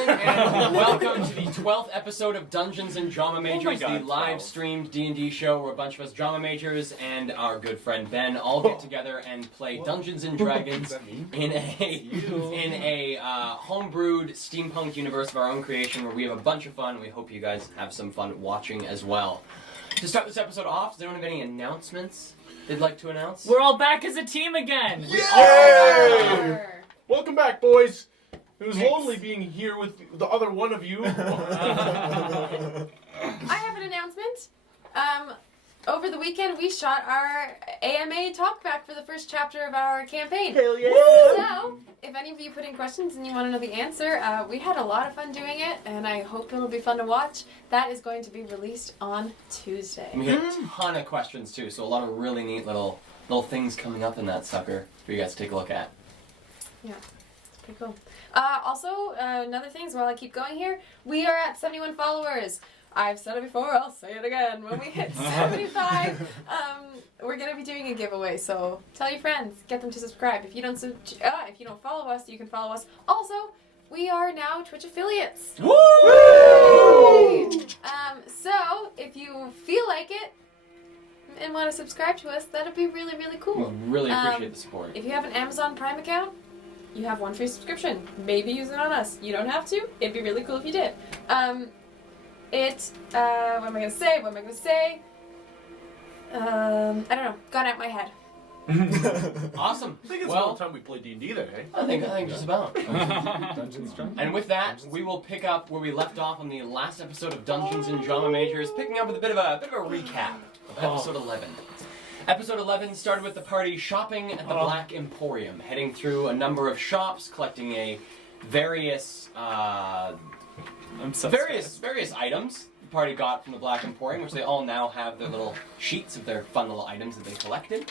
evening, and welcome to the 12th episode of Dungeons and Drama Majors, the live-streamed D&D show where a bunch of us drama majors and our good friend Ben all get together and play Dungeons and Dragons in a homebrewed steampunk universe of our own creation where we have a bunch of fun. We hope you guys have some fun watching as well. To start this episode off, does anyone have any announcements they'd like to announce? We're all back as a team again! Yay! Welcome back, boys. It was lonely being here with the other one of you. I have an announcement. Over the weekend, we shot our AMA talkback for the first chapter of our campaign. Hell yeah! So, if any of you put in questions and you want to know the answer, we had a lot of fun doing it, and I hope it'll be fun to watch. That is going to be released on Tuesday. We had a ton of questions too, so a lot of really neat little things coming up in that sucker for you guys to take a look at. Yeah, it's pretty cool. Also, another thing is while I keep going here, we are at 71 followers. I've said it before, I'll say it again. When we hit 75, we're gonna be doing a giveaway. So tell your friends, get them to subscribe. If you don't follow us, you can follow us. Also, we are now Twitch affiliates. Woo! So if you feel like it and want to subscribe to us, that'd be really, really cool. We really appreciate the support. If you have an Amazon Prime account, you have one free subscription. Maybe use it on us. You don't have to. It'd be really cool if you did. What am I gonna say? I don't know. Gone out my head. Awesome. I think it's well, about time we play D&D there, hey? I think just about. Dungeons Dragons. And with that, we will pick up where we left off on the last episode of Dungeons and Drama Majors, picking up with a bit of a recap of episode 11. Episode 11 started with the party shopping at the Black Emporium, heading through a number of shops, collecting various items the party got from the Black Emporium, which they all now have their little sheets of their fun little items that they collected.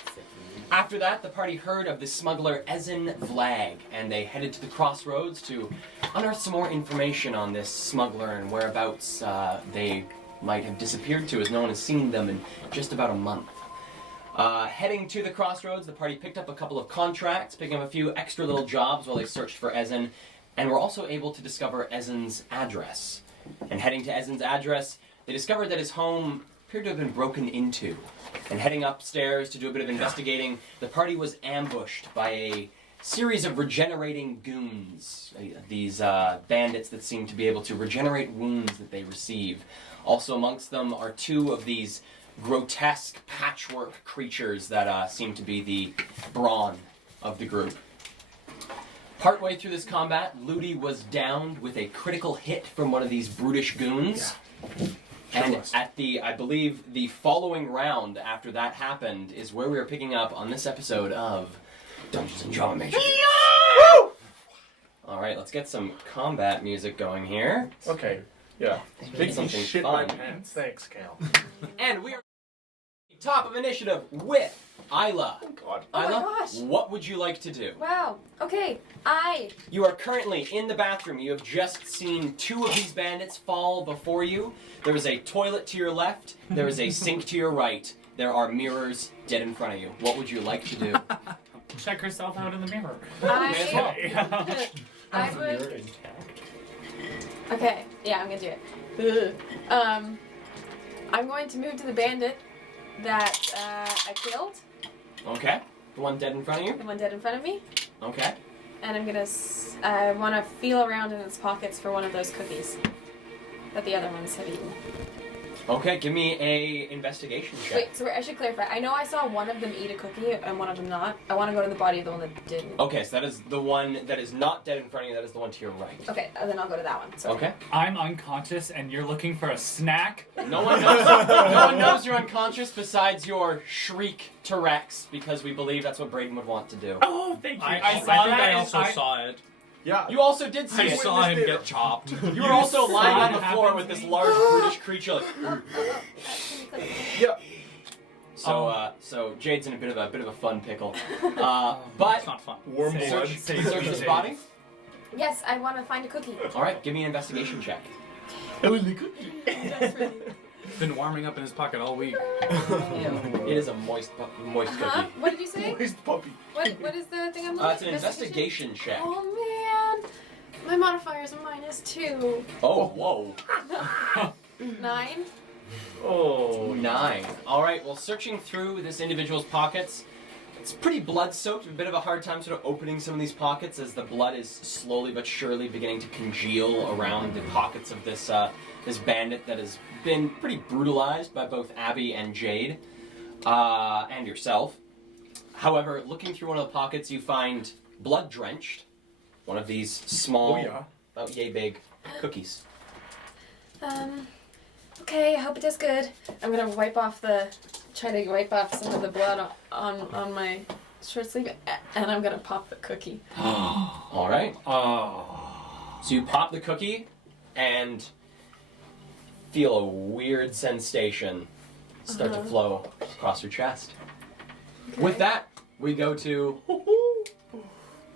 After that, the party heard of the smuggler Ezen Vlag, and they headed to the crossroads to unearth some more information on this smuggler and whereabouts they might have disappeared to, as no one has seen them in just about a month. Heading to the crossroads, the party picked up a couple of contracts, picking up a few extra little jobs while they searched for Ezen, and were also able to discover Ezen's address. And heading to Ezen's address, they discovered that his home appeared to have been broken into. And heading upstairs to do a bit of investigating, the party was ambushed by a series of regenerating goons. These bandits that seem to be able to regenerate wounds that they receive. Also amongst them are two of these grotesque patchwork creatures that seem to be the brawn of the group. Partway through this combat, Ludi was downed with a critical hit from one of these brutish goons. Yeah. And at I believe, the following round after that happened is where we are picking up on this episode of Dungeons and Drama Majors. Alright, let's get some combat music going here. Okay, yeah. Make something shit fun. my pants. Thanks, Cal. And we are top of initiative with Isla. Oh, God. Oh Isla, my gosh. what would you like to do? Wow. Okay. You are currently in the bathroom. You have just seen two of these bandits fall before you. There is a toilet to your left. There is a sink to your right. There are mirrors dead in front of you. What would you like to do? Check herself out in the mirror. May as well. I would. Okay. Yeah, I'm gonna do it. I'm going to move to the bandit that I killed. Okay. The one dead in front of you? The one dead in front of me. Okay. And I'm gonna, I want to feel around in its pockets for one of those cookies that the other ones have eaten. Okay, give me a investigation check. Wait, so I should clarify. I know I saw one of them eat a cookie and one of them not. I want to go to the body of the one that didn't. Okay, so that is the one that is not dead in front of you. That is the one to your right. Okay, then I'll go to that one. Sorry. Okay. I'm unconscious and you're looking for a snack? No one knows you're unconscious besides your shriek to Rex, because we believe that's what Braden would want to do. Oh, thank you. I saw it. Yeah. You also did see I it. saw him get chopped. You were also lying on the floor happens with this to me? large British creature. Like, Yeah. so Jade's in a bit of a fun pickle. But It's not fun. Warm blood. search his body. Yes, I want to find a cookie. All right, give me an investigation check. Been warming up in his pocket all week. It is a moist cookie. What did you say? Moist puppy. What is the thing I'm looking It's an investigation check. Oh man. My modifier is a -2. Oh, whoa. 9. Oh, 9. All right. Well, searching through this individual's pockets, it's pretty blood-soaked. A bit of a hard time sort of opening some of these pockets as the blood is slowly but surely beginning to congeal around the pockets of this this bandit that has been pretty brutalized by both Abby and Jade, and yourself. However, looking through one of the pockets, you find blood-drenched one of these small, about yay big cookies. Okay, I hope it does good. I'm gonna try to wipe off some of the blood on my short sleeve, and I'm gonna pop the cookie. All right. Oh. So you pop the cookie and feel a weird sensation start to flow across your chest. Okay. With that, we go to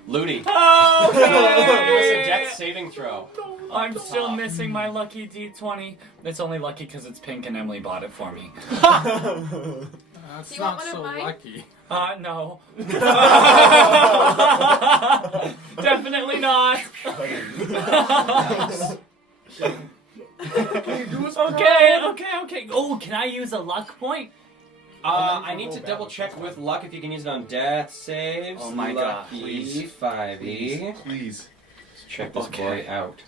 Ludi. Oh, Give us a death saving throw. I'm still missing my lucky D20. It's only lucky because it's pink and Emily bought it for me. That's Do you want not one of so mine? lucky. No. Definitely not. Okay. Oh, can I use a luck point? I need to double check with luck if you can use it on death saves. Oh my god, Lucky please. 5e. please. Let's check this Okay. boy out.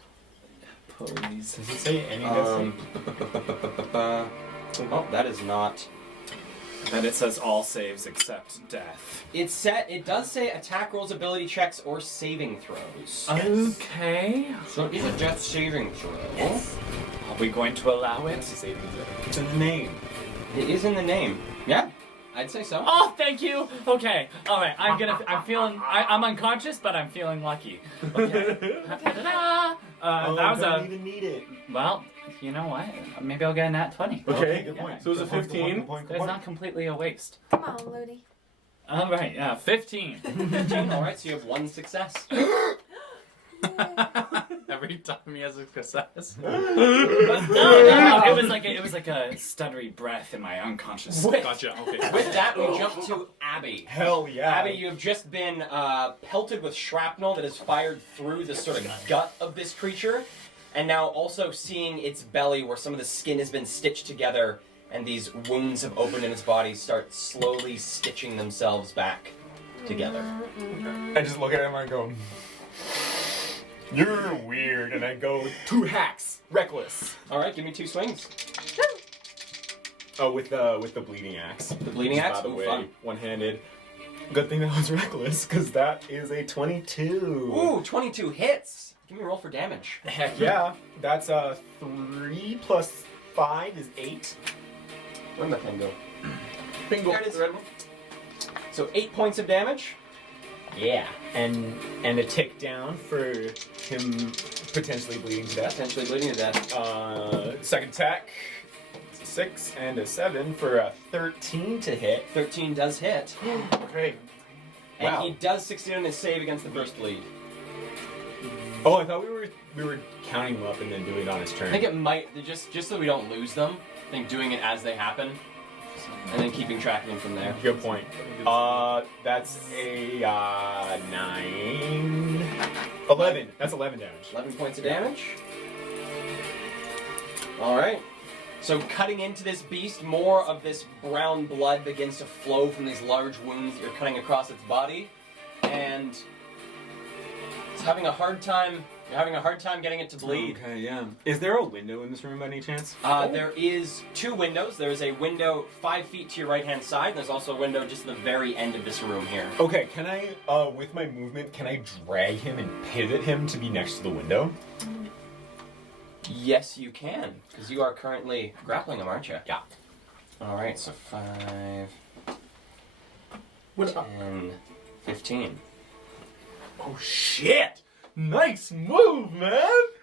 Please. Does it say any Oh, that is not. And it says all saves except death. It does say attack rolls, ability checks, or saving throws. Okay. So it is a death saving throw. Are we going to allow it? It's in the name. It is in the name. Yeah, I'd say so. Oh, thank you. Okay. All right. I'm unconscious, but I'm feeling lucky. Okay. Ta-da. That was don't a. even need it. Well, you know what? Maybe I'll get a nat 20. Okay, good point. so it was a 15. It's not completely a waste. Come on, Ludi. All right. Yeah. 15. 15. All right, so you have one success. Every time he has a success. No. It was like a stuttery breath in my unconscious. Gotcha. Okay. With that, we jump to Abby. Hell yeah. Abby, you have just been pelted with shrapnel that has fired through the sort of gut of this creature, and now also seeing its belly where some of the skin has been stitched together and these wounds have opened in its body start slowly stitching themselves back together. I just look at him and I go, "You're weird," and I go, 2 hacks, reckless. All right, give me 2 swings. Oh, with the bleeding axe. The bleeding axe? By the Ooh, way, fun. one-handed. Good thing that was reckless, because that is a 22. Ooh, 22 hits. Give me a roll for damage. Heck yeah. That's 3 plus 5 is 8. Where'd my pen go? Bingo. There it is. So 8 points of damage. Yeah. And a tick down for him potentially bleeding to death. Potentially bleeding to death. Second attack, 6 and a 7 for a 13 to hit. 13 does hit. Okay. And Wow. he does succeed on his save against the first bleed. Oh, I thought we were counting them up and then doing it on his turn. I think it might, just so we don't lose them, I think doing it as they happen, and then keeping track of them from there. Good point. That's a 9, 11. That's 11 damage. 11 points of damage. Alright. So cutting into this beast, more of this brown blood begins to flow from these large wounds that you're cutting across its body, and it's having a hard time. You're having a hard time getting it to bleed. Okay, yeah. Is there a window in this room by any chance? There is 2 windows. There is a window 5 feet to your right-hand side, and there's also a window just at the very end of this room here. Okay, can I, with my movement, can I drag him and pivot him to be next to the window? Yes, you can, because you are currently grappling him, aren't you? Yeah. Alright, so 5, What 10, 15. Oh, shit! Nice move, man!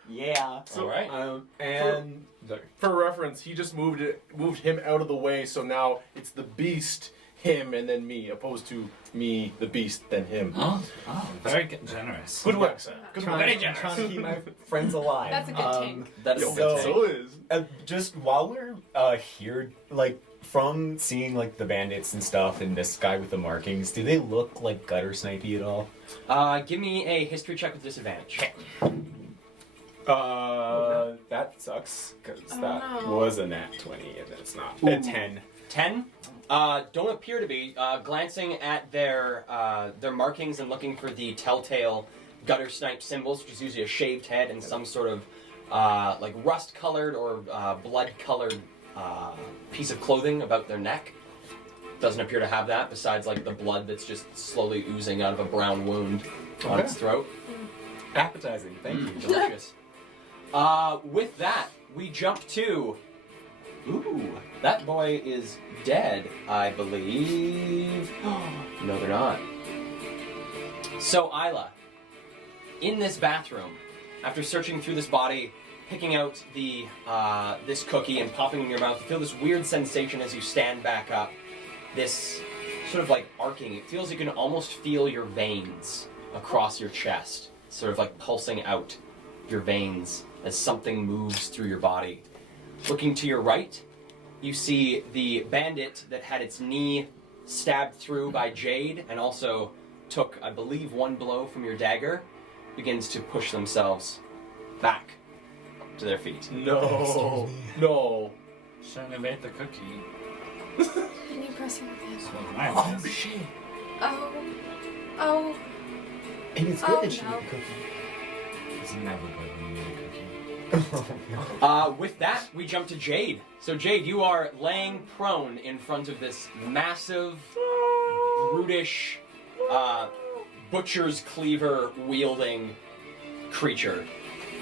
Yeah. All right. And... For reference, he just moved him out of the way, so now it's the beast, him, and then me, opposed to me, the beast, then him. Oh, very generous. Good work, sir. Good work. Trying to keep my friends alive. That's a good tank. That is So- a good So it is. Just while we're here, like, from seeing like the bandits and stuff and this guy with the markings, do they look like gutter snipey at all? Give me a history check with disadvantage. That sucks because Oh, that no. was a nat 20 and it's not. Ooh. A 10. 10 don't appear to be. Glancing at their markings and looking for the telltale gutter snipe symbols, which is usually a shaved head and some sort of like rust-colored or blood-colored piece of clothing about their neck. Doesn't appear to have that, besides like the blood that's just slowly oozing out of a brown wound on its throat. Appetizing, thank you. Delicious. With that, we jump to... Ooh, that boy is dead, I believe. No, they're not. So, Isla, in this bathroom, after searching through this body, picking out the this cookie and popping it in your mouth, you feel this weird sensation as you stand back up. This sort of like arcing. It feels like you can almost feel your veins across your chest, sort of like pulsing out your veins as something moves through your body. Looking to your right, you see the bandit that had its knee stabbed through by Jade and also took, I believe, one blow from your dagger, begins to push themselves back to their feet. No. No. Shouldn't have ate the cookie. Can you press your this? Oh, shit. Oh. And it's Oh, good that you no. eat a cookie. It's never good when you eat a cookie. With that, we jump to Jade. So Jade, you are laying prone in front of this massive, brutish, butcher's cleaver wielding creature.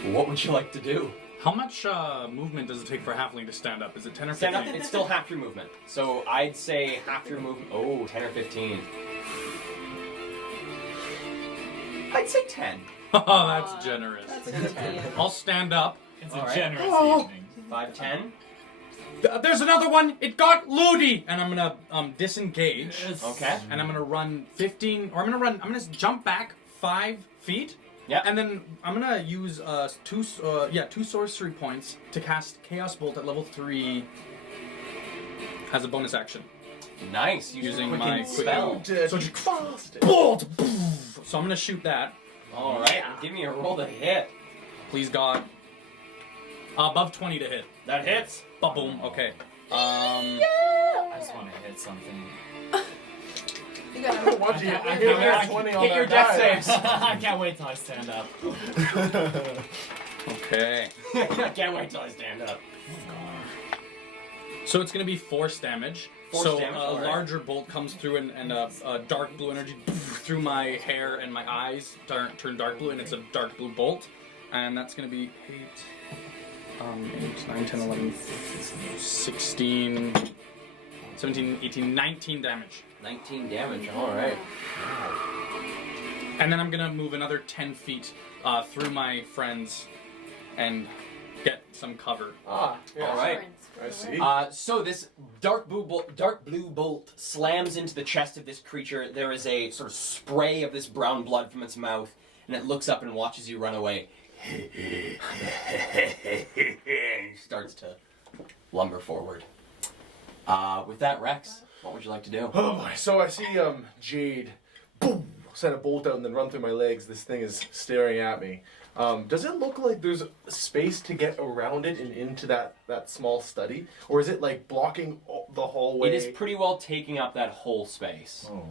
What would you like to do? How much movement does it take for a halfling to stand up? Is it 10 or 15? Stand up, it's still half your movement. So I'd say half your movement. Oh, 10 or 15. I'd say 10. Oh, that's generous. That's good. I'll stand up. It's All a right. generous Oh. evening. 5, 10. There's another one. It got Ludi, and I'm gonna disengage, Okay. and I'm gonna run 15, or I'm gonna jump back 5 feet. Yeah. And then I'm gonna use two sorcery points to cast Chaos Bolt at level 3 as a bonus action. Nice. Using Quicken my spell. So just bolt. So I'm gonna shoot that. All right. Give me a roll to hit. Please God. Above 20 to hit. That hits. Ba-boom. Okay. I just want to hit something. You gotta. Watch you. I I can't hit wait. 20 on Hit your that death die. saves. I can't wait till I stand up. Okay. I can't wait till I stand up. So it's gonna be force damage. Force so damage, a alright. larger bolt comes through and a dark blue energy through my hair and my eyes turn dark blue, and it's a dark blue bolt. And that's gonna be 8, 9, 10, 11, 16, 17, 18, 19 damage. 19 damage. All right. And then I'm gonna move another 10 feet through my friends and get some cover. Ah, yeah. All right. I see. So this dark blue bolt slams into the chest of this creature. There is a sort of spray of this brown blood from its mouth, and it looks up and watches you run away. And starts to lumber forward. With that, Rex, what would you like to do? Oh boy. So I see Jade, boom, send a bolt out and then run through my legs. This thing is staring at me. Does it look like there's space to get around it and into that small study? Or is it like blocking the hallway? It is pretty well taking up that whole space. Oh,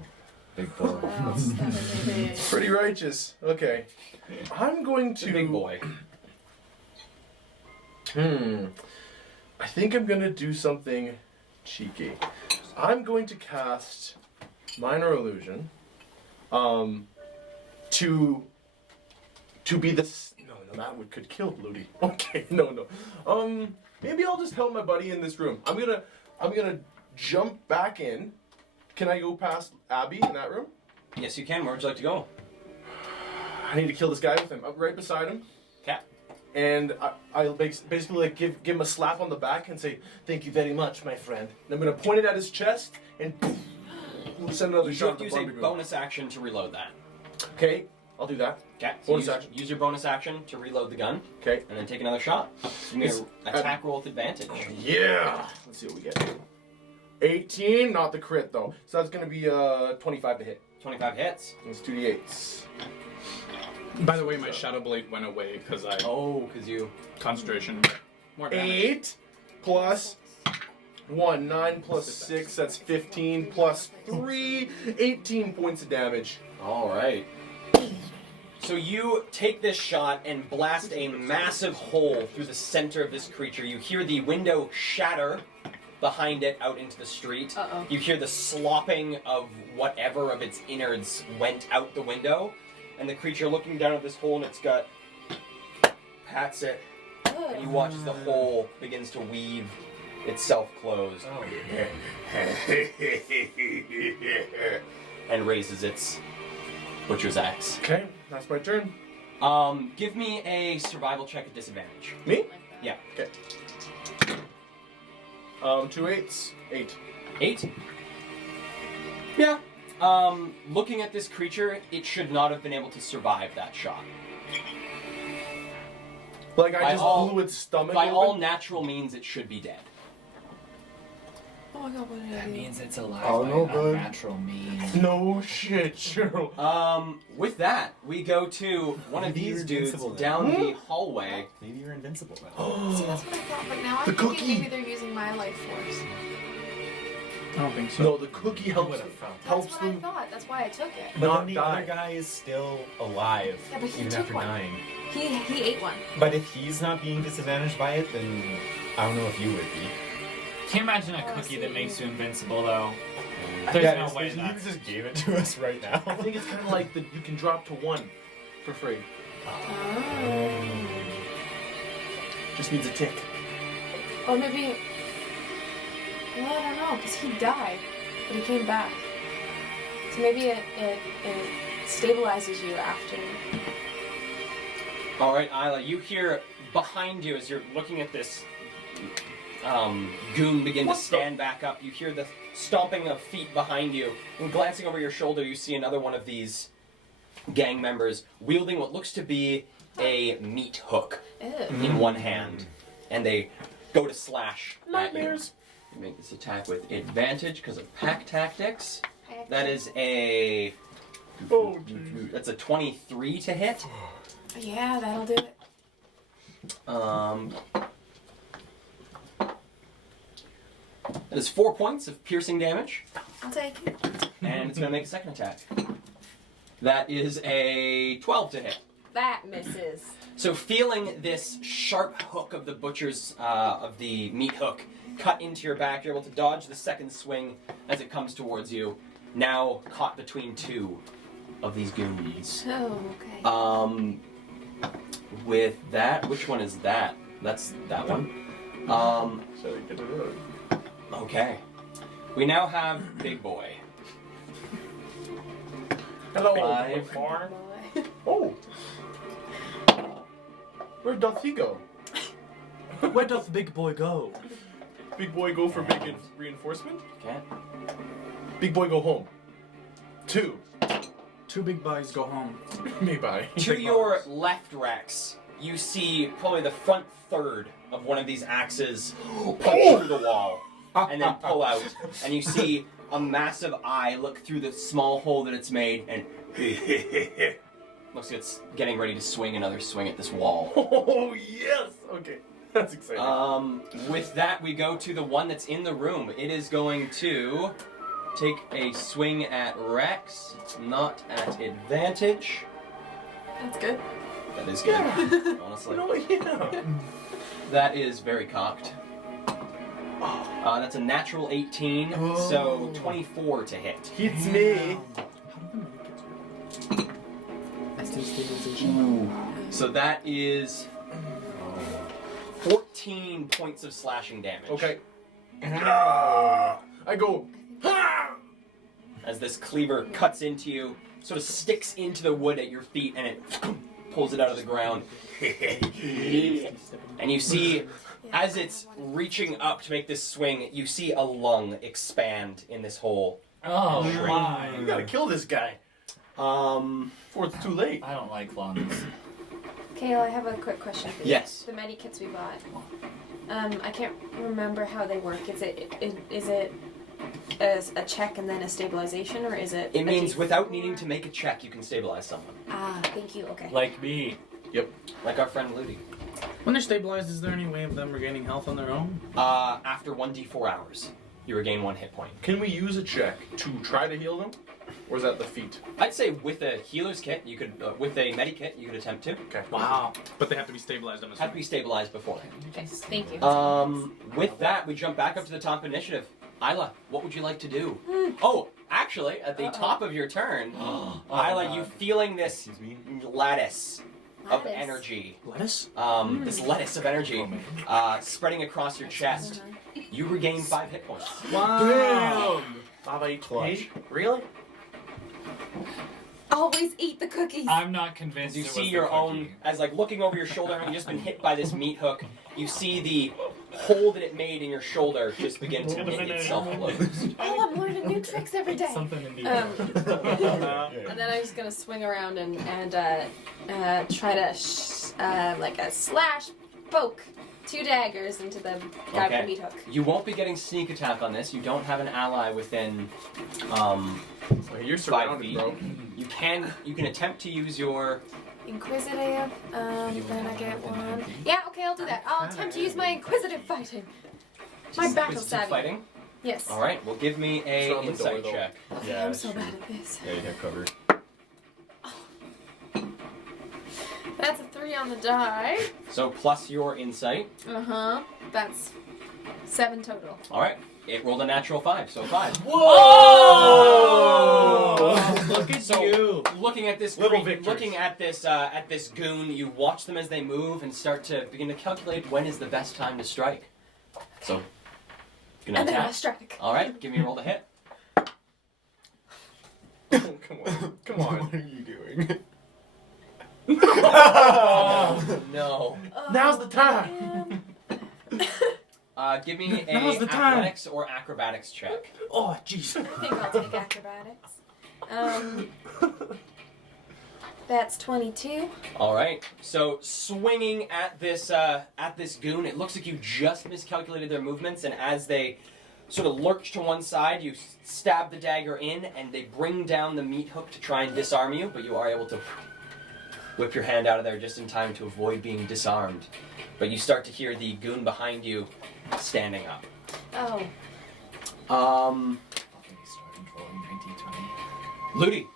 big boy. Wow, that is big. Pretty righteous. Okay. I'm going It's a to... big boy. I think I'm going to do something cheeky. I'm going to cast Minor Illusion to be this... No, that could kill Ludi. Okay, no. Maybe I'll just help my buddy in this room. I'm gonna jump back in. Can I go past Abby in that room? Yes, you can. Where would you like to go? I need to kill this guy with him. I'm right beside him. Cat. And I'll basically like give him a slap on the back and say, "Thank you very much, my friend." And I'm gonna point it at his chest and poof, send another You shot. have to use a bonus action to reload that. Okay, I'll do that. Okay. So Bonus use, action. use your bonus action to reload the gun, Okay. and then take another shot. Give me It's- an attack roll with advantage. Yeah. Let's see what we get. 18, not the crit though. So that's gonna be 25 to hit. 25 hits. It's 2d8s. By the way, my Shadow Blade went away because I because you. concentration. More damage. 8 plus 1, 9 plus 6, that's 15 plus 3, 18 points of damage. All right. So you take this shot and blast a massive hole through the center of this creature. You hear the window shatter behind it out into the street. Uh-oh. You hear the slopping of whatever of its innards went out the window. And the creature looking down at this hole in its gut pats it. And you watch as the hole begins to weave itself closed. Oh. And raises its butcher's axe. Okay, that's my turn. Give me a survival check at disadvantage. Me? Yeah. Okay. 2 8s. 8. 8? Yeah. Looking at this creature, it should not have been able to survive that shot. Like I By just all- blew its stomach By open? all natural means, it should be dead. Oh my god, what did I That do? means it's alive Oh, by no an good. unnatural means. No shit, Cheryl. With that, we go to one of Maybe these you're dudes invincible then. down the hallway. Maybe you're invincible then. See, that's what I thought, but now The I'm thinking cookie. maybe they're using my life force. I don't think so. No, the cookie helps would've found That's helps what I them. thought. That's why I took it. But Not then the die. other guy is still alive, Yeah, but he even took after one. dying. He ate one. But if he's not being disadvantaged by it, then I don't know if you would be. Can't imagine a Oh, I cookie see. that makes you invincible, though. There's Yeah, no way you that's... just gave it to us right now. I think it's kind of like you can drop to 1 for free. Just needs a tick. Or maybe. Well, I don't know, because he died, but he came back. So maybe it stabilizes you after. All right, Isla, you hear behind you as you're looking at this goon begin to stand back up. You hear the stomping of feet behind you, and glancing over your shoulder, you see another one of these gang members wielding what looks to be a meat hook Ew. in one hand, and they go to slash Nightmares. at you. You make this attack with advantage because of pack tactics. That is a Oh, that's a 23 to hit. Yeah, that'll do it. That is 4 points of piercing damage, I'll take it. and it's going to make a second attack. That is a 12 to hit. That misses. So feeling this sharp hook of the butcher's, of the meat hook cut into your back, you're able to dodge the second swing as it comes towards you, now caught between two of these goons. Oh, okay. With that, which one is that? That's that one. So we get it. Okay. We now have Big Boy. Hello. 5. Boy. Oh. Where doth he go? Where doth Big Boy go? Big boy go for big reinforcement? Okay. Big boy go home. 2. 2 big boys go home. Me bye. To your left, Rex, you see probably the front third of one of these axes punch through the wall and then pull out, and you see a massive eye look through the small hole that it's made, and looks like it's getting ready to swing another swing at this wall. Oh yes. Okay. That's exciting. With that, we go to the one that's in the room. It is going to take a swing at Rex, not at advantage. That's good. That is good, honestly. No, yeah. That is very cocked. That's a natural 18, so 24 to hit. Hits me. So that is 14 points of slashing damage. Okay. I go. "Ha!" As this cleaver cuts into you, sort of sticks into the wood at your feet, and it pulls it out of the ground. And you see, as it's reaching up to make this swing, you see a lung expand in this hole. Oh You my. gotta kill this guy before it's too late. I don't like lungs. Kale, I have a quick question for you. Yes. The medikits we bought. I can't remember how they work. Is it a check and then a stabilization, or is it? It a means D4? without needing to make a check, you can stabilize someone. Ah, thank you. Okay. Like me. Like our friend Ludi. When they're stabilized, is there any way of them regaining health on their own? After 1d4 hours, you regain 1 hit point. Can we use a check to try to heal them? Or is that the feat? I'd say with a healer's kit, you could, with a medi kit, you could attempt to. Okay. Wow. But they have to be stabilized, I'm Have to assuming. be stabilized beforehand. Okay. Thank you. With that, we jump back up to the top initiative. Isla, what would you like to do? Oh, actually, at the top of your turn, Isla, you feeling this lattice of Lattice. energy. Lettuce? This lettuce of energy spreading across your chest. You regain 5 hit points. Wow. 5 8 Clutch. Really? Always eat the cookies. I'm not convinced. As you it see was your the own, cookie. as like looking over your shoulder, having just been hit by this meat hook, you see the hole that it made in your shoulder just begin to knit itself closed. Oh, I'm learning new tricks every day. Something in the And then I'm just gonna swing around and try to like a slash, poke 2 daggers into the guy with the meat hook. You won't be getting sneak attack on this. You don't have an ally within You're 5 surrounded, feet. bro. You can attempt to use your Inquisitive, then I get 1. Yeah, okay, I'll do that. I'll attempt to use my inquisitive fighting. My battle inquisitive savvy. fighting. Yes. All right. Well, give me a It's on the insight door, though. check. Okay, Yeah, I'm that's so true. bad at this. Yeah, you got covered. That's a 3 on the die. So plus your insight. That's 7 total. All right. It rolled a natural 5, so 5. Whoa! Look at you! Looking at this, Little creep, victories. looking at this goon, you watch them as they move and start to begin to calculate when is the best time to strike. So, gonna And then I attack. strike. All right, give me a roll to hit. Come on. Come on. What are you doing? No. Now's the time. Give me a Now's the time. athletics or acrobatics check. Oh, jeez. I think I'll take acrobatics. That's 22. All right. So swinging at this goon, it looks like you just miscalculated their movements, and as they sort of lurch to one side, you stab the dagger in, and they bring down the meat hook to try and disarm you, but you are able to whip your hand out of there just in time to avoid being disarmed. But you start to hear the goon behind you standing up. Oh. Ludi,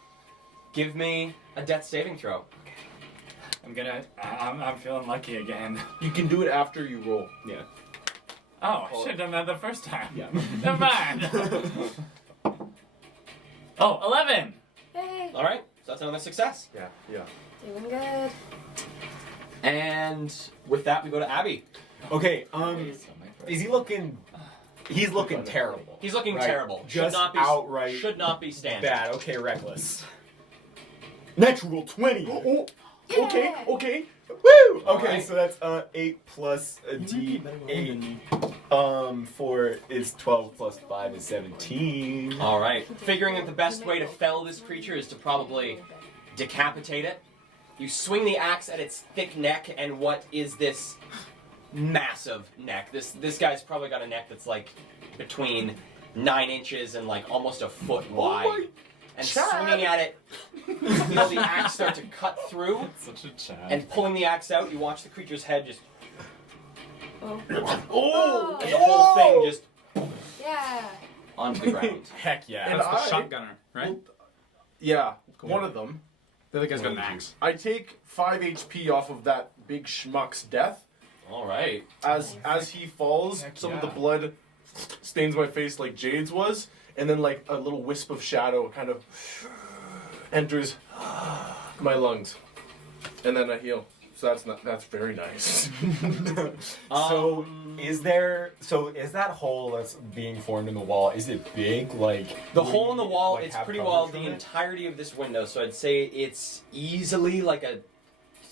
give me a death saving throw. I'm feeling lucky again. You can do it after you roll. Yeah. Oh, I should have done that the first time. Yeah. Never mind. Oh, 11. Hey. All right, so that's another success. Yeah. Yeah. Doing good. And with that, we go to Abby. Okay, is he looking... He's looking terrible. He's looking Right. terrible. Just outright Should not be standing. bad. Okay, reckless. Natural 20! Oh, Yeah. okay. Woo! Okay, Alright. so that's 8 plus a D8. 4 is 12 plus 5 is 17. All right. Figuring that the best way to fell this creature is to probably decapitate it. You swing the axe at its thick neck, and what is this massive neck? This guy's probably got a neck that's like between 9 inches and like almost a foot wide. And swinging at it, you feel the axe start to cut through. Such a chat. And pulling the axe out, you watch the creature's head just, Oh. and the whole thing just Yeah. onto the ground. Heck yeah. And That's the I- shotgunner, right? Yeah, one of them. The other guy's got an axe. I take 5 HP off of that big schmuck's death. All right. As he falls, Heck some of the yeah. blood stains my face like Jade's was, and then like a little wisp of shadow kind of enters my lungs, and then I heal. So that's very nice. So is that hole that's being formed in the wall, is it big? Like The hole in the wall, like, it's have pretty coverage well from the it? entirety of this window, so I'd say it's easily like a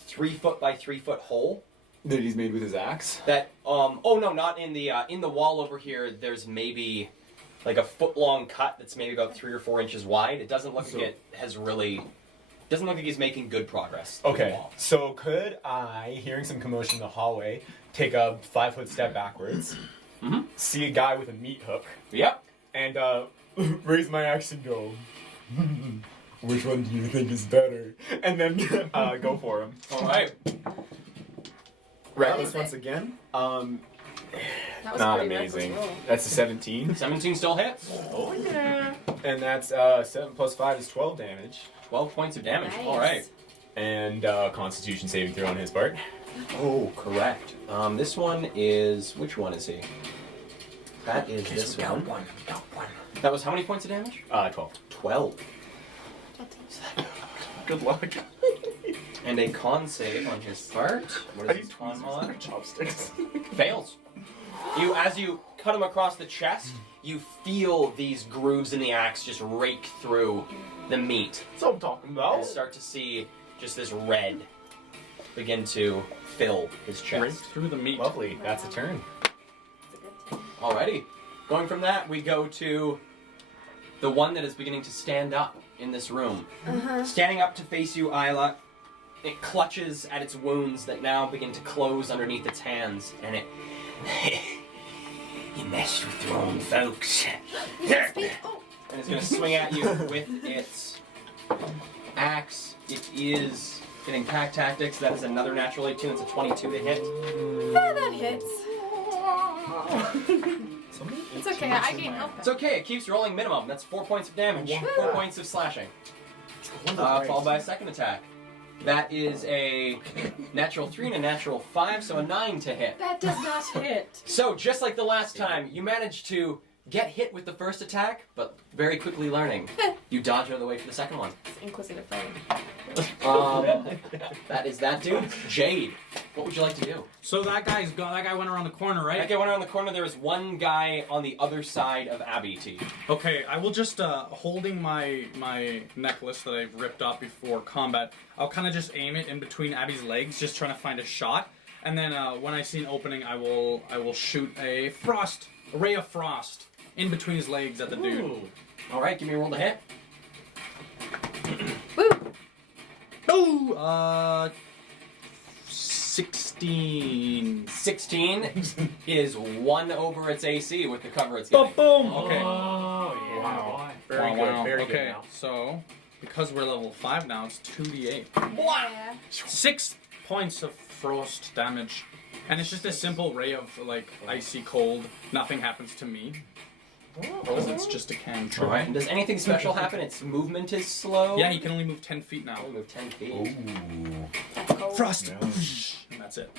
3 foot by 3 foot hole. That he's made with his axe? That oh no, not in the wall over here. There's maybe like a foot long cut that's maybe about 3 or 4 inches wide. It doesn't look like it has really. Doesn't look like he's making good progress. in the Okay, wall. so could I, hearing some commotion in the hallway, take a 5-foot step backwards, see a guy with a meat hook, Yep. and raise my axe and go. Which one do you think is better? And then go for him. All right. Reckless is it? once again. That was Not a pretty reckless amazing. roll. That's a 17. 17 still hits. Oh yeah. And that's 7 plus 5 is 12 damage. 12 points of damage. Nice. All right. And Constitution saving throw on his part. Oh, correct. This one is... Which one is he? That is this one. That was how many points of damage? 12. 12. Good luck. And a con save on his part. What is his con mod? Chopsticks. Fails. As you cut him across the chest, you feel these grooves in the axe just rake through the meat. That's what I'm talking And about. start to see just this red begin to fill his Right chest. through the meat. Lovely. That's a turn. It's a good thing. Alrighty. Going from that, we go to the one that is beginning to stand up in this room. Standing up to face you, Isla, it clutches at its wounds that now begin to close underneath its hands, and it... You messed with your own folks. Speak. Oh. And it's going to swing at you with its axe. It is getting pack tactics. That is another natural 18. It's a 22 to hit. Yeah, that hits. It's okay. I can't help It's it. okay. It keeps rolling minimum. That's 4 points of damage. 4 points of slashing. Followed by a second attack. That is a natural 3 and a natural 5, so a 9 to hit. That does not hit. So, just like the last time, you managed to get hit with the first attack, but very quickly learning. You dodge out of the way for the second one. It's inquisitive fighting. That is that dude. Jade, what would you like to do? So that guy went around the corner, right? That guy went around the corner. There was one guy on the other side of Abby T. Okay, I will just holding my necklace that I've ripped off before combat. I'll kind of just aim it in between Abby's legs, just trying to find a shot. And then when I see an opening, I will shoot a ray of frost in between his legs at the dude. All right, give me a roll to hit. Woo! Oh, 16. 16 is 1 over its AC with the cover it's getting. Boom. Okay. Oh, yeah. Wow. Very Wow, good. wow. Very Okay, good now. so because we're level 5 now, it's 2d8. Yeah. 6 points of frost damage. And it's just a simple ray of like icy cold. Nothing happens to me. Because it's just a cantrip. All right. And does anything special happen? Its movement is slow. Yeah, he can only move 10 feet now. Only move 10 feet. That's cold. Frost! And that's it.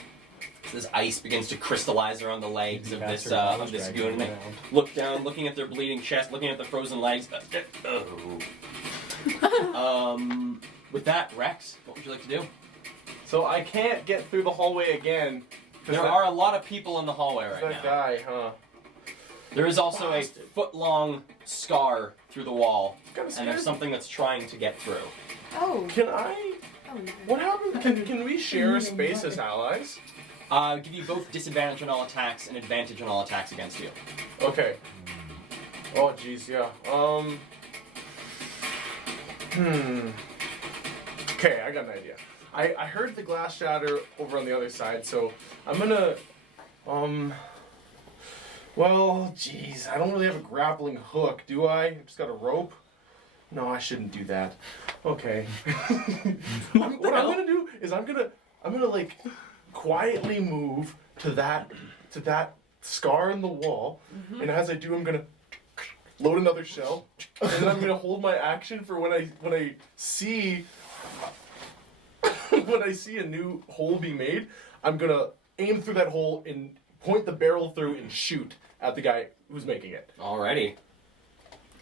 So this ice begins to crystallize around the legs of this goon. And they around. look down, looking at their bleeding chest, looking at the frozen legs. With that, Rex, what would you like to do? So I can't get through the hallway again. 'cause There that- are a lot of people in the hallway right that now. guy, huh? There is also a foot-long scar through the wall, Kinda and there's scared. something that's trying to get through. Oh. Can I? Oh no. What happened? Can we share a space as allies? Give you both disadvantage on all attacks and advantage on all attacks against you. Okay. Oh jeez, yeah. Okay, I got an idea. I heard the glass shatter over on the other side, so I'm gonna well, jeez, I don't really have a grappling hook, do I? Just got a rope? No, I shouldn't do that. Okay. What I'm gonna do is I'm gonna like quietly move to that scar in the wall, and as I do, I'm gonna load another shell, and then I'm gonna hold my action for when I see when I see a new hole be made. I'm gonna aim through that hole and point the barrel through and shoot at the guy who's making it. Alrighty.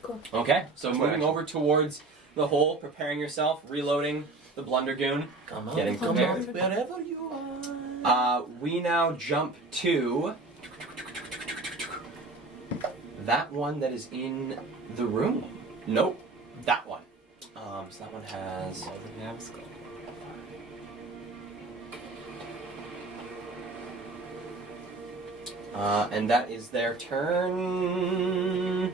Cool. Okay, so That's my moving action. over towards the hole, preparing yourself, reloading the Blundergoon, getting prepared. Wherever you are. We now jump to that one that is in the room. Nope, that one. So that one has. And that is their turn.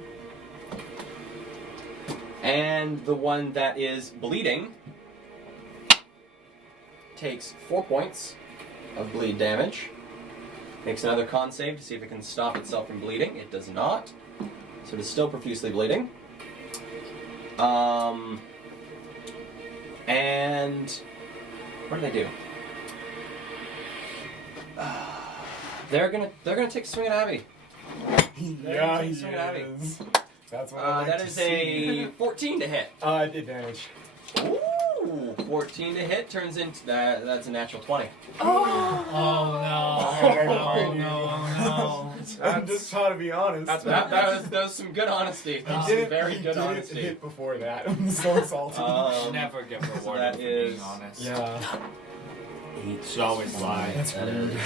And the one that is bleeding takes 4 points of bleed damage. Makes another con save to see if it can stop itself from bleeding. It does not. So it is still profusely bleeding. And what do they do? They're gonna take a swing at Abby. Yeah, Take a swing at Abby. That's what I like That to is see. a 14 to hit. Advantage. Ooh, 14 to hit turns into that. That's a natural 20. Oh no. No. I'm just trying to be honest. That was some good honesty. That was some very good didn't honesty. hit before that. I'm so salty. Never get so rewarded that for is- being honest. yeah. 8. Should always lie. That's That rude. is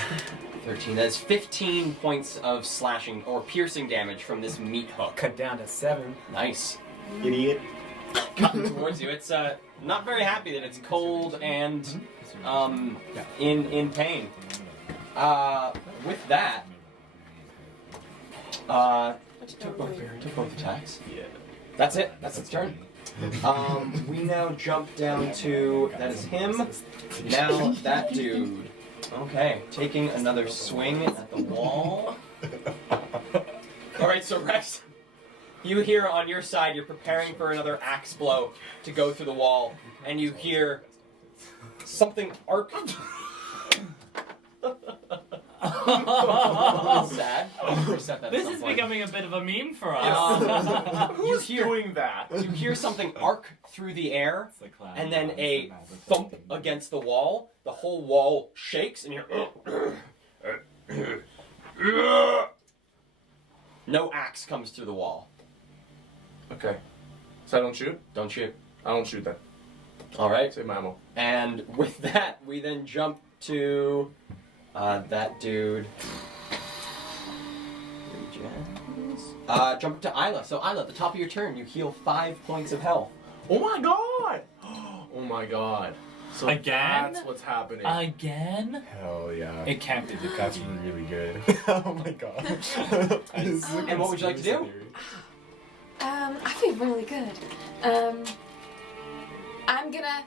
13. That's 15 points of slashing or piercing damage from this meat hook. Cut down to 7. Nice. Idiot. Coming towards you. It's not very happy that it's cold and in pain. With that, took both attacks. Yeah. That's it. That's its turn. We now jump down to that is him. Now that dude. Okay, taking another swing at the wall. All right, so Rex, you hear on your side, you're preparing for another axe blow to go through the wall, and you hear something arc. Sad. Reset that at This some is point. becoming a bit of a meme for us. Who's doing that? You hear something arc through the air, and then a thump against the wall. The whole wall shakes, and you're. No axe comes through the wall. Okay. So I don't shoot? Don't shoot. I don't shoot then. All right. Save my ammo. And with that, we then jump to that dude. Jump to Isla. So Isla, at the top of your turn, you heal 5 points of health. Oh my god! Oh my god. So Again? that's what's happening. Again? Hell yeah. It can't be the That's cookie. really good. Oh my god. This is a And what would you like to do? conspiracy theory. I feel really good. I'm gonna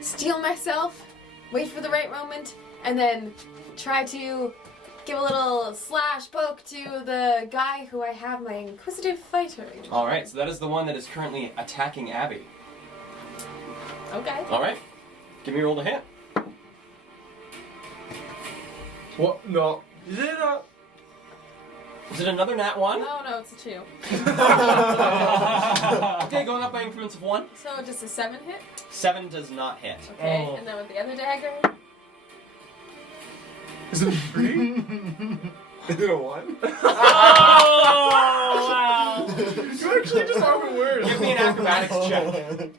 steel myself, wait for the right moment, and then try to give a little slash poke to the guy who I have my inquisitive fighter. All right. So that is the one that is currently attacking Abby. Okay. All right. Give me a roll to hit. What? No. Is it not? Is it another nat 1? No, it's a 2. Okay, going up by increments of 1. So just a 7 hit. 7 does not hit. Okay, Oh. and then with the other dagger. Is it 3? Is it a 1? Oh, wow. You actually just are worse. Give me an acrobatics check.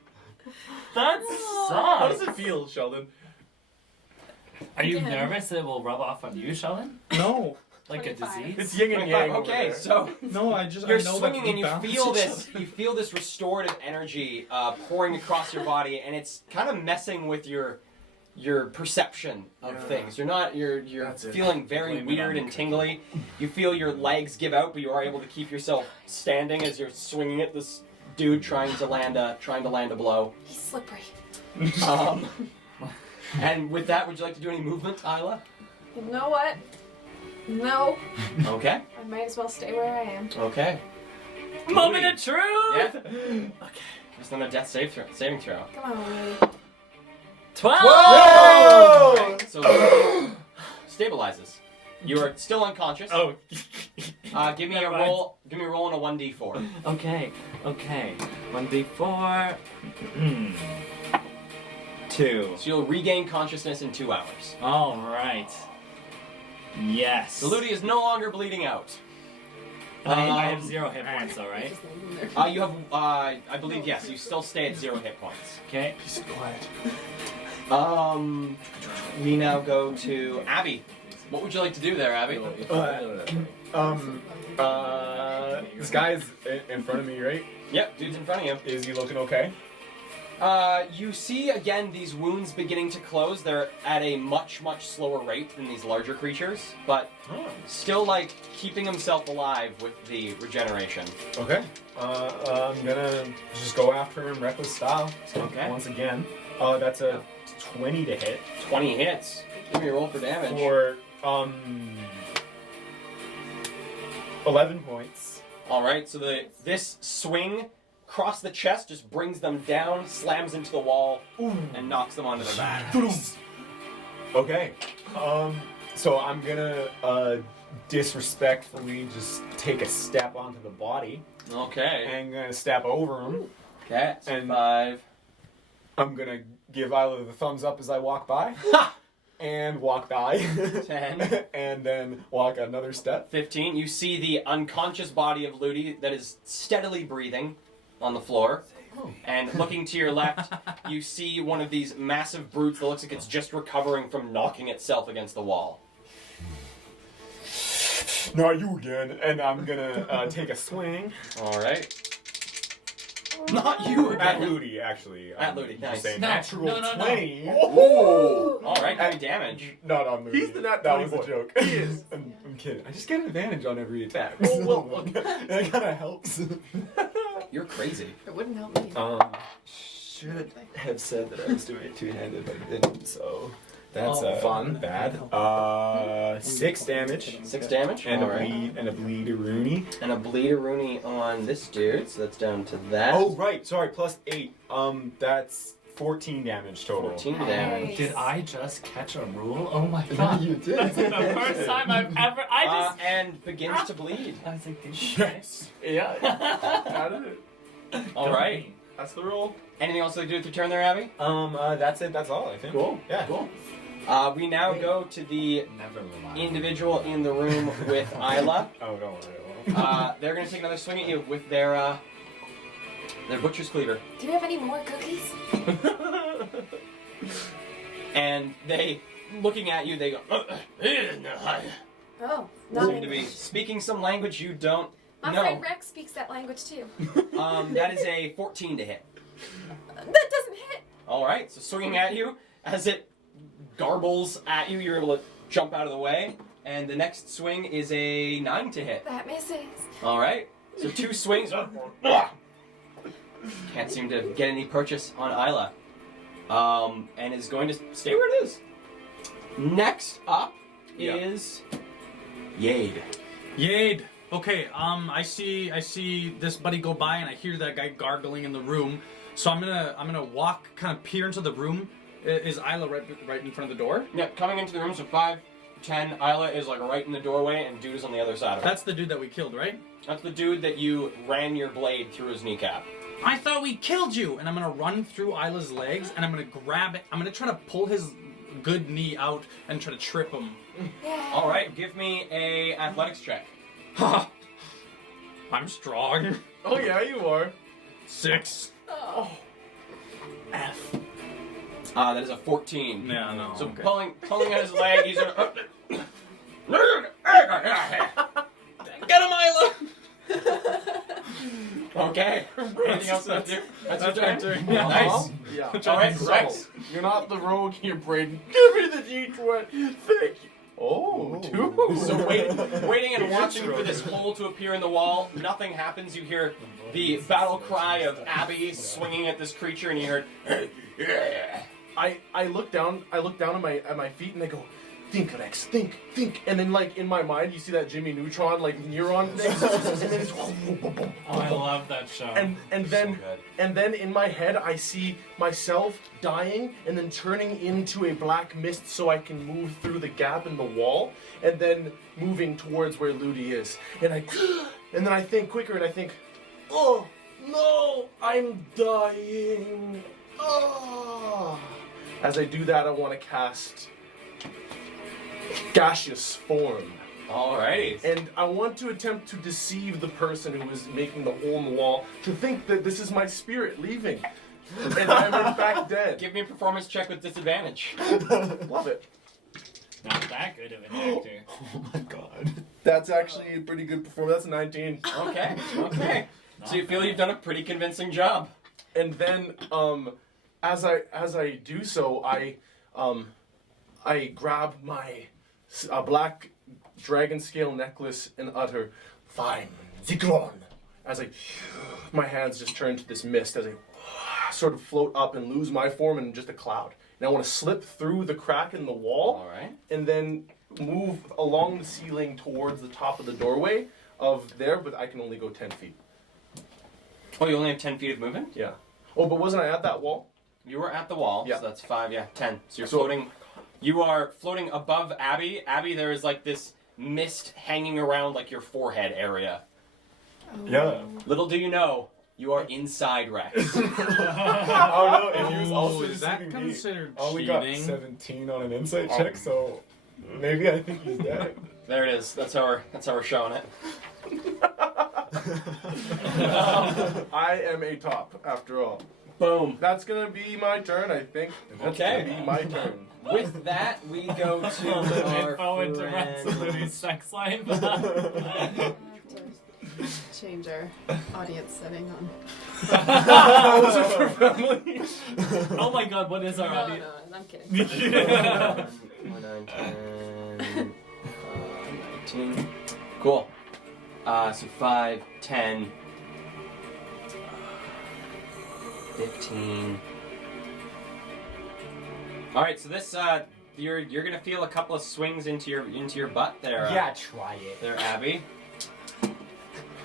That How does sucks. it feel, Sheldon? Are you Again. nervous that it will rub off on you, Sheldon? No. Like a 25. disease? It's yin and yang. over Okay, there. so No, I just you're I know swinging that and you balance feel each this. other. You feel this restorative energy pouring across your body, and it's kind of messing with your perception of Yeah. things. You're That's it. feeling very Blame it on weird the and cookie. tingly. You feel your legs give out, but you are able to keep yourself standing as you're swinging at this dude trying to land a blow. He's slippery. And with that, would you like to do any movement, Isla? You know what? No. Okay. I might as well stay where I am. Okay. Moment of truth! Yeah. Okay. Just another death saving throw. Come on, Louie. 12! Whoa! Alright, so stabilizes. You are still unconscious. Oh. Give me Never a mind. roll. Give me a roll on a 1d4. Okay. 1d4. 2. So you'll regain consciousness in 2 hours. Alright. Yes. The Ludi is no longer bleeding out. I have 0 hit points though, right? You have, I believe, yes. You still stay at 0 hit points. Okay. Peace and quiet. We now go to Abby. What would you like to do there, Abby? This guy's in front of me, right? Yep, dude's in front of you. Is he looking okay? You see again these wounds beginning to close. They're at a much, much slower rate than these larger creatures, but still like keeping himself alive with the regeneration. Okay. I'm gonna just go after him reckless style. Okay. Once again. That's a 20 to hit 20 hits. Give me a roll for damage. for 11 points. All right, so this swing across the chest just brings them down, slams into the wall, and knocks them onto their back. Okay. So I'm gonna disrespectfully just take a step onto the body. Okay. And I'm gonna step over him. Okay, so And- 5. I'm gonna give Isla the thumbs up as I walk by. And walk by. 10. And then walk another step. 15. You see the unconscious body of Ludi that is steadily breathing on the floor. And looking to your left, you see one of these massive brutes that looks like it's just recovering from knocking itself against the wall. Not you again. And I'm gonna take a swing. All right. Not you At again. Ludi, actually. At Ludi, just nice. saying No, natural no. 20. Ooh. All right, give me damage. Not on Ludi. He's the nat That 20 was a boy. joke. He is. I'm kidding. I just get an advantage on every attack. Well, That kind of helps. You're crazy. It wouldn't help me. Should have said that I was doing it two-handed, but I didn't. So that's fun. bad. 6 damage. 6 damage. And All a right. bleed and a bleed-a-rooney. And a bleed-a-rooney on this dude, so that's down to that. Oh right, sorry, plus 8. That's 14 damage total. 14 Nice. damage. Did I just catch a rule? Oh my god. You did. That's the first time I've ever. And begins to bleed. I was like, did you Yes. Yeah. How did it? All right. That's the rule. Anything else to do with your turn there, Abby? That's it. That's all I think. Cool. Yeah. Cool. We now go to the Never mind. individual in the room with Isla. Oh, don't worry. They're gonna take another swing at you with their butcher's cleaver, Do you have any more cookies? and they, looking at you, they go. Oh, Seem to be speaking some language you don't My know. friend Rex speaks that language too. That is a 14 to hit. That doesn't hit. All right, so swinging at you as it garbles at you, you're able to jump out of the way, and the next swing is a 9 to hit. That misses. All right, so 2 swings. Can't seem to get any purchase on Isla, and is going to stay where it is. Next up is Yade. Yade. Okay, I see this buddy go by and I hear that guy gargling in the room. So I'm gonna walk, kind of peer into the room. Is Isla right in front of the door? Yeah, coming into the room, so 5, 10. Isla is like right in the doorway, and dude is on the other side of it. That's the dude that we killed, right? That's the dude that you ran your blade through his kneecap. I thought we killed you! And I'm gonna run through Isla's legs and I'm gonna grab it. I'm gonna try to pull his good knee out and try to trip him. Yeah. All right, give me a athletics check. Ha! I'm strong. Oh yeah, you are. 6. Oh. F. That is a 14. Yeah, no. So okay. pulling at his leg, he's gonna. Get him, Isla! Okay. Anything else to do? That's your turn. Yeah. Nice. Yeah. All right, So, Rex. you're not the rogue here, Braden. Give me the D20. Thank you. Oh, 2. So waiting and watching for this hole to appear in the wall. Nothing happens. You hear the battle cry of Abby swinging at this creature, and you heard. I look down at my feet and I go, think, Rex, think. And then like in my mind you see that Jimmy Neutron like neuron thing, and then it's Oh, I love that show. and then in my head I see myself dying and then turning into a black mist so I can move through the gap in the wall and then moving towards where Ludi is. And then I think quicker and I think, oh no, I'm dying. Oh. As I do that, I want to cast gaseous form. Alrighty. And I want to attempt to deceive the person who is making the hole in the wall to think that this is my spirit leaving. And I'm in fact dead. Give me a performance check with disadvantage. Love it. Not that good of an actor. Oh my god. That's actually a pretty good performance. That's a 19. Okay. So you feel you've done a pretty convincing job. And then, as I do so, I grab my black dragon scale necklace and utter, "Fine, Zikron." As my hands just turn to this mist as I sort of float up and lose my form in just a cloud. And I want to slip through the crack in the wall Alright. and then move along the ceiling towards the top of the doorway, of there, but I can only go 10 feet. Oh, you only have 10 feet of movement? Yeah. Oh, but wasn't I at that wall? You were at the wall, Yeah. so that's 5, 10. So you're floating. You are floating above Abby. Abby, there is like this mist hanging around like your forehead area. Yeah. Little do you know, you are inside Rex. Oh no, if he was also is that deceiving me. considered I only got cheating? 17 on an insight check, so maybe I think he's dead. There it is. That's how we're showing it. I am a top, after all. Boom. That's gonna be my turn, I think. That's Okay. gonna be my turn. With that, we go to our Info into Rex and Louis' sex life. I have to change our audience setting on. Oh my god, what is our No, audience? no, I'm kidding. 4, 9, 10, 19. Cool. So 5, 10, 15. All right, so this you're gonna feel a couple of swings into your butt there. Yeah, try it. There, Abby.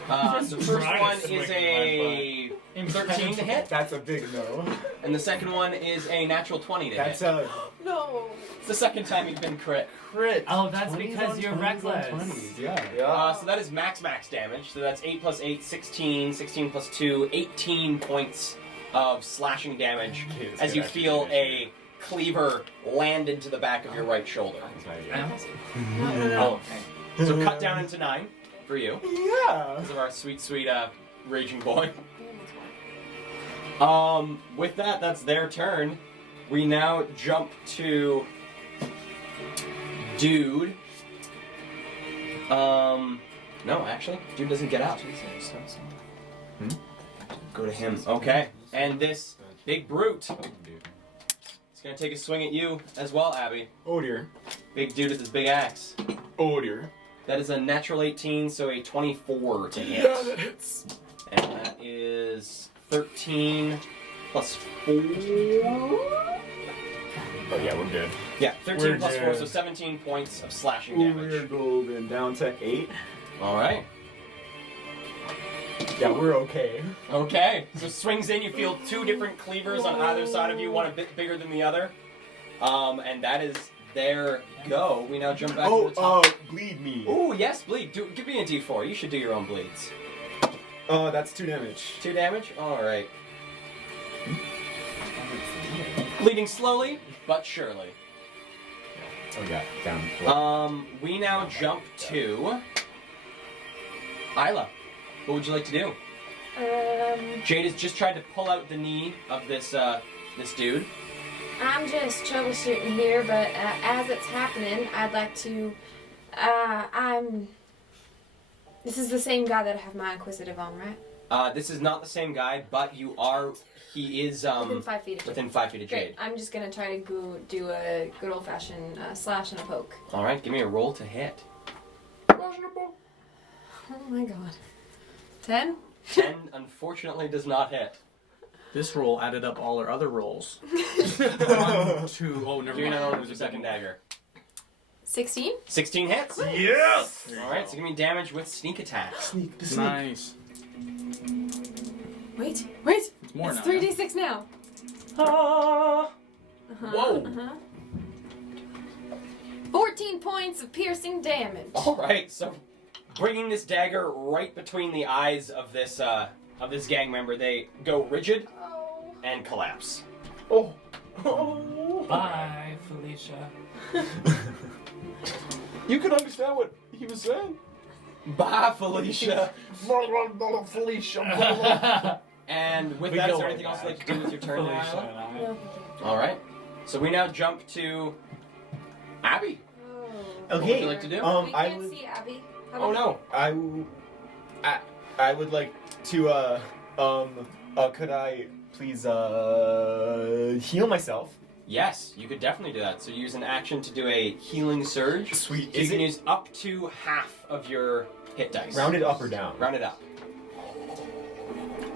So the first Try to one swing is my a 13 to hit, That's a big no. and the second one is a natural 20 to That's hit. a No. It's the second time you've been crit. Crit. Oh, that's because you're reckless. Yeah. Yeah. So that is max damage. So that's 8 plus 8, 16. 16 plus 2, 18 points of slashing damage Okay, this as could you actually feel be a cleaver land into the back of your right shoulder. Oh, okay. So cut down into 9 for you Yeah. because of our sweet raging boy. With that, that's their turn. We now jump to Dude. No, actually, Dude doesn't get out. Go to him. Okay. And this big brute is gonna take a swing at you as well, Abby. Oh dear. Big dude with his big axe. Oh dear. That is a natural 18, so a 24 to hit. Yeah, that hits. And that is 13 plus 4. Oh yeah, we're good. Yeah, 13 We're plus 4, good. so 17 points of slashing We're damage. golden. Down to 8. Alright. Yeah, we're okay. Okay. So swings in, you feel 2 different cleavers on either side of you, one a bit bigger than the other. And that is their go. We now jump back to the top. Bleed me. Ooh, yes, bleed. Give me a d4. You should do your own bleeds. That's 2 damage. 2 damage? Alright. Bleeding slowly, but surely. Oh yeah, down. We now jump to Isla. What would you like to do? Jade has just tried to pull out the knee of this dude. I'm just troubleshooting here, but as it's happening, I'd like to. This is the same guy that I have my inquisitive on, right? This is not the same guy, but he is Within 5 feet of Jade. within 5 feet of Great. Jade. I'm just gonna try to go do a good old fashioned slash and a poke. All right, give me a roll to hit. Oh my god. 10? 10 unfortunately does not hit. This roll added up all our other rolls. 1, 2, oh, never Do you know mind. with your second dagger? 16? 16 hits. Yes! All right, so give me damage with sneak attack. Nice. Wait. It's more It's now. 3d6 now. Ah. Whoa. 14 points of piercing damage. All right, so bringing this dagger right between the eyes of this gang member, they go rigid Oh. and collapse. Oh. Bye, Felicia. You could understand what he was saying. Bye, Felicia. Felicia. And with We that, go is there like anything else that. you'd like to do with your turn, Felicia Isla? and I. No, thank you. All right. So we now jump to Abby. Oh. What would you like to do? We I can't would. see Abby. How Oh about- no. I would like to could I please heal myself? Yes, you could definitely do that. So use an action to do a healing surge. Sweet. So you Is can it use up to half of your hit dice. rounded up or down? Round it up.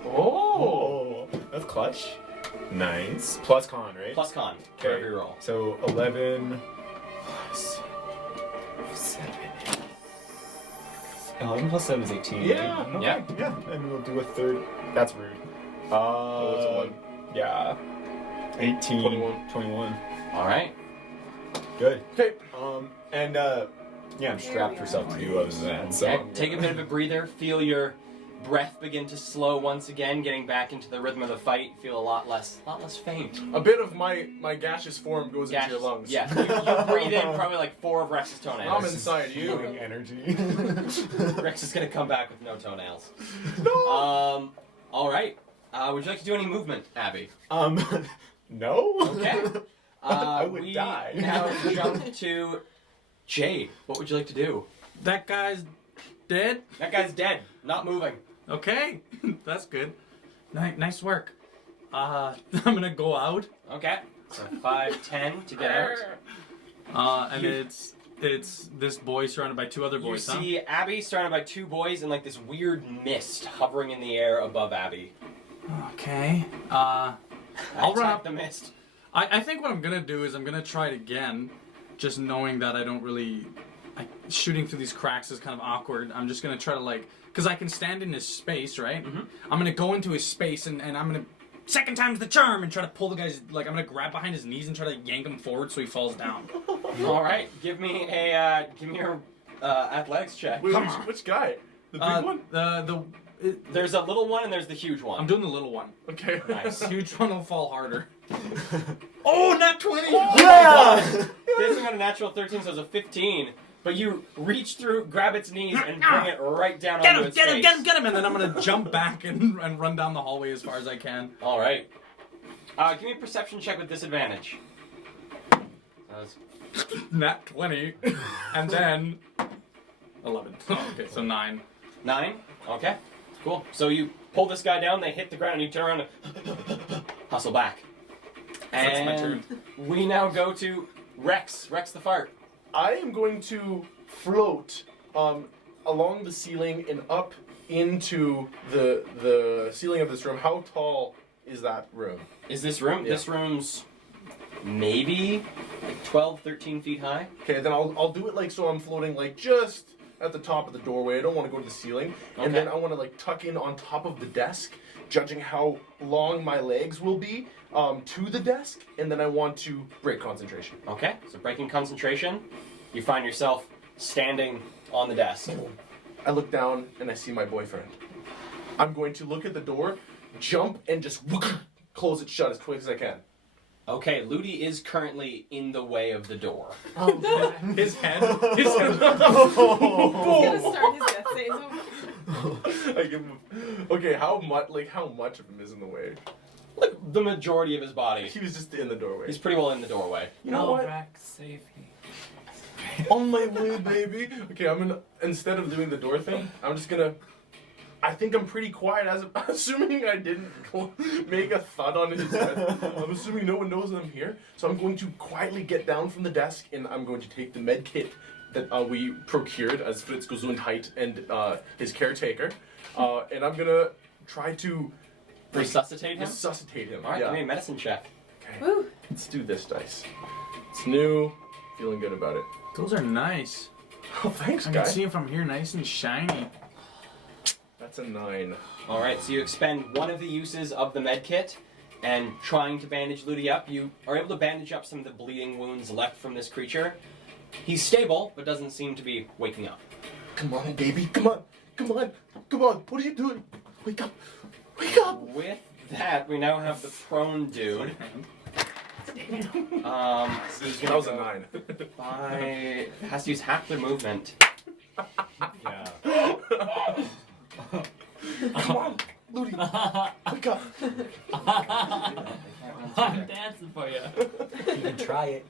Oh, that's clutch. Nice. Plus con, right? Plus con for Okay. every roll. So 11 plus 7. 11 plus 7 is 18. Yeah. Okay. Yeah. Yeah. And we'll do a third. That's rude. it's a 1. Yeah. 18. 21. All right. Good. Okay. And yeah, I'm strapped for something to do other than that. So Okay, take a bit of a breather. Feel your breath begin to slow once again, getting back into the rhythm of the fight. Feel a lot less faint. A bit of my gaseous form goes into your lungs. Yeah, you breathe in probably like 4 of Rex's I'm toenails. inside you. feeling energy. Rex is gonna come back with no toenails. No. All right. Would you like to do any movement, Abby? No. Okay. I would we die. now jump to Jade. What would you like to do? That guy's dead. That guy's dead, not moving. Okay, that's good. Nice work. I'm gonna go out. Okay. So 5, 10 to get out. And it's this boy surrounded by 2 other You boys. see Abby surrounded by 2 boys and like this weird mist hovering in the air above Abby. Huh? Okay. I'll run Attack up. the mist. I think what I'm gonna do is I'm gonna try it again, just knowing that I don't really. Shooting through these cracks is kind of awkward. I'm just gonna try to because I can stand in his space, right? Mm-hmm. I'm gonna go into his space and I'm gonna second time's the charm and try to pull the guy's I'm gonna grab behind his knees and try to yank him forward so he falls down. All right. Give me your athletics check. Wait, Come which, on. which guy? The big one? There's a little one and there's the huge one. I'm doing the little one. Okay. Nice. Huge one will fall harder. Oh, not 20! Yeah. This one got a natural 13, so it's a 15. But you reach through, grab its knees, and bring it right down Get onto him! its Get him! face. Get him! Get him! And then I'm gonna jump back and run down the hallway as far as I can. All right. Give me a perception check with disadvantage. Nat 20, and then 11. Okay, so 9. 9? Okay. Cool. So you pull this guy down, they hit the ground, and you turn around and hustle back. That's my And turn. we now go to Rex. Rex the fart. I am going to float along the ceiling and up into the ceiling of this room. How tall is that room? Is this room? Yeah. This room's maybe like 12, 13 feet high. Okay, then I'll do it like so I'm floating like just at the top of the doorway. I don't want to go to the ceiling. Okay. And then I want to like tuck in on top of the desk, judging how long my legs will be to the desk, and then I want to break concentration. Okay, so breaking concentration, you find yourself standing on the desk. I look down and I see my boyfriend. I'm going to look at the door, jump, and just close it shut as quick as I can. Okay, Ludi is currently in the way of the door. His head. He's gonna start his death save. I give him. Okay, how much of him is in the way? Like the majority of his body. He was just in the doorway. He's pretty well in the doorway. You know what? Rex, save me. On my way, baby. Okay, I'm gonna instead of doing the door thing, I'm just gonna. I think I'm pretty quiet, as assuming I didn't make a thud on his head. I'm assuming no one knows that I'm here, so I'm going to quietly get down from the desk and I'm going to take the med kit that we procured as Fritz Gesundheit and his caretaker, and I'm gonna try to Resuscitate him? resuscitate him. Alright, yeah. give me a medicine check. Okay. Woo. Let's do this dice. It's new. Feeling good about it. Those are nice. Oh, thanks, I guy. can see them from here, nice and shiny. That's a 9. Alright, so you expend one of the uses of the med kit and trying to bandage Ludi up. You are able to bandage up some of the bleeding wounds left from this creature. He's stable, but doesn't seem to be waking up. Come on, baby. Come on. Come on. Come on. What are you doing? Wake up. Wake up. With that, we now have the prone dude. So he's That gonna was a go 9. has to use half their movement. Yeah. Come on. Ludi. Wake up. I'm dancing for you. You can try it.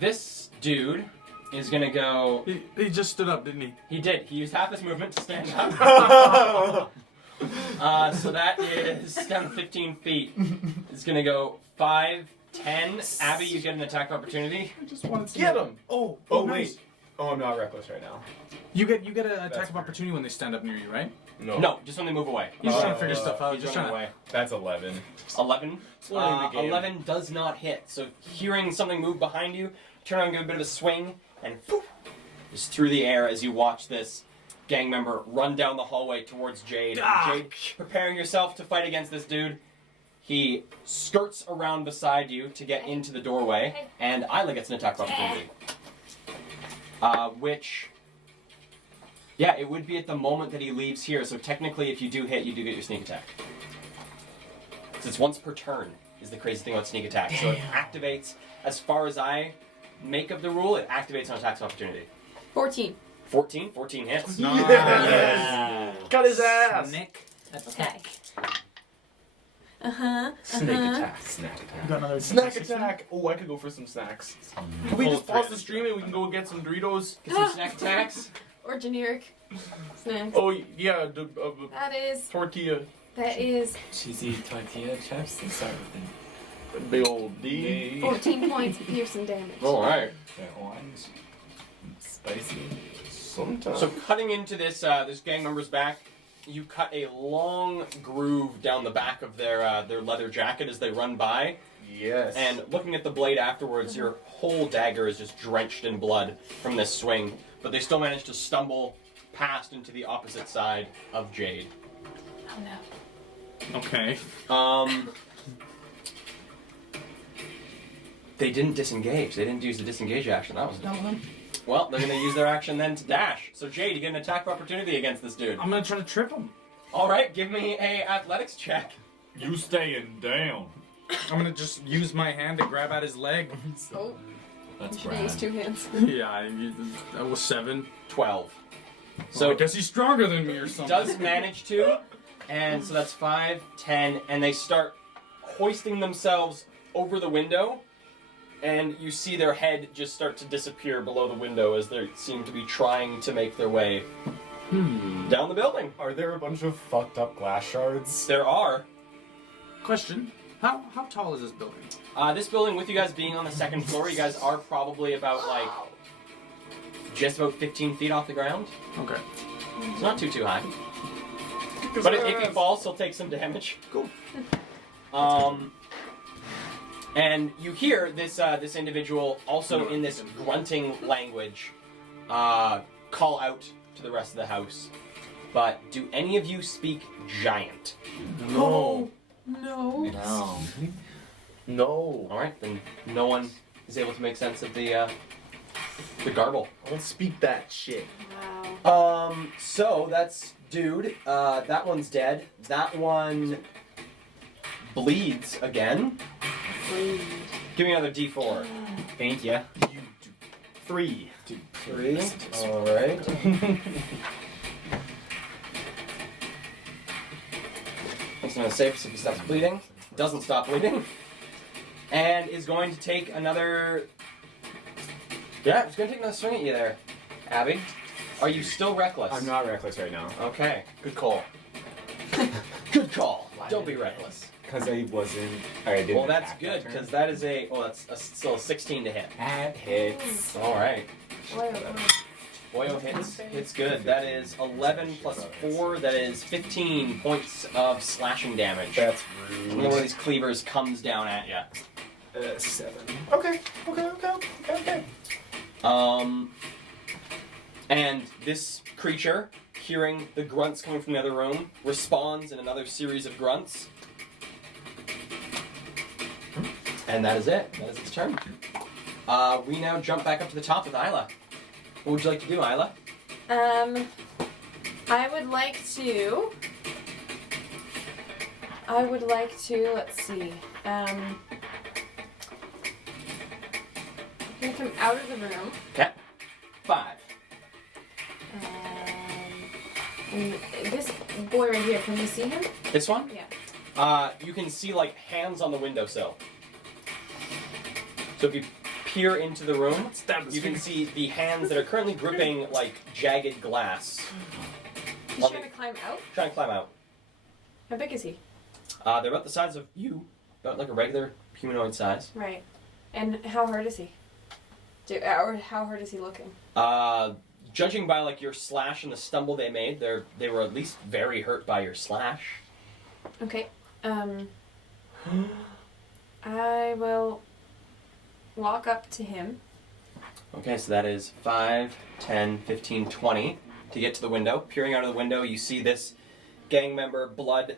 This dude is gonna go. He just stood up, didn't he? He did. He used half his movement to stand up. So that is down to 15 feet. It's gonna go 5, 10. Abby, you get an attack opportunity. I just wanted to Get him. Oh, Oh nice. wait. Oh, I'm not reckless right now. You get an attack That's of opportunity when they stand up near you, right? No, just when they move away. He's trying to figure stuff out. He's Just running trying away. That's 11. 11. learning the game. 11 does not hit. So hearing something move behind you, turn around, give a bit of a swing, and is through the air as you watch this gang member run down the hallway towards Jade. Jade, preparing yourself to fight against this dude. He skirts around beside you to get into the doorway, and Isla gets an attack opportunity. Which, yeah, it would be at the moment that he leaves here, so technically if you do hit, you do get your sneak attack. Because it's once per turn, is the crazy thing about sneak attack. So it activates, as far as I make of the rule, it activates on attacks opportunity. 14. 14 hits. Yes. Got his ass. Nick. Attack. Snake attack. Snack attack. Got another Snack attack. Oh, I could go for some snacks. Can we just pause the stream and we can go get some Doritos? Get some snack attacks. Or generic snacks. Oh yeah, That is. tortilla, That is Cheesy tortilla chips. Let's start with big old D. 14 points of piercing damage. Alright. the orange. Spicy. Sometimes. So cutting into this this gang member's back, you cut a long groove down the back of their leather jacket as they run by. Yes. And looking at the blade afterwards, your whole dagger is just drenched in blood from this swing. But they still manage to stumble past into the opposite side of Jade. Oh no. Okay. They didn't disengage. They didn't use the disengage action. That was dumb of them. Well, they're going to use their action then to dash. So Jade, you get an attack of opportunity against this dude. I'm gonna try to trip him. All right, give me a athletics check. You staying down. I'm gonna just use my hand to grab at his leg. Oh, you That's should use rad. 2 hands. Yeah, that was 7. 12. So So I guess he's stronger than me or something. does manage to, and so that's 5, 10, and they start hoisting themselves over the window, and you see their head just start to disappear below the window as they seem to be trying to make their way down the building. Are there a bunch of fucked up glass shards? There are. Question: How tall is this building? This building, with you guys being on the second floor, you guys are probably about, like, just about 15 feet off the ground. Okay. It's not too high. But if he falls, he'll take some damage. Cool. And you hear this this individual, also in this grunting language, call out to the rest of the house. But do any of you speak giant? No. No. No. No. Alright, then no one is able to make sense of the garble. I don't speak that shit. Wow. So that's dude. That one's dead. That one bleeds again. Give me another D4. Thank ya. 3. 3. Alright. He's gonna save so he stops bleeding. Doesn't stop bleeding. And is going to take another. Yeah, he's gonna take another swing at you there. Abby, are you still reckless? I'm not reckless right now. Okay. Good call. Good call. Don't be reckless. Because I wasn't. Or I didn't. Well, that's attack good, that turn. because that is a. Well, that's still a 16 to hit. That hits. Alright. Oil. Oyo hits. It's good. That is 11 plus 4. That is 15 points of slashing damage. That's One of these cleavers comes down at you. 7. Okay. And this creature, hearing the grunts coming from the other room, responds in another series of grunts. And that is it. That is its turn. We now jump back up to the top with Isla. What would you like to do, Isla? I would like to, let's see, I'm gonna come out of the room. Okay. 5. And this boy right here, can you see him? This one? Yeah. You can see, like, hands on the windowsill. So if you peer into the room, you can see the hands that are currently gripping, like, jagged glass. He's trying to climb out? Trying to climb out. How big is he? They're about the size of you. About like a regular humanoid size. Right. And how hard is he? Or how hard is he looking? Judging by, like, your slash and the stumble they made, they were at least very hurt by your slash. Okay. I will walk up to him Okay, so that is 5, 10, 15, 20 to get to the window. Peering out of the window, you see this gang member, blood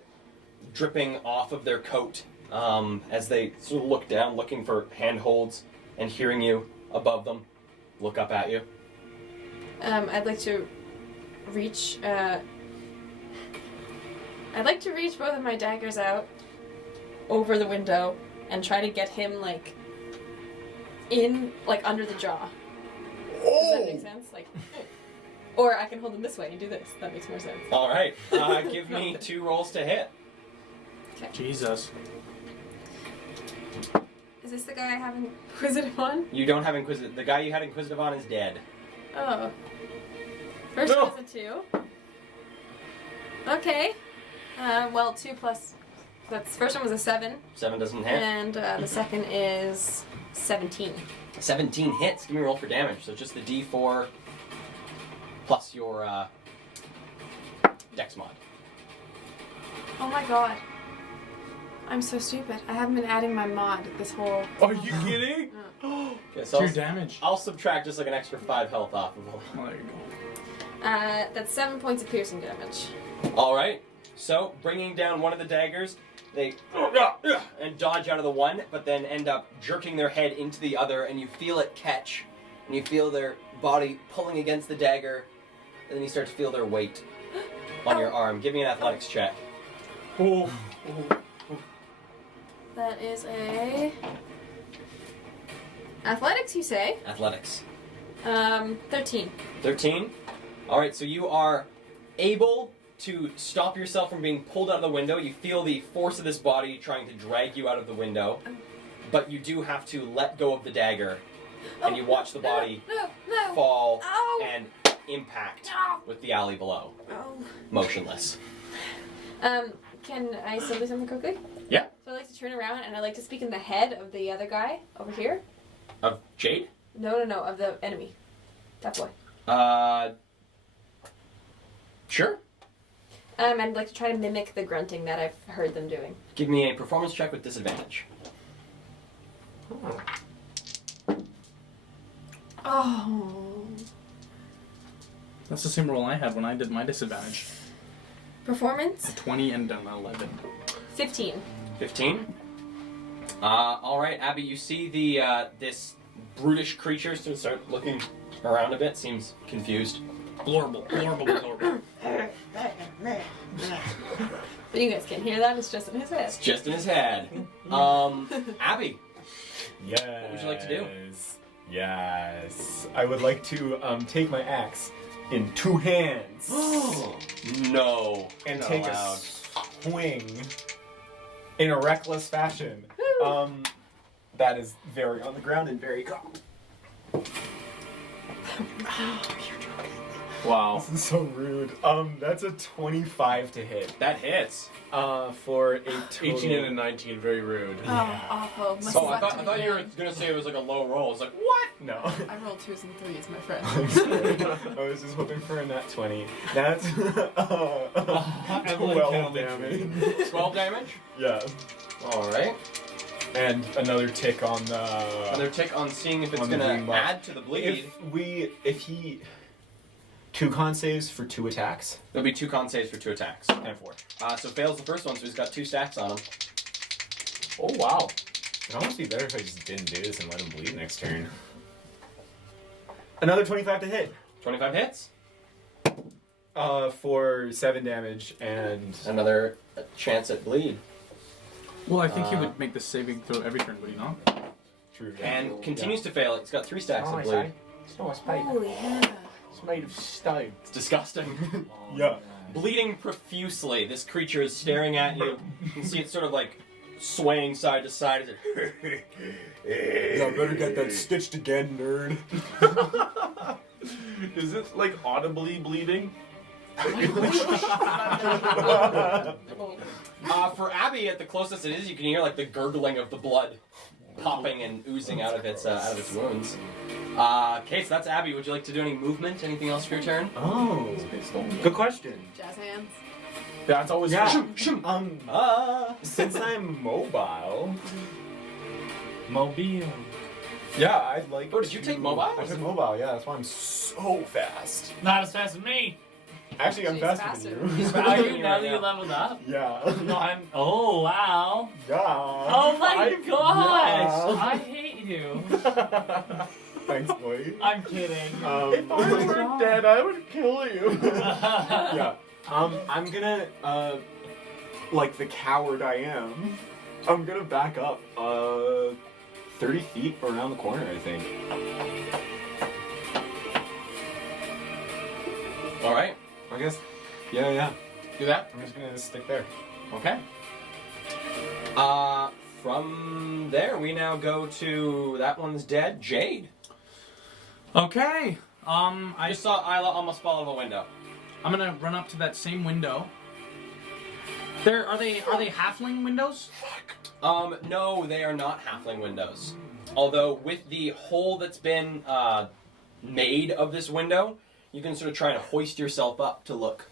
dripping off of their coat as they sort of look down, looking for handholds, and hearing you above them look up at you. I'd like to reach. I'd like to reach both of my daggers out over the window and try to get him like under the jaw. Does that make sense? Like, or I can hold him this way and do this. That makes more sense. All right, give me 2 rolls to hit. Okay. Jesus. Is this the guy I have inquisitive on? You don't have inquisitive. The guy you had inquisitive on is dead. Oh. First No. one is a 2. Okay. Well, 2 plus. That's first one was a 7, 7 doesn't hit. and the second is 17. 17 hits. Give me a roll for damage. So just the D4 plus your Dex mod. Oh my god. I'm so stupid. I haven't been adding my mod this whole. Are you kidding? Okay, so 2 damage. I'll subtract just like an extra 5 health off of them. Oh, there you go. That's 7 points of piercing damage. All right. So bringing down one of the daggers, they and dodge out of the one, but then end up jerking their head into the other, and you feel it catch, and you feel their body pulling against the dagger, and then you start to feel their weight on your arm. Give me an athletics check. Oh. That is a. Athletics, you say? Athletics. 13. 13. All right. So you are able to stop yourself from being pulled out of the window. You feel the force of this body trying to drag you out of the window, but you do have to let go of the dagger, and you watch the body No. fall Ow. and impact Ow. with the alley below, Oh. motionless. Can I still do something quickly? Yeah. So I'd like to turn around and I'd like to speak in the head of the other guy over here. Of Jade? No, of the enemy. That boy. Sure. I'd like to try to mimic the grunting that I've heard them doing. Give me a performance check with disadvantage. Oh. That's the same roll I had when I did my disadvantage. Performance? A 20 and an 11. 15. 15. All right, Abby. You see the this brutish creature start looking around a bit. Seems confused. Blorble. But you guys can't hear that. It's just in his head. It's just in his head. Abby. Yes. What would you like to do? Yes. I would like to take my axe in 2 hands No. and Not take allowed. a swing in a reckless fashion. That is very on the ground and very calm. Wow. This is so rude. That's a 25 to hit. That hits. For a total 18 and a 19, very rude. Oh, awful. Must Oh, I suck thought to be you were him. gonna say it was like a low roll. It's like what? No. I rolled 2s and 3s, my friend. I'm sorry. I was just hoping for a nat 20. That's 12 damage. 12 damage. Yeah. All right. And another tick on the. Another tick on seeing if it's On the gonna green buff. add to the bleed. If he. 2 con saves for 2 attacks. There'll be 2 con saves for 2 attacks. And 4. So fails the first one, so he's got 2 stacks on him. Oh, wow. It'd almost be better if I just didn't do this and let him bleed next turn. Another 25 to hit. 25 hits. For 7 damage and. Another chance at bleed. Well, I think he would make the saving throw every turn, would he not? True. And continues to fail. He's got 3 stacks of bleed. It's not a spider. Holy hell. It's made of stone. It's disgusting. Yeah. Bleeding profusely. This creature is staring at you. You can see it sort of like swaying side to side as it. Yeah, better get that stitched again, nerd. Is it like audibly bleeding? For Abby, at the closest it is, you can hear like the gurgling of the blood popping and oozing out of its wounds. Okay, so that's Abby. Would you like to do any movement? Anything else for your turn? Oh, good question. Jazz hands. That's always Yeah. Ah. Since I'm mobile, Mobile. Yeah, I'd like. Oh, did you take mobile? I took mobile. Yeah, that's why I'm so fast. Not as fast as me. Actually, I'm She's faster than you. Are you now Right that you now. leveled up? Yeah. No, I'm. Oh wow. Yeah. Oh my Yeah. gosh! I hate you. Thanks, boy. I'm kidding. If I were dead, I would kill you. Yeah. I'm gonna, like the coward I am, I'm gonna back up, 30 feet around the corner, I think. All right. I guess. Yeah. Do that. I'm just gonna stick there. Okay. From there, we now go to that one's dead, Jade. Okay. I just saw Isla almost fall out of a window. I'm gonna run up to that same window. Are they halfling windows? No, they are not halfling windows. Although with the hole that's been made of this window, you can sort of try to hoist yourself up to look.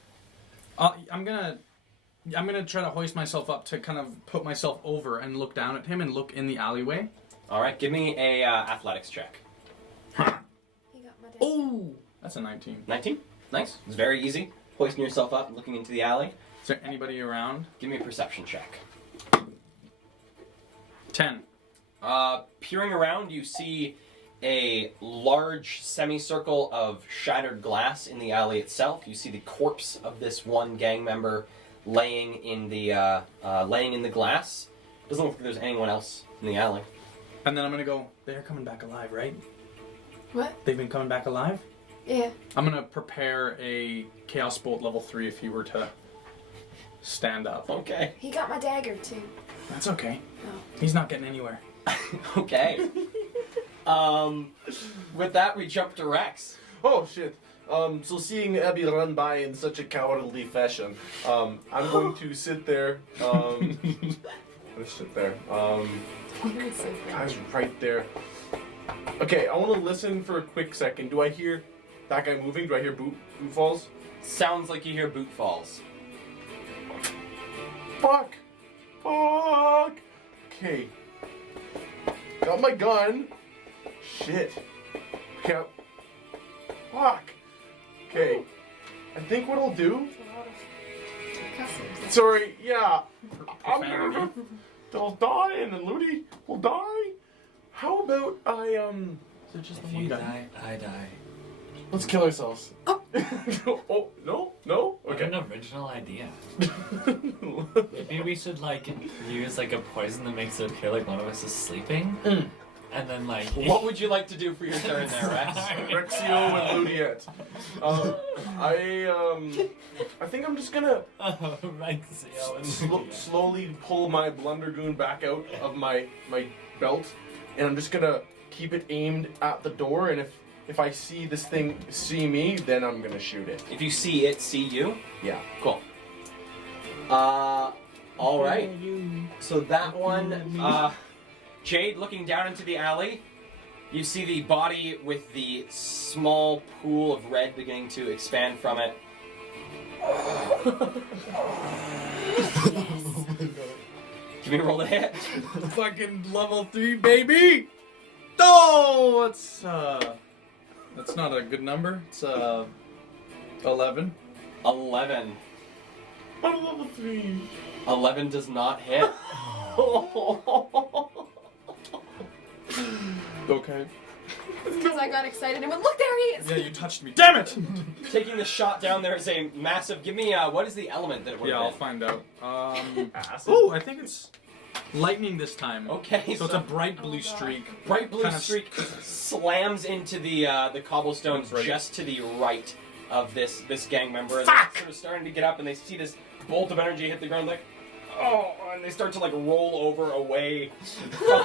I'm gonna try to hoist myself up to kind of put myself over and look down at him and look in the alleyway. All right, give me a athletics check. He got my dad. Oh, that's a 19. 19. Nice. It's very easy. Hoisting yourself up and looking into the alley. Is there anybody around? Give me a perception check. 10. Peering around, you see a large semicircle of shattered glass in the alley itself. You see the corpse of this one gang member laying in the glass. Doesn't look like there's anyone else in the alley. And then I'm gonna go. They're coming back alive, right? What? They've been coming back alive. Yeah. I'm gonna prepare a Chaos Bolt level 3 if he were to stand up. Okay. He got my dagger too. That's okay. Oh. He's not getting anywhere. Okay. With that, we jump to Rex. Oh shit. So seeing Abby run by in such a cowardly fashion, I'm going to sit there. Let's sit there. Guy's right there. Okay, I want to listen for a quick second. Do I hear that guy moving? Do I hear boot falls? Sounds like you hear boot falls. Fuck! Okay. Got my gun. Shit. Okay. Fuck. Okay. I think what I'll do. Sorry, yeah. I'm gonna. They'll die and then Ludi will die. How about I Is it just If you die, I die. let's kill ourselves. Oh, oh no. I Okay. have an original idea. Maybe we should use a poison that makes it appear like one of us is sleeping, and then What would you like to do for your turn there, Rex? Rexio and Ludiette. I think I'm just gonna Rexio and slowly pull my Blundergoon back out of my belt, and I'm just gonna keep it aimed at the door. And if I see this thing see me, then I'm gonna shoot it. If you see it, see you. Yeah. Cool. All right. So that one, Jade looking down into the alley. You see the body with the small pool of red beginning to expand from it. Give me a roll to hit. Fucking level 3, baby! Oh, that's not a good number. It's 11. 11. I'm level 3. 11 does not hit. Okay. Because I got excited and went, look, there he is! Yeah, you touched me. Damn it! Taking the shot down there is a massive. Give me what is the element that it would Yeah, I'll have find out. Acid. Oh, I think it's lightning this time. been? Okay, So it's a bright blue streak. bright blue kinda streak slams into the cobblestones Right. just to the right of this gang member. And Fuck! they're sort of starting to get up, and they see this bolt of energy hit the ground, like, oh, and they start to roll over away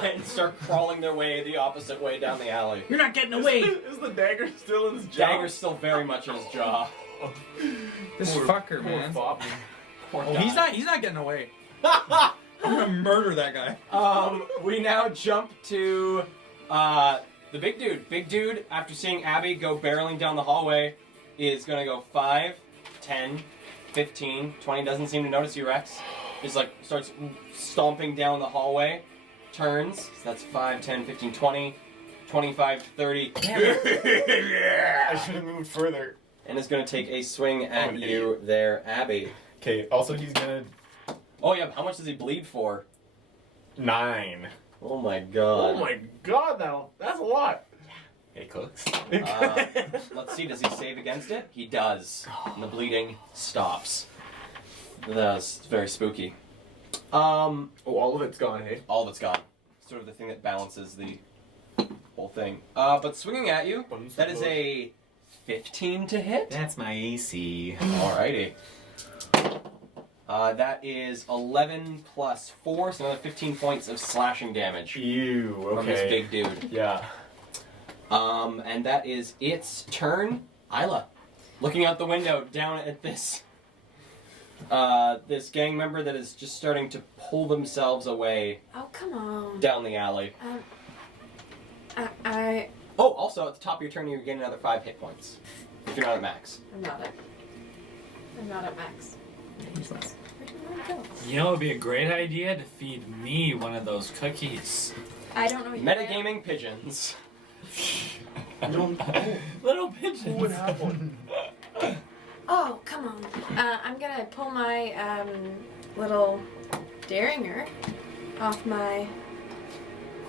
and start crawling their way the opposite way down the alley. You're not getting away! Is the dagger still in his jaw? Dagger's still very much in his jaw. This Poor- fucker, poor man. fop. Poor Oh, guy. he's not getting away. I'm gonna murder that guy. We now jump to the big dude. Big dude, after seeing Abby go barreling down the hallway, is gonna go 5, 10, 15, 20. Doesn't seem to notice you, Rex. Just starts stomping down the hallway, turns. So that's 5, 10, 15, 20. 25 to 30. I should have moved further. And is going to take a swing at an you there, Abby. Okay, also he's gonna... Oh, yeah, how much does he bleed for? 9. Oh my god. Oh my god, now that's a lot. Hey, cooks. Let's see, does he save against it? He does. And the bleeding stops. That's very spooky. Oh, all of it's gone, hey? All of it's gone. Sort of the thing that balances the whole thing. But swinging at you, that is a 15 to hit. That's my AC. Alrighty. That is 11 plus 4, so another 15 points of slashing damage Ew, okay. from this big dude. Yeah. And that is its turn. Isla, looking out the window down at this this gang member that is just starting to pull themselves away Oh, come on. down the alley. I Oh, also at the top of your turn, you're getting another 5 hit points if you're not at max. I'm not at max. Where did I go? You know, it would be a great idea to feed me one of those cookies. I don't know what you're Metagaming pigeons. Little pigeons. Who would have one? Oh, come on. I'm gonna pull my little derringer off my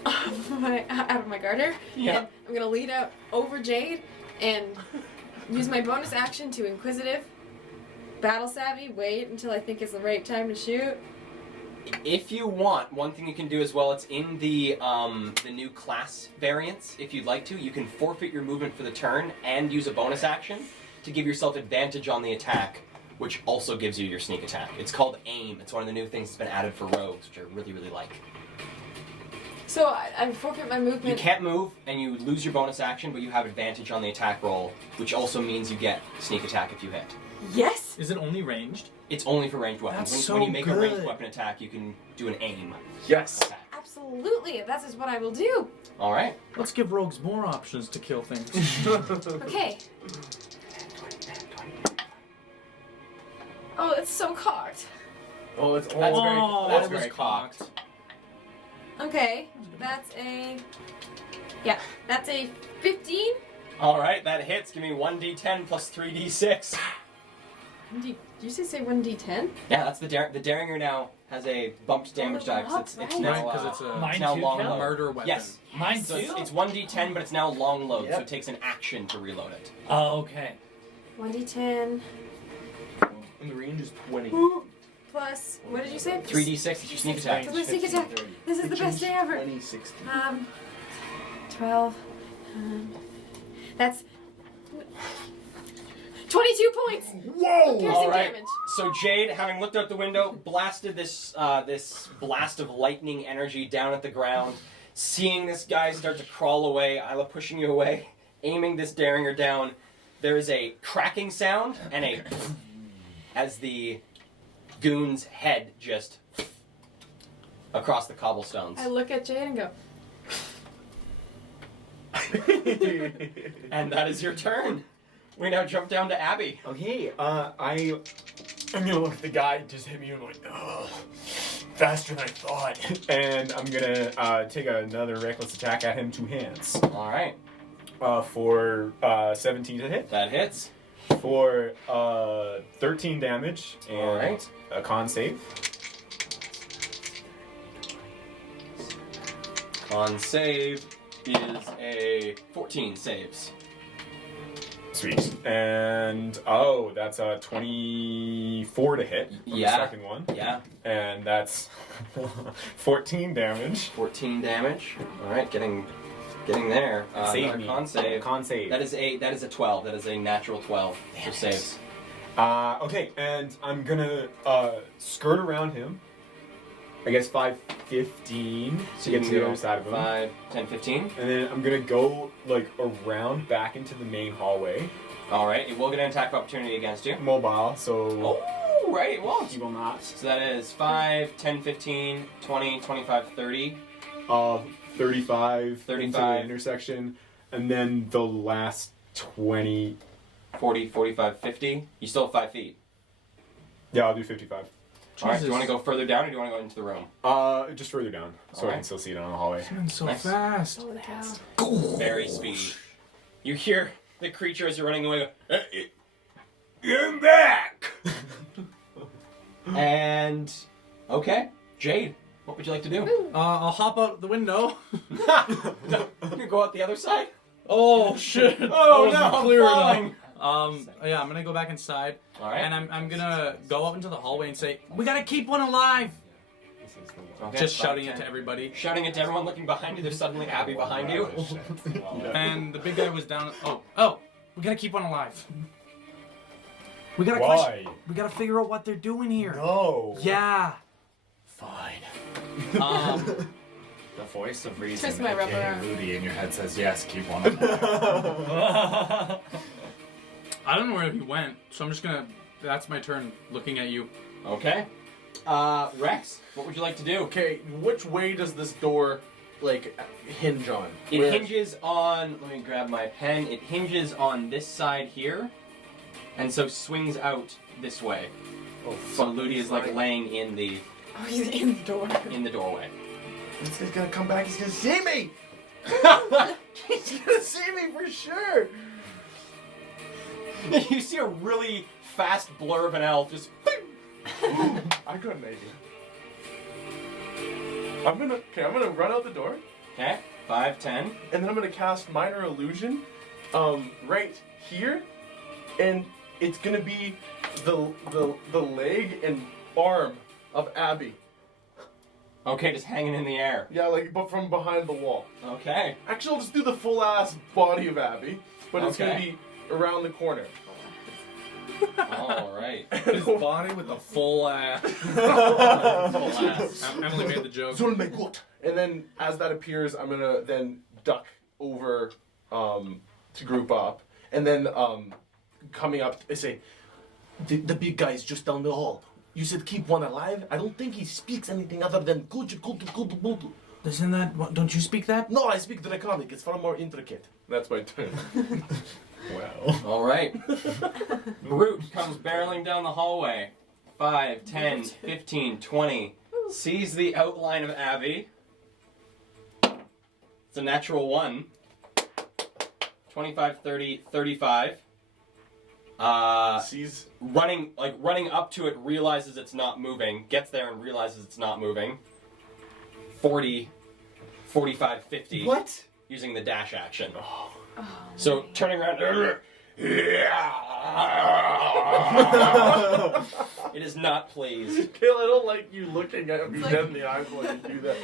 out of my garter. Yeah. And I'm gonna lead out over Jade and use my bonus action to inquisitive, battle savvy. Wait until I think it's the right time to shoot. If you want, one thing you can do as well, it's in the new class variants. If you'd like to, you can forfeit your movement for the turn and use a bonus action to give yourself advantage on the attack, which also gives you your sneak attack. It's called aim. It's one of the new things that's been added for rogues, which I really, really like. So I forfeit my movement. You can't move, and you lose your bonus action, but you have advantage on the attack roll, which also means you get sneak attack if you hit. Yes. Is it only ranged? It's only for ranged weapons. That's When so you make a ranged good. weapon attack, you can do an aim Yes. attack. Absolutely. That is what I will do. All right. Let's give rogues more options to kill things. Okay. Oh, it's so cocked. Oh, it's all. That's very, Oh, that's it was very cocked. Okay. That's a 15. All right, that hits. Give me 1d10 plus 3d6. Did you say 1d10? Yeah, that's the Derringer now has a bumped damage die because it's Right. now Because it's a Mine it's now too, long Cal? load. murder weapon. Yes, Mine so too? it's 1d10, but it's now long load, so Yep. it takes an action to reload it. Oh, okay. 1d10 And the range is 20. plus, what did you say? 3d6 is your sneak attack. That's my sneak attack. This is the best day ever. 20, 60. 12. That's 22 points. Whoa! Piercing All right. damage. So Jade, having looked out the window, blasted this this blast of lightning energy down at the ground. Seeing this guy start to crawl away, Isla pushing you away, aiming this Derringer down. There is a cracking sound and a as the goon's head just across the cobblestones. I look at Jade and go, And that is your turn. We now jump down to Abby. Okay, I'm gonna look at the guy just hit me and I'm like, oh, faster than I thought. And I'm gonna take another reckless attack at him, 2 hands. All right, For 17 to hit. that hits. For 13 damage and All right. a con save. Con save is a 14 saves. Sweet. And that's a 24 to hit on Yeah. the second one. Yeah, And that's 14 damage. 14 damage. All right, getting there. Save Another me. con save. Con save. That is a 12. That is a natural 12 for saves. Okay, and I'm gonna skirt around him. I guess 5, 15 to get to the other side of him. 5, 10, 15. And then I'm gonna go like around back into the main hallway. All right, it will get an attack of opportunity against you. Mobile, so Oh, right, it won't. he will not. So that is 5, 10, 15, 20, 25, 30. 35 into 35. the intersection, and then the last 20. 40, 45, 50. You still have 5 feet. Yeah, I'll do 55. All right, do you Jesus. want to go further down or do you want to go into the room? Just further down, so I Alright. can still see it on the hallway. Moving so Nice. fast. Holy cow. Very speedy. You hear the creature as you're running away go, "Get back!" And, okay, Jade, what would you like to do? I'll hop out the window. You go out the other side? Oh shit! Oh That no, wasn't I'm clear falling. enough. Yeah, I'm gonna go back inside, All right. and I'm gonna go out into the hallway and say, "We gotta keep one alive." Okay, Just 5, shouting it 10. to everybody. Shouting it to everyone looking behind you. There's suddenly Abby behind you. And the big guy was down. Oh, we gotta keep one alive. We gotta Why? question. We gotta figure out what they're doing here. No. Yeah. Fine. The voice of reason, Twist my rubber aka arm. Rudy, in your head says, yes, keep one alive. I don't know where he went, so I'm just gonna. That's my turn. Looking at you. Okay. Rex, what would you like to do? Okay, which way does this door, like, hinge on? It Where- hinges on. Let me grab my pen. It hinges on this side here, and so swings out this way. Oh, So fuck, Ludi is like he's laying in the Oh, he's in the door. doorway. This guy's gonna come back. He's gonna see me. He's gonna see me for sure. You see a really fast blur of an elf just. I got an idea. I'm gonna run out the door, Okay. 5, 10. and then I'm gonna cast minor illusion, right here, and it's gonna be the leg and arm of Abby. Okay, just hanging in the air. Yeah, like, but from behind the wall. Okay. Actually, I'll just do the full ass body of Abby, but it's gonna Okay. be around the corner. All right. His body with the full ass. Full ass. Emily made the joke. So my gut. And then as that appears, I'm gonna then duck over to group up, and then coming up, I say, the big guy is just down the hall. You said keep one alive. I don't think he speaks anything other than good. Isn't that? Don't you speak that? No, I speak draconic. It's far more intricate. That's my turn. Well. All right. Brute comes barreling down the hallway. 5, 10, 15, 20. Sees the outline of Abby. It's a natural 1. 25, 30, 35. Sees. Running up to it, realizes it's not moving. Gets there and realizes it's not moving. 40, 45, 50. What? Using the dash action. So turning around. It is not pleased. Kale, I don't like you looking at me It's like- dead in the eyes while you do that.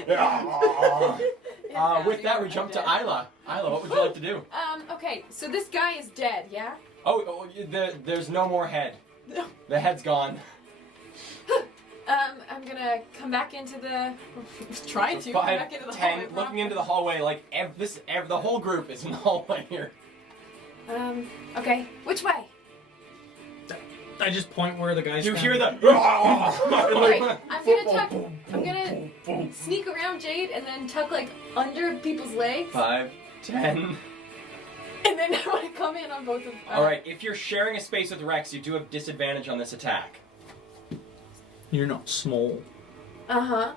With that, we jump to Isla. Isla, what would you like to do? Okay, so this guy is dead, yeah? There's no more head. The head's gone. I'm gonna come back into the. Try to come 5, back into the 10, hallway. looking into the hallway, like the whole group is in the hallway here. Okay, which way? I just point where the guy's. You hear the. Alright, I'm gonna sneak around Jade and then tuck like under people's legs, 5, 10. and then I want to come in on both of. Alright, if you're sharing a space with Rex, you do have disadvantage on this attack. You're not small. I'm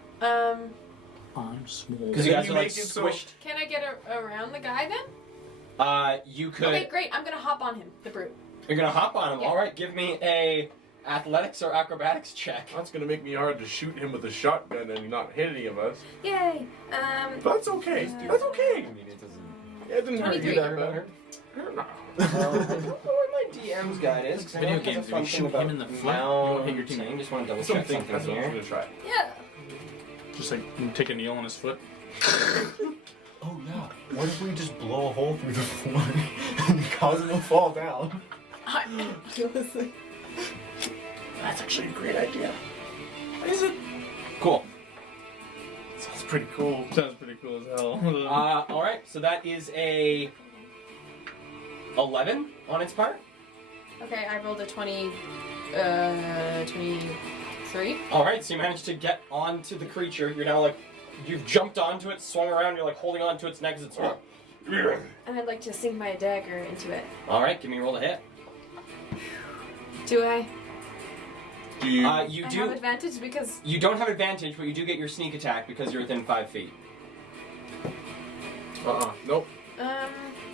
small. Because you Can guys you are like make it so- squished. Can I get around the guy then? You could. Okay, great. I'm gonna hop on him, the brute. You're gonna hop on him. Yeah. Alright, give me a athletics or acrobatics check. That's gonna make me hard to shoot him with a shotgun and not hit any of us. Yay. But that's okay. That's okay. I mean, it doesn't. Yeah, it didn't hurt 23. you that bad. I don't know what my DM's guide is. 'cause I know Video it has a games, if fun you thing shoot about him in the foot, you mounting. won't hit your teammate. Just want to double check Something. something That's what I was here. gonna try. Yeah. Just like take a kneel on his foot. Oh yeah. What if we just blow a hole through the floor and cause him to fall down? I'm ridiculously. That's actually a great idea. Is it? Cool. Sounds pretty cool. Sounds pretty cool as hell. Alright, so that is a 11 on its part. Okay, I rolled a 23. Alright, so you managed to get onto the creature. You're now like, you've jumped onto it, swung around, you're like holding onto its neck as it's. And I'd like to sink my dagger into it. Alright, give me a roll to hit. Do I? Do you? You I do. have advantage because You don't have advantage, but you do get your sneak attack because you're within 5 feet. Nope.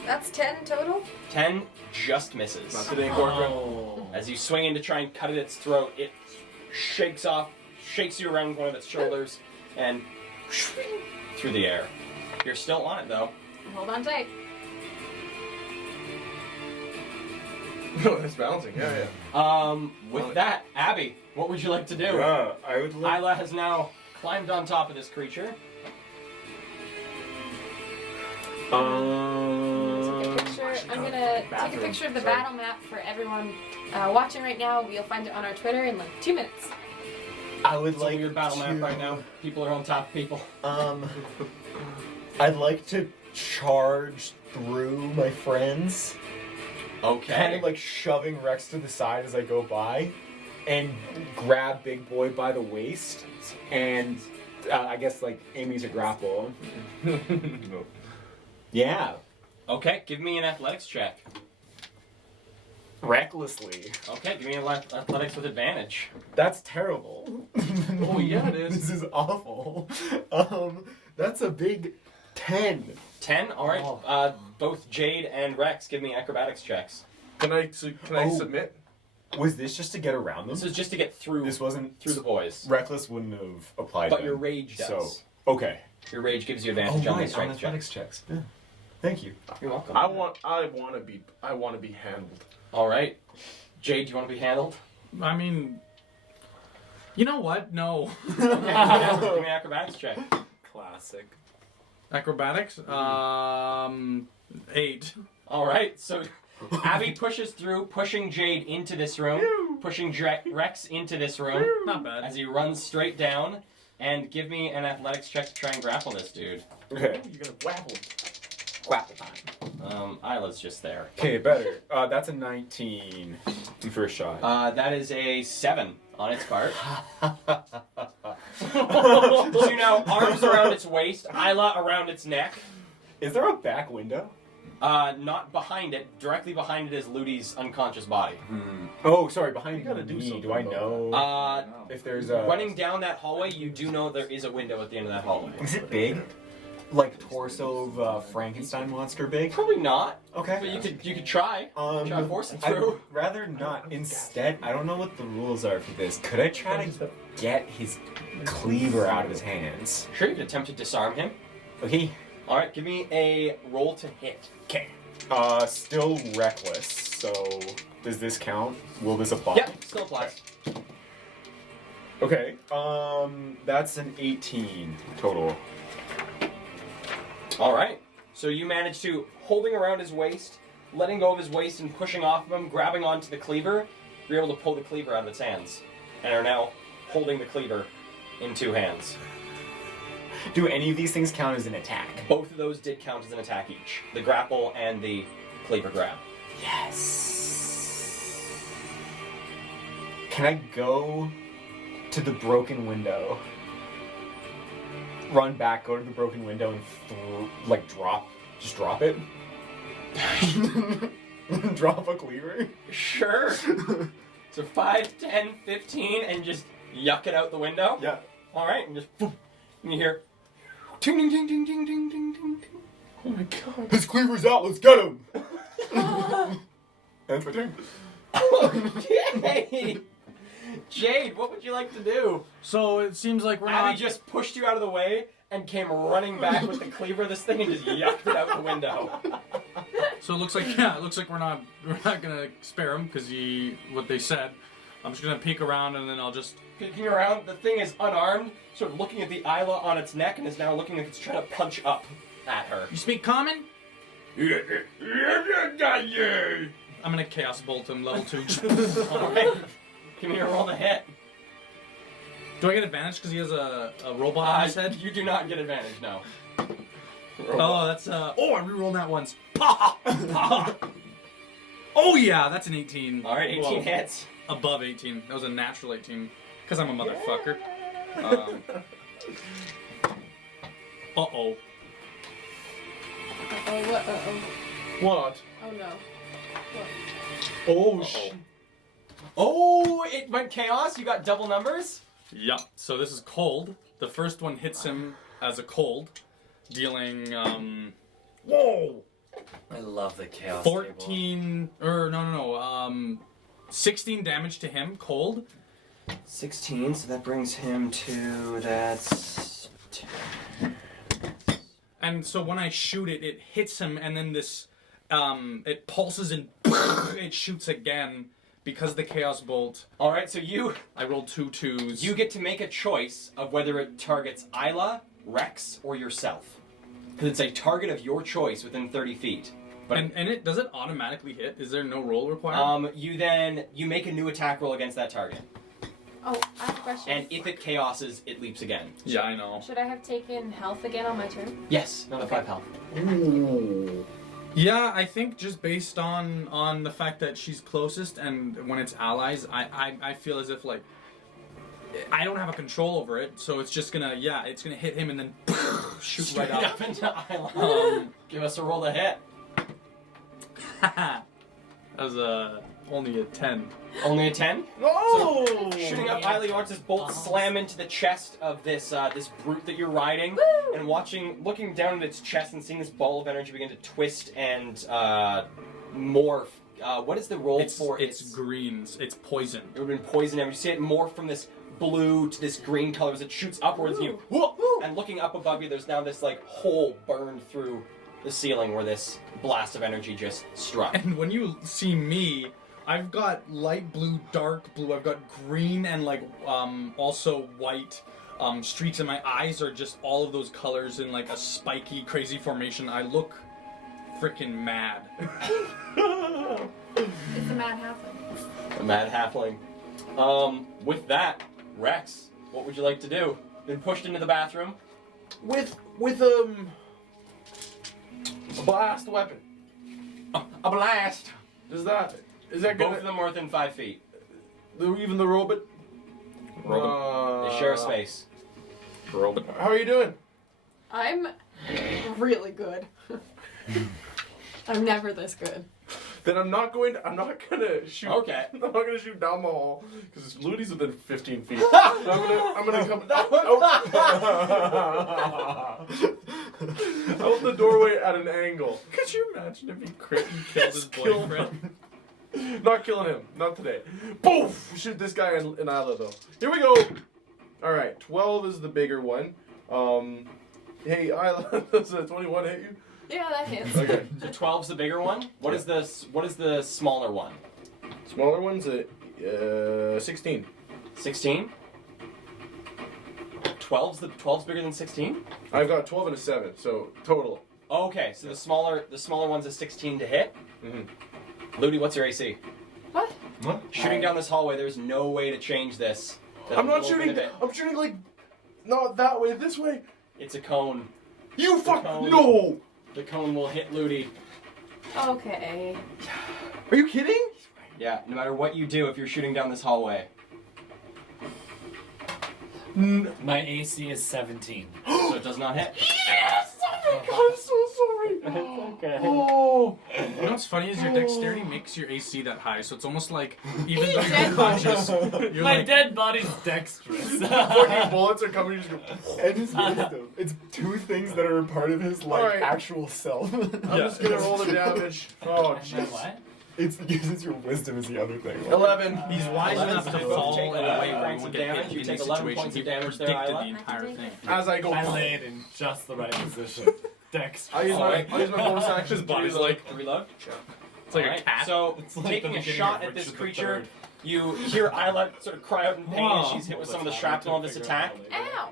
that's 10 total. 10 just misses. Not today, Corcoran. Oh. As you swing in to try and cut at its throat, it shakes you around one of its shoulders, and through the air. You're still on it though. Hold on tight. No, it's bouncing. Yeah. With that, Abby, what would you like to do? I would like. Isla has now climbed on top of this creature. Take a picture. I'm gonna take a Bathroom, picture of the sorry. battle map for everyone watching right now. You'll find it on our Twitter in like 2 minutes. I would It's a like weird battle map to- right now. People are on top of people. I'd like to charge through my friends, Okay. kind of like shoving Rex to the side as I go by, and grab Big Boy by the waist, and I guess like Amy's a grapple. Yeah, Okay, give me an athletics check. recklessly. Okay, give me an athletics with advantage. That's terrible. Oh, yeah, it is. This is awful. That's a big 10. 10. All right. Oh. Both Jade and Rex, give me acrobatics checks. Can I Oh. submit? Was this just to get around them? This is just to get through This wasn't through the boys. Reckless wouldn't have applied. But then. your rage does. So okay. Your rage gives you advantage on the on strength check. athletics checks. Yeah. Thank you. You're welcome. I want to be handled. All right. Jade, do you want to be handled? I mean, you know what? No. Okay, give me an acrobatics check. Classic. Acrobatics. 8. All right. So Abby pushes through, pushing Jade into this room, pushing Rex into this room Not bad. as he runs straight down. And give me an athletics check to try and grapple this dude. Okay. You're gonna wabble. Grapple time. Isla's just there. Okay, better. That's a 19. The first shot. That is a 7 on its part. So you know, arms around its waist, Isla around its neck. Is there a back window? Not behind it. Directly behind it is Ludi's unconscious body. Oh, sorry. Behind You gotta do me. something Do I about know if there's a Running down that hallway, you do know there is a window at the end of that hallway. Is it big? Like torso of Frankenstein monster big? Probably not, Okay. but you could try. Try to force it I'd through. rather not. Instead, I don't know what the rules are for this. Could I try to get his cleaver out of his hands? Sure, you could attempt to disarm him. Okay. All right, give me a roll to hit. Okay. Still reckless. So does this count? Will this apply? Yep, still applies. Okay. That's an 18 total. All right. So you manage to, holding around his waist, letting go of his waist and pushing off of him, grabbing onto the cleaver, you're able to pull the cleaver out of its hands, and are now holding the cleaver in 2 hands. Do any of these things count as an attack? Both of those did count as an attack each. The grapple and the cleaver grab. Yes. Can I go to the broken window? Run back, go to the broken window, and just drop it? Drop a cleaver? Sure. So 5, 10, 15, and just yuck it out the window? Yeah. All right, and just, and you hear, ting, ting, ting, ting, ting, ting, ting, ting. Oh my god. His cleaver's out, let's get him! That's my turn. Okay. Jade, what would you like to do? So it seems like we're Abby not. just pushed you out of the way and came running back with the cleaver of this thing and just yucked it out the window. So it looks like we're not gonna spare him because what they said. I'm just gonna peek around and then I'll just. Peeking around, the thing is unarmed, sort of looking at the Isla on its neck and is now looking like it's trying to punch up at her. You speak common? I'm gonna chaos bolt him level 2. Alright. Give me a roll to hit. Do I get advantage because he has a robot on his head? You do not get advantage, no. Oh, that's I rerolled that once. Oh yeah, that's an 18. Alright, 18 Whoa. hits. Above 18. That was a natural 18. Because I'm a motherfucker. Uh-oh. Uh-oh, what? Uh-oh. What? Oh no. What? Oh Uh-oh. Oh, it went chaos. You got double numbers. Yep. So this is cold. The first one hits him as a cold, dealing whoa, I love the chaos table. 14 or no, 16 damage to him, cold. 16, so that brings him to that's. And so when I shoot it, it hits him, and then this, it pulses and it shoots again because the chaos bolt. All right, so I rolled 2 2s. you get to make a choice of whether it targets Isla, Rex, or yourself, because it's a target of your choice within 30 feet. But and it does it automatically hit? Is there no roll required? you make a new attack roll against that target, Oh, I have a question. and if it chaoses, it leaps again. Yeah, I know. Should I have taken health again on my turn? Yes, another 5 health. Yeah, I think just based on the fact that she's closest and when it's allies, I feel as if like I don't have a control over it, so it's just gonna it's gonna hit him and then shoot Straight right up. up into Isla. Give us a roll to hit. That was only a 10. Only a 10. Oh! So, shooting up Isla, you watch this bolt slam into the chest of this this brute that you're riding, and looking down at its chest and seeing this ball of energy begin to twist and morph. What is the roll for It's greens. It's poison. It would have been poison damage. You see it morph from this blue to this green color as it shoots upwards, and and looking up above you, there's now this like hole burned through the ceiling where this blast of energy just struck. And when you see me, I've got light blue, dark blue. I've got green and like also white streaks, and my eyes are just all of those colors in like a spiky, crazy formation. I look freaking mad. It's a mad halfling. A mad halfling. With that, Rex, what would you like to do? Been pushed into the bathroom. With a blast weapon. A blast. Is that Both gonna of them are within 5 feet. even the robot? They share a space. Robot. How are you doing? I'm really good. I'm never this good. Then I'm not gonna shoot. Okay. I'm not gonna shoot down the hall because Ludi's within 15 feet. I'm gonna come out the doorway at an angle. Could you imagine if he crit and killed his Kill boyfriend? Not killing him. Not today. Boof! Shoot this guy in Isla though. Here we go. All right. 12 is the bigger one. Hey Isla, does a 21 hit you? Yeah, that hits. Okay. So 12's the bigger one. What is the smaller one? Smaller one's a 16. 16. 12's bigger than 16. I've got 12 and a 7, so total. Okay, so the smaller one's a 16 to hit. Mm-hmm. Ludi, what's your AC? What? Shooting down this hallway, there's no way to change this. There's I'm a not little shooting. bit of it. I'm shooting like not that way. This way. It's a cone. You fuck cone. no. The cone will hit Ludi. Okay. Are you kidding? Yeah, no matter what you do if you're shooting down this hallway. My AC is 17. So it does not hit. Yes! Oh my god, I'm so sorry. Okay. Oh. You know what's funny is your dexterity makes your AC that high, so it's almost like even though Dead you're conscious, you're My like, dead body's dexterous. Fucking bullets are coming. You just go. And his wisdom. It's two things that are a part of his like Alright. actual self. I'm just gonna roll the damage. Oh My jeez. what? It uses your wisdom is the other thing. 11. he's wise 11, enough so to you both fall take in a 11 way where he points won't of get damage. hit You in take the 11 situation. points He of damage there, predicted Isla. the entire thing. As I go. I laid in just the right position. Dexterous. I'll use my bonus action. His body's to like, To reload? it's like Alright, a cat. So, It's like taking the a beginning shot of at this Richard creature, III. you hear Isla sort of cry out in pain as Whoa. she's hit with some of the shrapnel of this attack. Ow!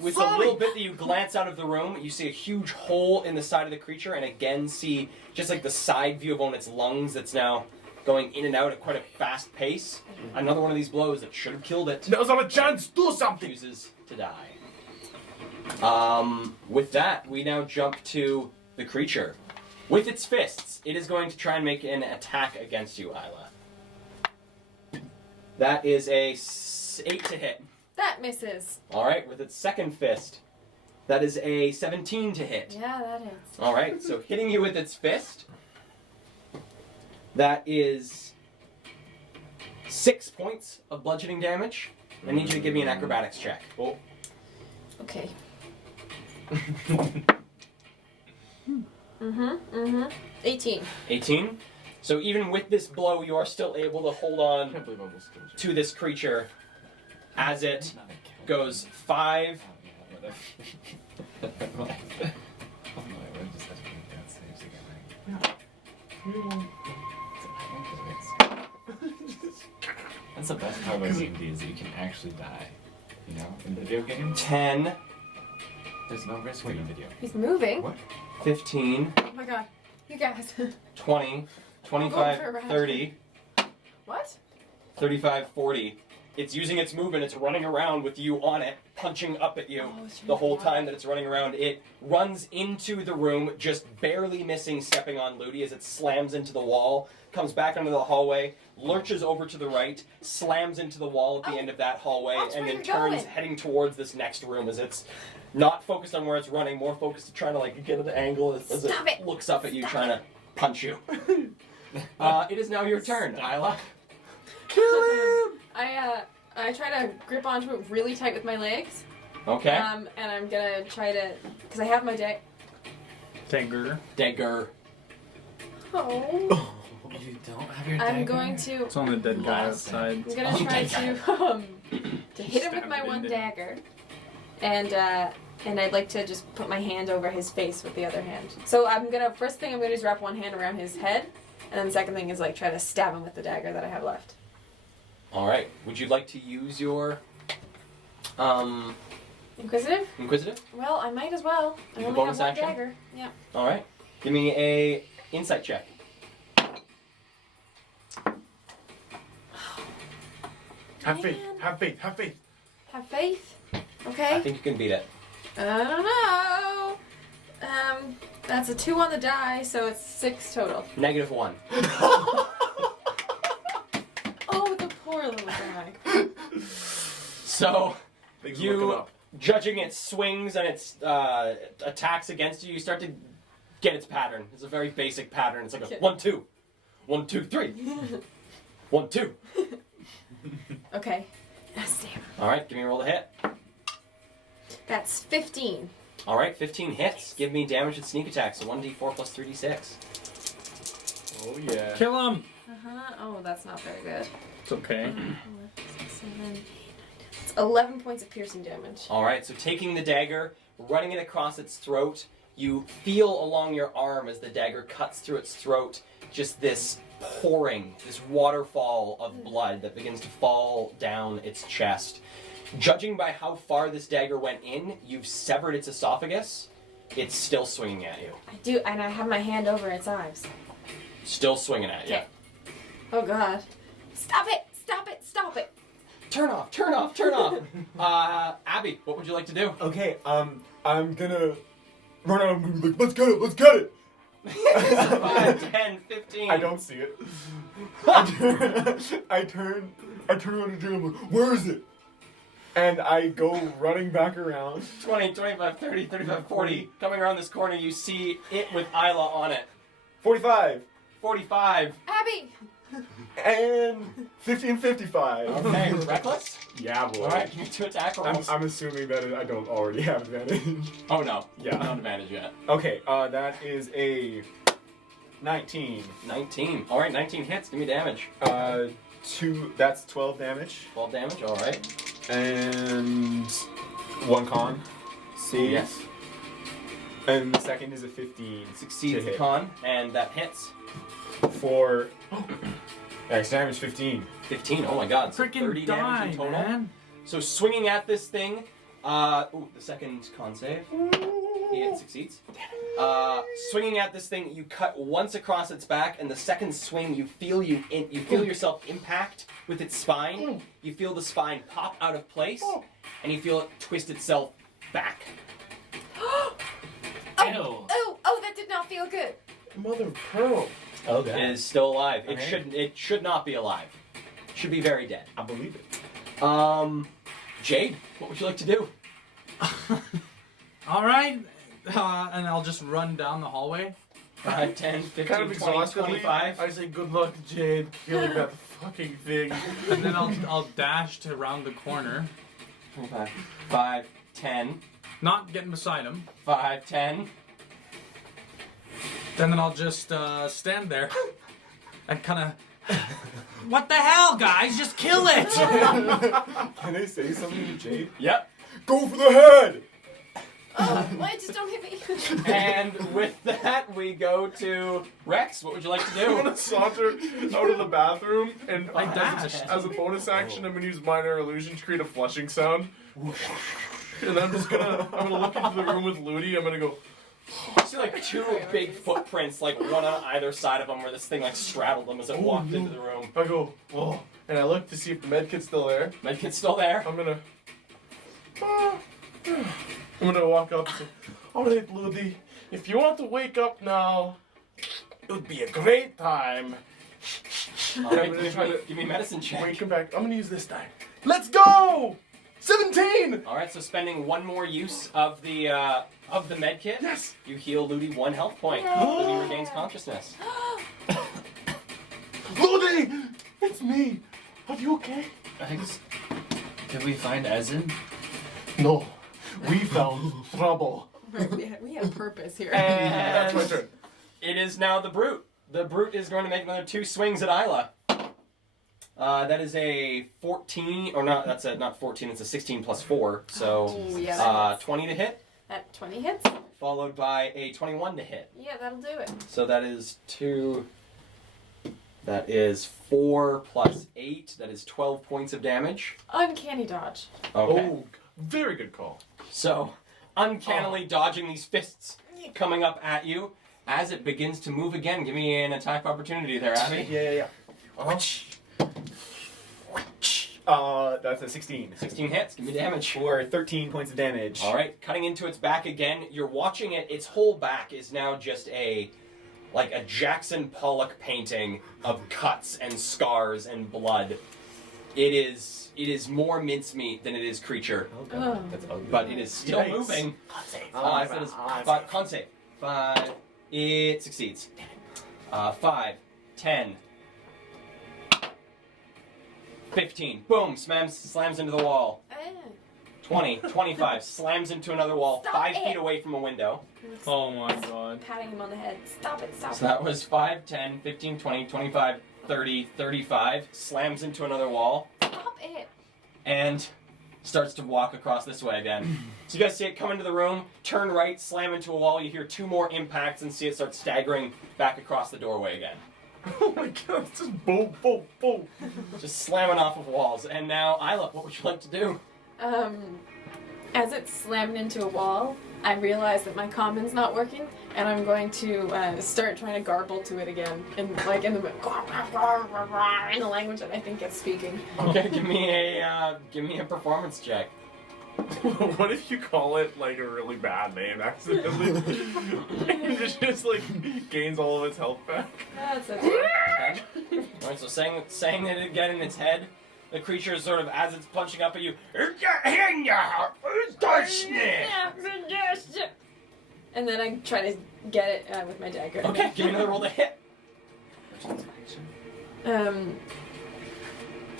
With a little bit that you glance out of the room, you see a huge hole in the side of the creature, and again see just like the side view of one of its lungs that's now going in and out at quite a fast pace. Another one of these blows that should have killed it Now's not a chance. Do something. refuses to die. With that, we now jump to the creature. With its fists, it is going to try and make an attack against you, Isla. That is a 8 to hit. That misses. Alright, with its second fist, that is a 17 to hit. Yeah, that hits. Alright, so hitting you with its fist, that is 6 points of bludgeoning damage. I need you to give me an acrobatics check. Oh. Okay. 18. 18. So even with this blow, you are still able to hold I on can't believe I almost killed you. to this creature as it goes 5. That's the best part about D&D is that you can actually die. You know, in video games, 10, there's no risk in video. He's moving. What? 15, Oh my god. You guys. 20, for a 25, ride. 30, What? 35, 40. It's using its movement. It's running around with you on it, punching up at you Oh, it's the whole really time that it's running around. It runs into the room, just barely missing stepping on Ludi as it slams into the wall, comes back into the hallway, lurches over to the right, slams into the wall at the Oh, end of that hallway, watch and where then you're turns going. heading towards this next room as it's not focused on where it's running, more focused to trying to like get at the angle as Stop it it. looks up at you, Stop trying to punch you. It is now your turn, Isla. I try to grip onto it really tight with my legs. Okay. And I'm gonna try to, because I have my Dagger. Dagger. Oh. You don't have your I'm dagger? going to. It's on the dead guy Lost it. outside. I'm gonna try to hit him with Stab my it one into dagger, and I'd like to just put my hand over his face with the other hand. So first thing I'm gonna do is wrap one hand around his head, and then the second thing is like try to stab him with the dagger that I have left. All right. Would you like to use your Inquisitive? inquisitive? Well, I might as well. I Your only bonus have one action? dagger. Yeah. All right. Give me a insight check. Have faith. Man. Have faith. Have faith. Have faith. I Okay. think you can beat it. I don't know. That's a 2 on the die, so it's 6 total. -1. Oh, the poor little guy. So Things You- looking up. judging its swings and its attacks against you, you start to get its pattern. It's a very basic pattern. It's like a Okay. 1, 2, 1, 2, 3, 1, 2. Okay. Yes, damn. All right. Give me a roll to hit. That's 15. All right. 15 hits. Give me damage with sneak attack. So 1d4 plus 3d6. Oh yeah. Kill him! Oh, that's not very good. It's okay. 7, it's 11 points of piercing damage. All right, so taking the dagger, running it across its throat, you feel along your arm as the dagger cuts through its throat, just this pouring, this waterfall of blood that begins to fall down its chest. Judging by how far this dagger went in, you've severed its esophagus. It's still swinging at you. I do, and I have my hand over its eyes. Still swinging at you. Okay. Oh god. Stop it! Stop it! Stop it! Turn off, turn off, turn off. Abby, what would you like to do? Okay, I'm gonna run out. I'm gonna be like, let's get it, let's get it. 5, 10, 15. I don't see it. I turn around to Jim. I'm like, where is it? And I go running back around. 20, 25, 30, 35, 40. Coming around this corner, you see it with Isla on it. 45 45. Abby! and 15, 55. Okay, reckless? Yeah, boy. Alright, give me 2 attack rolls. I'm assuming that I don't already have advantage. Oh no. Yeah. Not advantage yet. Okay, that is a 19. 19. Alright, 19 hits. Give me damage. That's 12 damage. 12 damage, alright. And 1 con. See? Yes. And the second is a 15. Succeeds to the hit. con, and that hits. For max damage 15. 15, oh my god. So 30 Freaking damage die, in total. man. So swinging at this thing, the second con save. It succeeds. Swinging at this thing, you cut once across its back, and the second swing, you feel yourself impact with its spine. You feel the spine pop out of place, and you feel it twist itself back. Ew. Oh, that did not feel good. Mother of pearl. Oh, It is still alive. It Okay. should not be alive. Should be very dead. I believe it. Jade, what would you like to do? Alright. And I'll just run down the hallway. 5, 10, 15, Kind of 20, exhaustedly, 25. I say good luck, Jade. Killing that fucking thing. And then I'll dash to around the corner. 25. 5, 10. Not getting beside him. 5, 10. And then I'll just stand there and kind of. What the hell, guys? Just kill it! Can I say something to Jade? Yep. Go for the head! Oh, why just don't hit me? And with that, we go to Rex. What would you like to I'm do? gonna saunter out of the bathroom and I dashed. as a bonus action, I'm gonna use minor illusion to create a flushing sound. And I'm gonna look into the room with Ludi. I'm gonna go. You see like two big footprints, like one on either side of them, where this thing like straddled them as it walked into the room. I go. Oh, and I look to see if the med kit's still there. Medkit's still there. I'm gonna walk up and say, alright, Ludi, if you want to wake up now, it would be a great time. Alright, I'm gonna try to give me a medicine check. wake him back. I'm gonna use this time. Let's go! 17! Alright, so spending one more use of the medkit, Yes! you heal Ludi 1 health point. Yay! Ludi regains consciousness. Ludi! It's me! Are you okay? Did we find Ezin? No. We found trouble. We have purpose here. That's my turn. It is now the Brute. The Brute is going to make another 2 swings at Isla. That is a 14, or not, that's not 14, it's a 16 plus 4, so Ooh, yeah, that hits. 20 to hit, At 20 hits? followed by a 21 to hit. Yeah, that'll do it. So that is 2, that is 4 plus 8, that is 12 points of damage. Uncanny dodge. Okay. Oh, very good call. So, uncannily dodging these fists coming up at you. As it begins to move again, give me an attack opportunity there, Abby. Yeah. That's a 16. 16 hits, give me damage. For 13 points of damage. Alright, cutting into its back again. You're watching it, its whole back is now just a Jackson Pollock painting of cuts and scars and blood. It is more mincemeat than it is creature, Oh. That's ugly. but it is still Yikes. moving. Ah, So it is ah, con save. 5, it succeeds. 5, 10, 15. Boom, slams into the wall. 20, 25, slams into another wall, Stop 5 it. feet away from a window. Oh my god. Patting him on the head. Stop it, stop So that was 5, 10, 15, 20, 25, 30, 35. Slams into another wall it. Stop it. and starts to walk across this way again. So you guys see it come into the room, turn right, slam into a wall. You hear 2 more impacts and see it start staggering back across the doorway again. Oh my god, it's just boom, boom, boom. Just slamming off of walls. And now, Isla, what would you like to do? As it's slamming into a wall, I realize that my common's not working, and I'm going to start trying to garble to it again, in the language that I think it's speaking. Okay, give me a performance check. What if you call it like a really bad name accidentally? And it just like gains all of its health back. That's a 10. Alright, so saying it again in its head, the creature is sort of, as it's punching up at you, and then I try to get it with my dagger. okay, give me another roll to hit.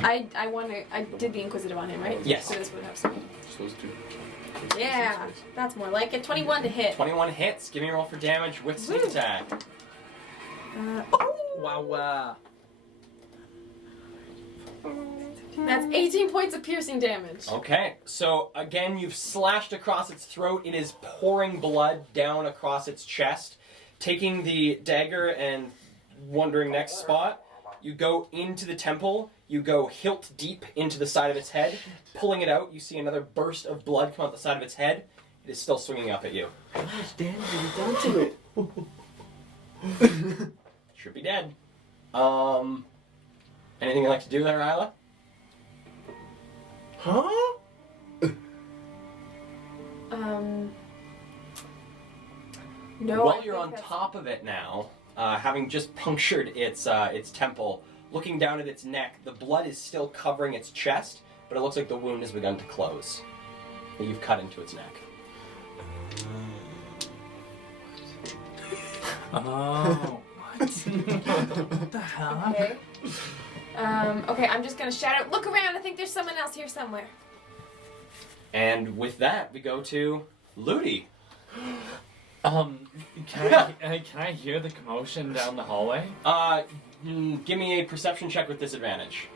I did the Inquisitive on him, right? Yes. So this would have some. Supposed to. Yeah, that's more like it. 21 to hit. 21 hits, give me a roll for damage with sneak Woo. attack. Wow. That's 18 points of piercing damage. Okay, so again, you've slashed across its throat. It is pouring blood down across its chest. Taking the dagger and wandering next spot, you go into the temple. You go hilt deep into the side of its head. Pulling it out, you see another burst of blood come out the side of its head. It is still swinging up at you. How much damage have you done to it? Should be dead. Anything you'd like to do there, Isla? Huh? No. While I you're think on that's- top of it now, having just punctured its temple, looking down at its neck, the blood is still covering its chest, but it looks like the wound has begun to close. That you've cut into its neck. Oh. What? What the hell? Okay. Okay, I'm just gonna shout out, look around, I think there's someone else here somewhere. And with that, we go to Ludi. Can I hear the commotion down the hallway? Give me a perception check with disadvantage.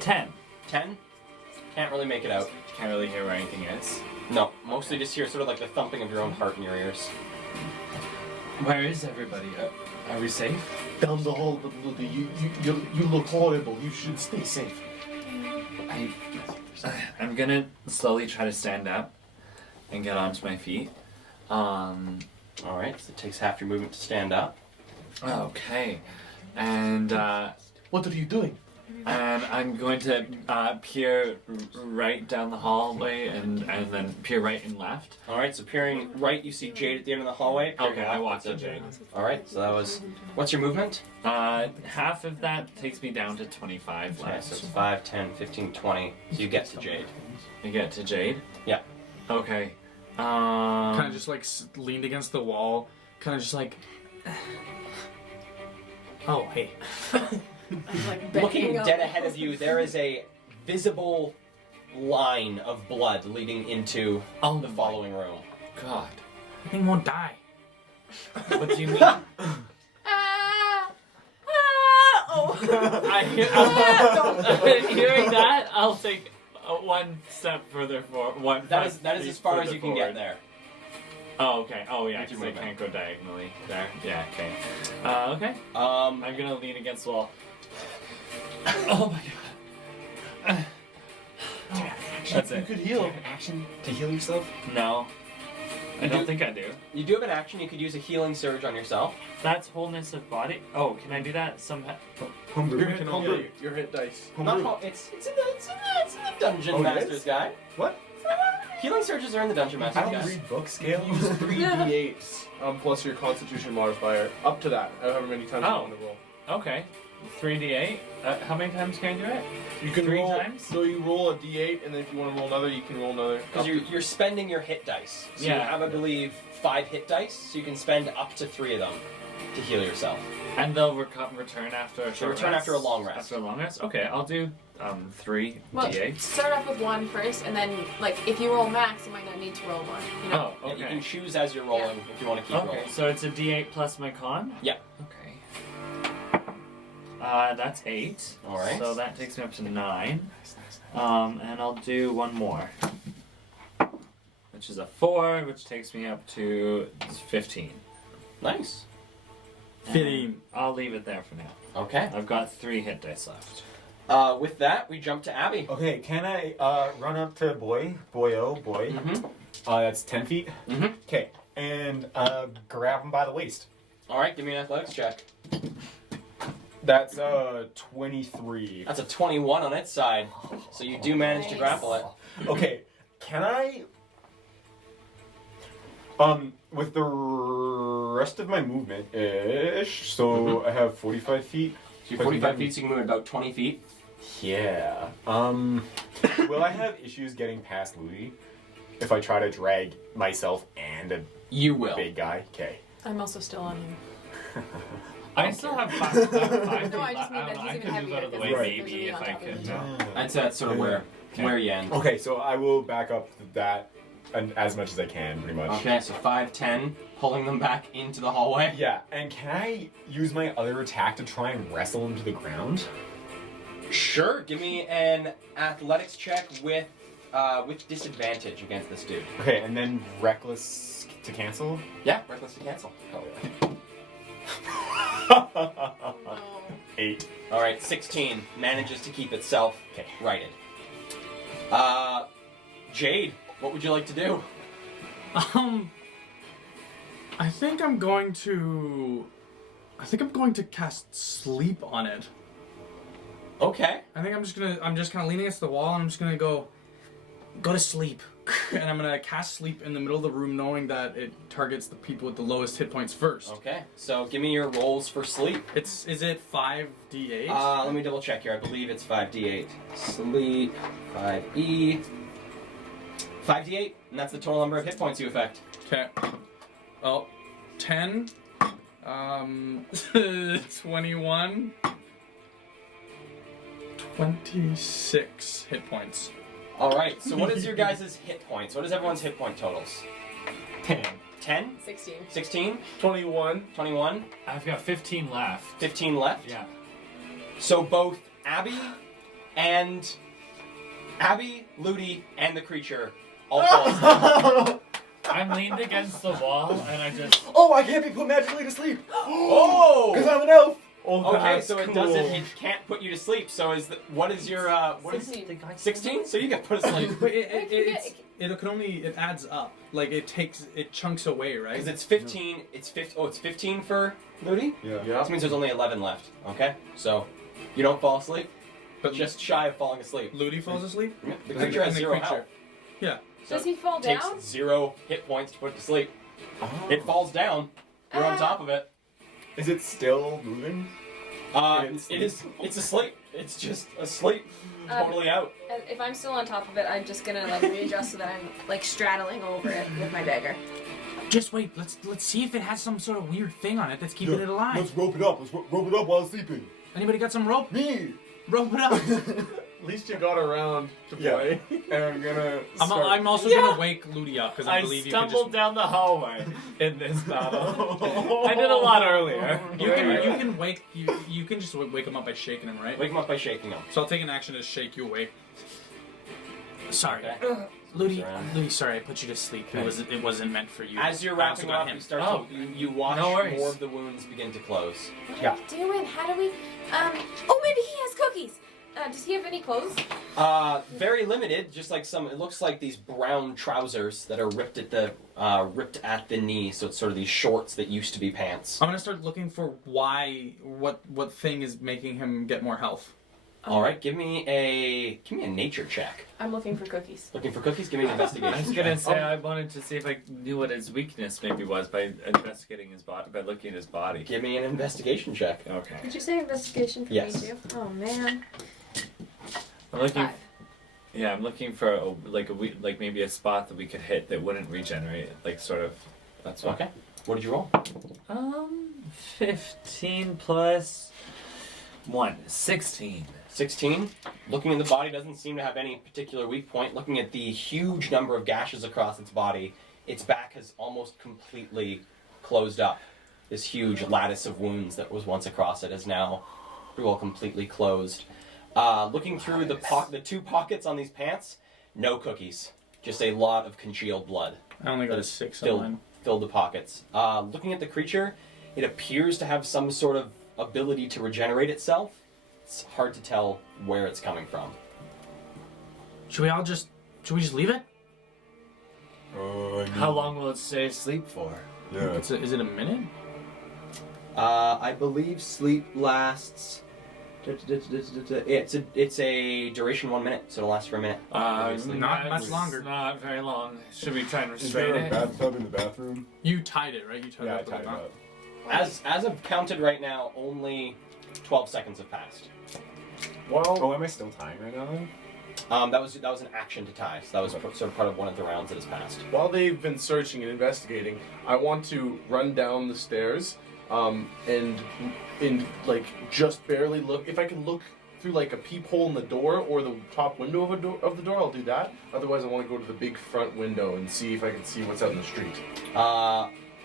10. 10? Can't really make it out. Can't really hear where anything is. No, mostly just hear sort of like the thumping of your own heart in your ears. Where is everybody? Are we safe? Down the hall, but Ludi, you look horrible. You should stay safe. I'm gonna slowly try to stand up and get onto my feet. Alright, so it takes half your movement to stand up. Okay. And What are you doing? I'm going to peer right down the hallway and then peer right and left. Alright, so peering right, you see Jade at the end of the hallway. Okay, I walk to Jade. Alright, so that was... What's your movement? Half of that takes me down to 25 Okay, left. so it's 5, 10, 15, 20. So you get to Jade. You get to Jade? Yeah. Okay. Kind of just like leaned against the wall. Kind of just like. Oh, hey. Like Looking backing up. dead ahead of you, there is a visible line of blood leading into the following room. God. I think won't die. What do you mean? Oh. Hearing that, I'll take one step further forward. That is as far as you can get there. Oh, okay. Oh, yeah, What's your because I movement? can't go diagonally there. Yeah, okay. Okay. Um, I'm gonna lean against the wall. Oh my god. That's You it. could heal. Action to heal yourself? No. I don't think I do. you do have an action. You could use a healing surge on yourself. That's wholeness of body. Oh, can I do that somehow? Homebrew. Your hit, Homebrew. your hit dice. Not called, it's in the Dungeon Oh, it Master's is? Guide. What? Healing surges are in the Dungeon I Master's don't Guide. read books, Scale. Use 3d8s plus your Constitution modifier up to that. However many times you Oh. want to roll. Okay. 3d8. How many times can I do it? You can 3 roll. times? So you roll a d8, and then if you want to roll another, you can roll another. Because you're spending your hit dice. So you Yeah. have, I believe, 5 hit dice, so you can spend up to 3 of them to heal yourself. And they'll return after a short return rest? after a long rest. After a long rest? Okay, I'll do 3 Well, d8s. start off with one first, and then, like, if you roll max, you might not need to roll one. You know? Oh, Yeah, you okay. can choose as you're rolling if you want to keep Okay, rolling. so it's a d8 plus my con? Yeah. Okay. That's 8. Alright. So that takes me up to 9. And I'll do one more. Which is a 4, which takes me up to 15. Nice. 15. I'll leave it there for now. Okay. I've got 3 hit dice left. With that, we jump to Abby. Okay, can I run up to boy? Mm-hmm. That's 10 feet. Mm-hmm. Okay, and grab him by the waist. Alright, give me an athletics check. That's 23. That's a 21 on its side. So you do manage to Nice. grapple it. Okay, can I with the rest of my movement ish, so I have 45 feet. So you're 45 feet, so you can move about 20 feet. Yeah. Will I have issues getting past Louis if I try to drag myself and a You will. big guy? Okay. I'm also still on him. I still have 5 No, feet I just left. mean I that don't know, he's I even could move heavier out of the because way Right. maybe there's if a I knee on top could. of him. I'd say that's sort of where you end. Okay, so I will back up that as much as I can, pretty much. Okay, so 5, 10, pulling them back into the hallway. Yeah, and can I use my other attack to try and wrestle him to the ground? Sure. Give me an athletics check with disadvantage against this dude. Okay, and then reckless to cancel? Yeah, reckless to cancel. Hell Oh. 8. All right, 16 manages to keep itself righted. Jade, what would you like to do? I think I'm going to cast sleep on it. Okay. I think I'm just kind of leaning against the wall, and I'm just gonna go to sleep. And I'm gonna cast sleep in the middle of the room, knowing that it targets the people with the lowest hit points first. Okay. So give me your rolls for sleep. Is it 5d8? Let me double check here. I believe it's 5d8. Sleep, 5e. 5d8, and that's the total number of hit points you affect. Okay. Oh, 10. 21. 26 hit points. Alright, so what is your guys' hit points? What is everyone's hit point totals? 10. 10? 16. 16? 21. 21? I've got 15 left. 15 left? Yeah. So both Abby, Ludi, and the creature all fall asleep. I'm leaned against the wall and I just. Oh, I can't be put magically to sleep. Oh! Because I'm an elf. Oh, Okay, that's so it cool. doesn't. It can't put you to sleep. So what is your what is 16? So you get put to sleep But it can only it adds up. Like it chunks away, right? because it's 15. It's 15. Oh, it's 15 for Ludi. Yeah. Yeah. This means there's only 11 left. Okay, so you don't fall asleep, But just shy of falling asleep. Ludi falls asleep. The creature has And the 0 creature. health. Yeah. So Does he fall it takes down? 0 hit points to put it to sleep. Oh. It falls down. You're on top of it. Is it still moving? It's asleep. It's just asleep. Totally out. If I'm still on top of it, I'm just gonna like readjust so that I'm like straddling over it with my dagger. Just wait. Let's see if it has some sort of weird thing on it that's keeping it alive. Let's rope it up. Let's rope it up while it's sleeping. Anybody got some rope? Me. Rope it up. At least you got around to play. And I'm gonna. I'm also gonna wake Ludi up because I I believe you can stumbled just. down the hallway in this battle. I did a lot earlier. You can wake you can just wake him up by shaking him, right? Wake him up by shaking him. So I'll take an action to shake you awake. Sorry, Okay. Ludi. Around. Ludi, sorry, I put you to sleep. Okay. It wasn't meant for you. As you're I also wrapping got up, him. you start Oh, you watch no worries. more of the wounds begin to close. What Yeah. are we doing? How do we? Oh, maybe he has cookies. Does he have any clothes? Very limited. Just like some. It looks like these brown trousers that are ripped at the knee. So it's sort of these shorts that used to be pants. I'm gonna start looking for what thing is making him get more health. All right, give me a nature check. I'm looking for cookies. Looking for cookies. Give me an investigation. I was gonna check. say I wanted to see if I knew what his weakness maybe was by investigating his body, by looking at his body. Give me an investigation check. Okay. Did you say investigation for Yes. me too? Oh man. I'm looking. 5. Yeah, I'm looking for like maybe a spot that we could hit that wouldn't regenerate, like sort of. That's what. Okay. What did you roll? 15 plus 1, 16. 16. Looking at the body doesn't seem to have any particular weak point. Looking at the huge number of gashes across its body, its back has almost completely closed up. This huge lattice of wounds that was once across it is now pretty well completely closed. Looking through the 2 pockets on these pants, no cookies. Just a lot of congealed blood. I only got That a is 6 on filled, mine. filled the pockets. Looking at the creature, it appears to have some sort of ability to regenerate itself. It's hard to tell where it's coming from. Should we just leave it? How long will it stay asleep for? Yeah. Is it a minute? I believe sleep lasts. It's a duration 1 minute, so it'll last for a minute. Not much longer. Not very long. Should we try and Is restrain there a it? bathtub in the bathroom? You tied it, right? You tied Yeah, I it up. tied it up. As I've counted right now, only 12 seconds have passed. Well, Oh, am I still tying right now? That was an action to tie, so that was sort of part of one of the rounds that has passed. while they've been searching and investigating, I want to run down the stairs and like just barely look. If I can look through like a peephole in the door or the top window of the door, I'll do that. Otherwise, I want to go to the big front window and see if I can see what's out in the street.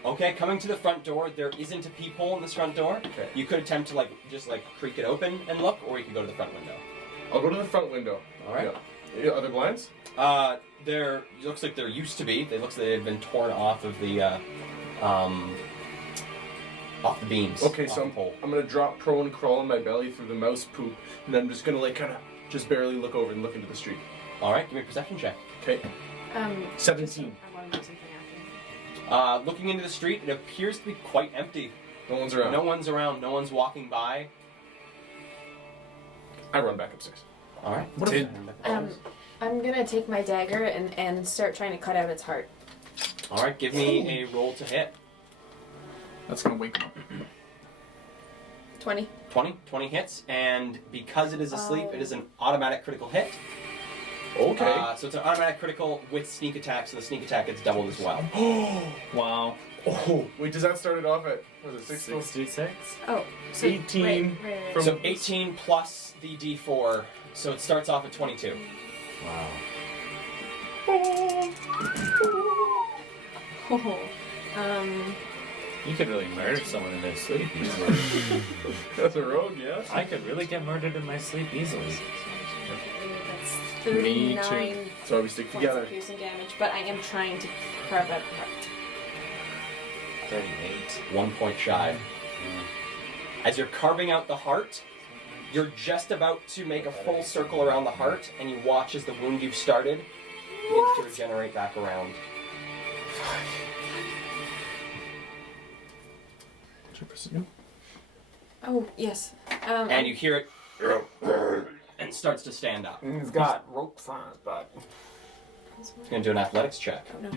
Okay, coming to the front door, there isn't a peephole in this front door. Okay. You could attempt to just creak it open and look, or you could go to the front window. I'll go to the front window. All right. Yeah. Are there blinds? There looks like there used to be. They looks like they've been torn off of the beams. Okay, off so the pole. I'm gonna drop prone, crawl on my belly through the mouse poop, and then I'm just gonna kind of just barely look over and look into the street. All right, give me a perception check. Okay. I 17. want to do something after. Looking into the street, it appears to be quite empty. No one's around. No one's around. No one's walking by. I run back upstairs. All right. I'm gonna take my dagger and start trying to cut out its heart. All right, give me a roll to hit. That's gonna wake him up. 20. 20 hits, and because it is asleep, it is an automatic critical hit. Okay. So it's an automatic critical with sneak attack, so the sneak attack gets doubled as well. Wow. Oh, wait, does that start it off at, what is it, 66. Oh, so 18 from- So 18 plus the D4, so it starts off at 22. Wow. You could really murder someone in their sleep easily. That's a rogue, yeah? I could really get murdered in my sleep easily. That's Me 39 So we stick points together. of piercing damage, but I am trying to carve it apart. 38. 1 point shy. As you're carving out the heart, you're just about to make a full circle around the heart, and you watch as the wound you've started begins to regenerate back around. Oh, yes. And you hear it, and it starts to stand up. And he's got ropes on his back. You're going to do an athletics check. Oh, no.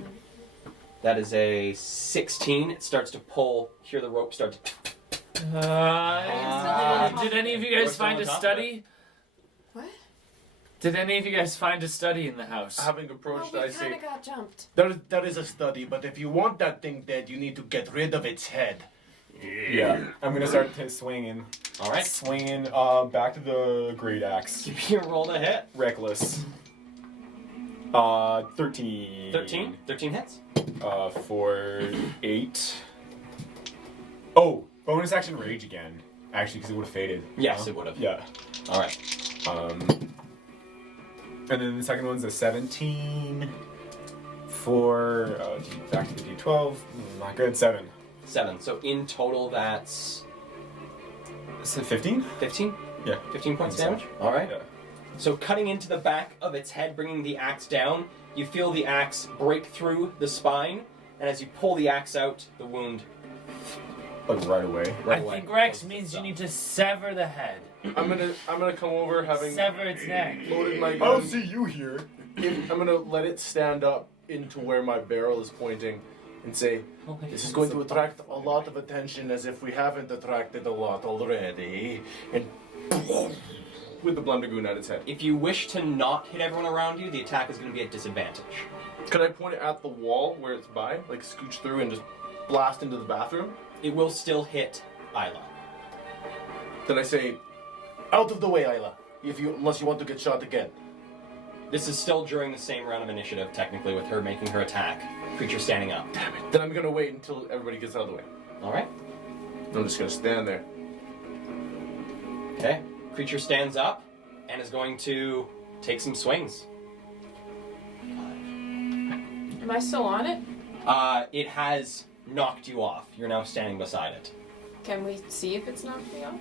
That is a 16. It starts to pull. Hear the rope start to... Did any of you We're guys still find on a top of study? What? Did any of you guys find a study in the house? Having Oh, approached, we I kind say, of got jumped. that is a study, but if you want that thing dead, you need to get rid of its head. Yeah. I'm gonna start swinging. All right. Swinging back to the great axe. Give me a roll to hit. Reckless. 13. 13. 13 hits. For 8. Oh, bonus action rage again. Actually, because it would have faded. Yes, it would have. Yeah. All right. And then the second one's a 17 for back to the D12. Not good. 7. 7. So in total, that's Is it 15? 15? Yeah. 15 points So. damage? All right. Yeah. So cutting into the back of its head, bringing the axe down, you feel the axe break through the spine, and as you pull the axe out, the wound Like right away. right I away think Rex closes means you itself. need to sever the head. I'm gonna come over having Sever its neck. loaded my I gun. don't see you here. I'm gonna let it stand up into where my barrel is pointing and say, this is going to attract a lot of attention as if we haven't attracted a lot already. And with the blundergoon at its head. If you wish to not hit everyone around you, the attack is going to be at disadvantage. Can I point it at the wall where it's by? Like scooch through and just blast into the bathroom? It will still hit Isla. Then I say, out of the way, Isla. Unless you want to get shot again. This is still during the same round of initiative, technically, with her making her attack. Creature standing up. Then I'm gonna wait until everybody gets out of the way. All right. I'm just gonna stand there. Okay. Creature stands up and is going to take some swings. Am I still on it? It has knocked you off. You're now standing beside it. Can we see if it's knocked me off?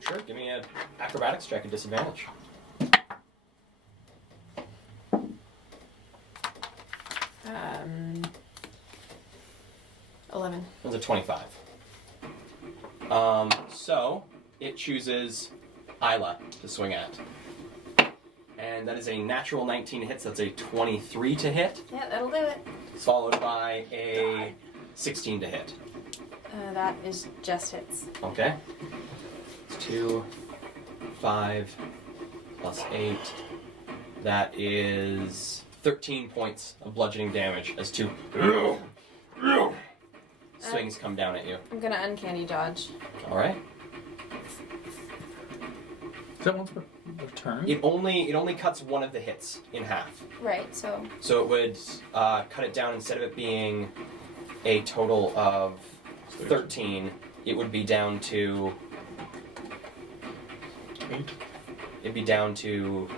Sure. Give me an acrobatics check at disadvantage. Um, 11. That's a 25. So it chooses Isla to swing at. And that is a natural 19 hits. That's a 23 to hit, Yeah, that'll do it. followed by a 16 to hit. That is just hits. Okay. It's 2, 5, plus 8. That is 13 points of bludgeoning damage as 2 swings come down at you. I'm gonna uncanny dodge. All right. Is that once per turn? It only cuts one of the hits in half. Right, so So it would cut it down, instead of it being a total of 13, it would be down to 8. it'd be down to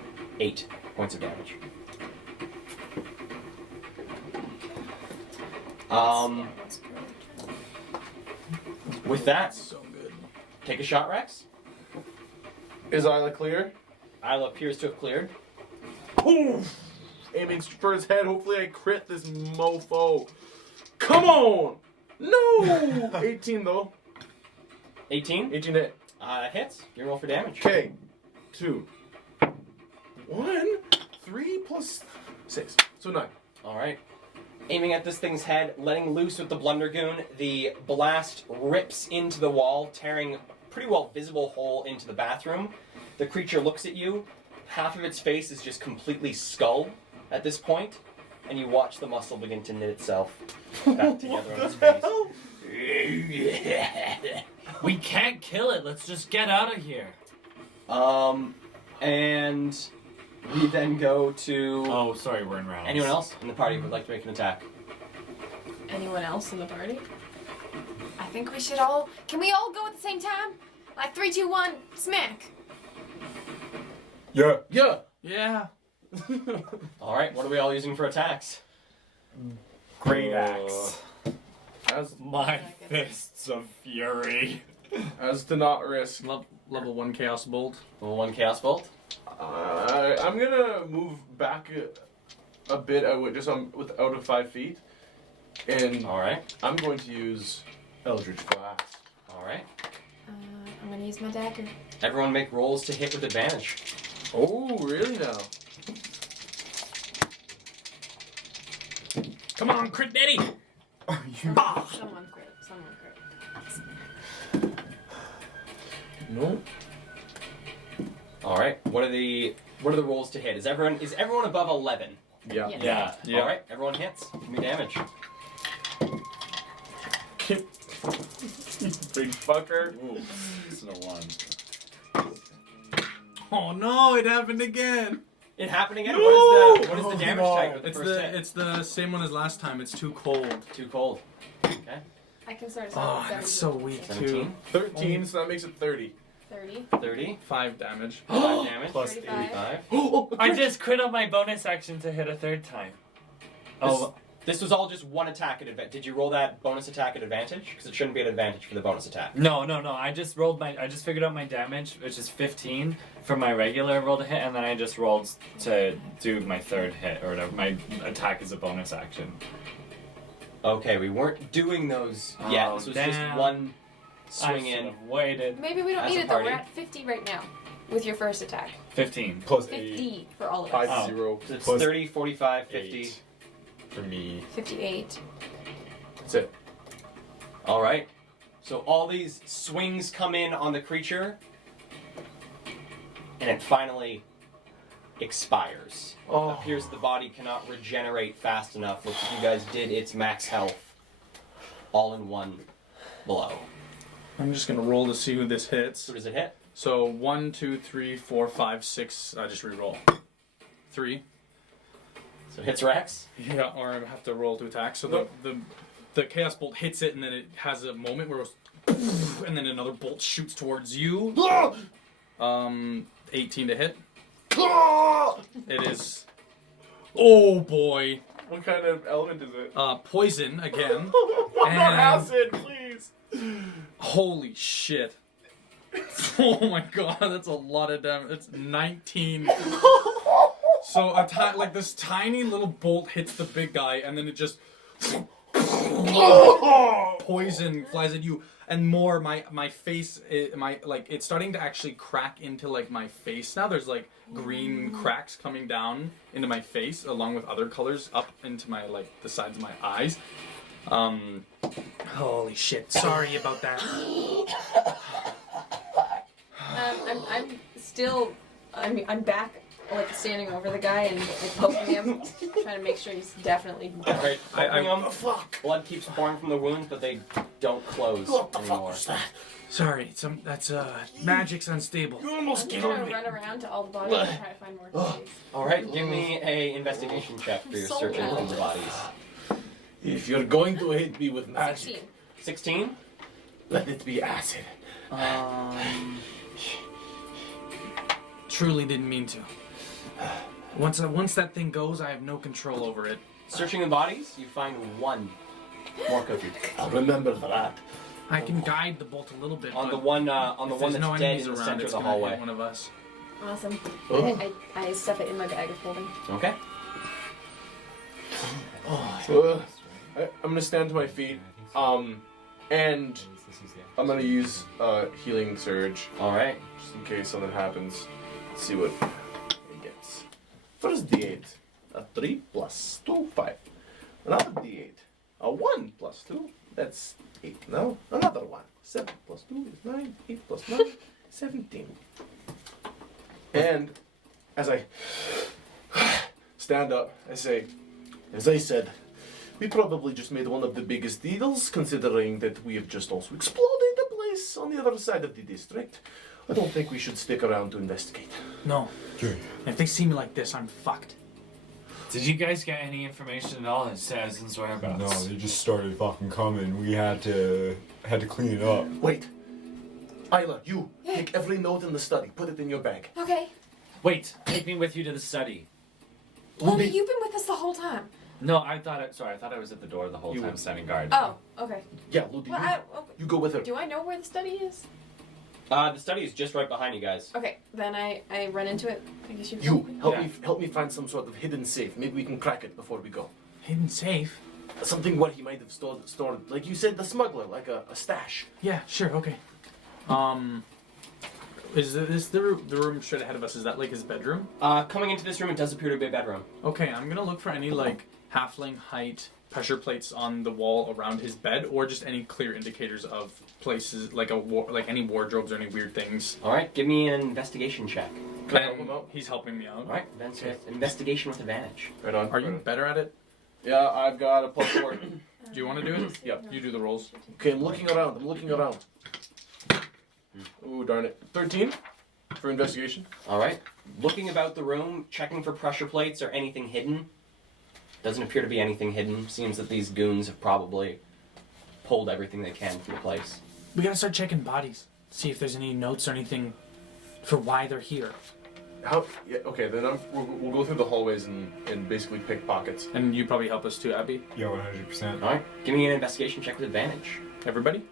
8 points of damage. With that, So good. take a shot, Rex. Is Isla clear? Isla appears to have cleared. Oof! Aiming for his head. Hopefully I crit this mofo. Come on! No! 18 though. 18 18 hit. hits. You roll for damage. Okay. 2. 1. 3 plus 6. So 9. All right. Aiming at this thing's head, letting loose with the blundergoon, the blast rips into the wall, tearing a pretty well visible hole into the bathroom. The creature looks at you, half of its face is just completely skull at this point, and you watch the muscle begin to knit itself back together on its face. We can't kill it. Let's just get out of here. And we then go to Oh, sorry, we're in rounds. anyone else in the party who would like to make an attack. Anyone else in the party? I think we should all. Can we all go at the same time? Like 3, 2, 1, smack. Yeah. Yeah. Yeah. All right, what are we all using for attacks? Great axe. As My fists of fury. to not risk. Level 1 Chaos Bolt. Level 1 Chaos Bolt. I'm gonna move back a bit just out of 5 feet, and All right, I'm going to use Eldritch Blast. all right. I'm gonna use my dagger. Everyone make rolls to hit with advantage. Oh, really now? Come on, crit daddy! Someone crit. No. All right. What are the rolls to hit? Is everyone above 11? Yeah. Yeah. Yeah. All right. Everyone hits. Give me damage. Big fucker. Ooh, this is a 1. Oh no, it happened again! It happened again. No! What is the damage no. type of the It's first hit? it's the same one as last time. It's too cold. Too cold. Okay. I can start. Oh, that's so weak too. 17, 13, so that makes it 30. 30. 30, 5 damage. 5 damage, Plus 35. I just crit on my bonus action to hit a third time. Oh, this was all just one attack at advantage. Did you roll that bonus attack at advantage? Because it shouldn't be an advantage for the bonus attack. No. I just rolled I just figured out my damage, which is 15 for my regular roll to hit, and then I just rolled to do my third hit or whatever. My attack is a bonus action. Okay, we weren't doing those yet. Oh, This was damn. just one I swing should in. have waited. Maybe we don't As need a it though. party. We're at 50 right now with your first attack. 15. Plus 50 for all of 5 us. 0. So it's Plus 30, 45, 50. 8 for me. 58. That's it. All right. So all these swings come in on the creature, and it finally expires. Oh. It appears the body cannot regenerate fast enough. Looks like you guys did its max health all in one blow. I'm just gonna roll to see who this hits. So does it hit? So 1, 2, 3, 4, 5, 6. I just re-roll. 3. So it hits Rex. Yeah, or I have to roll to attack. So the Chaos Bolt hits it, and then it has a moment where it goes, and then another bolt shoots towards you. 18 to hit. It is. Oh boy. What kind of element is it? Poison again. Not And- acid, please. Holy shit. Oh my god, that's a lot of damage. It's 19. So like this tiny little bolt hits the big guy, and then it just poison flies at you, and more. My face, it's starting to actually crack into like my face now. There's like green cracks coming down into my face, along with other colors up into my the sides of my eyes. Holy shit! Sorry about that. I'm back, like standing over the guy and like poking him, trying to make sure he's definitely. Right. I- Fuck. Blood keeps pouring from the wounds, but they don't close anymore. Sorry, that's magic's unstable. I'm gonna run around to all the bodies and try to find more bodies. All right, give me a investigation check for your So searching bad. through the bodies. If you're going to hit me with magic, 16. 16. let it be acid. Truly didn't mean to. Once that thing goes, I have no control over it. Searching the bodies, you find one more cookie. I'll remember that. I can guide the bolt a little bit. On the but one if that's there's no dead enemies in the around, center of it's the gonna hallway. hit one of us. Awesome. Oh. I stuff it in my bag of holding. Okay. I'm gonna stand to my feet, and I'm gonna use healing surge All right. just in case something happens. Let's see what it gets. First D8, a 3 plus 2, 5. Another D8, a 1 plus 2, that's 8. Now another one. 7 plus 2 is 9. 8 plus 9, 17. And as I stand up, I say, as I said, we probably just made one of the biggest deals, considering that we have just also exploded a place on the other side of the district. I don't think we should stick around to investigate. No. Good. If they see me like this, I'm fucked. Did you guys get any information at all on Saz's whereabouts? No, they just started fucking coming. We had to clean it up. Wait. Isla, you take every note in the study, put it in your bag. Okay. Wait, take me with you to the study. Ludi, Ludi, you've been with us the whole time. No, I thought I was at the door the whole You- time standing guard. Oh, okay. yeah, Ludi, Well, you go with her. do I know where the study is? The study is just right behind you guys. Okay, then I run into it. I guess you. You help Yeah. me help me find some sort of hidden safe. Maybe we can crack it before we go. Hidden safe? Something where he might have stored, like you said, the smuggler, like a stash. Yeah, sure, okay. Is this the room straight ahead of us? Is that like his bedroom? Coming into this room, it does appear to be a bedroom. Okay, I'm gonna look for any like halfling height pressure plates on the wall around his bed, or just any clear indicators of places like like any wardrobes or any weird things. All right, give me an investigation check. Can I help him out? He's helping me out. All right, investigation with advantage. Right on. Are you better at it? Yeah, I've got a +4. Do you want to do it? Yep. You do the rolls. Okay, I'm looking around. Ooh, darn it. 13 for investigation. All right, looking about the room, checking for pressure plates or anything hidden. Doesn't appear to be anything hidden. Seems that these goons have probably pulled everything they can from the place. We gotta start checking bodies. See if there's any notes or anything for why they're here. Yeah, okay, then we'll go through the hallways and basically pick pockets. And you probably help us too, Abby. Yeah, 100%. All right, give me an investigation check with advantage. Everybody?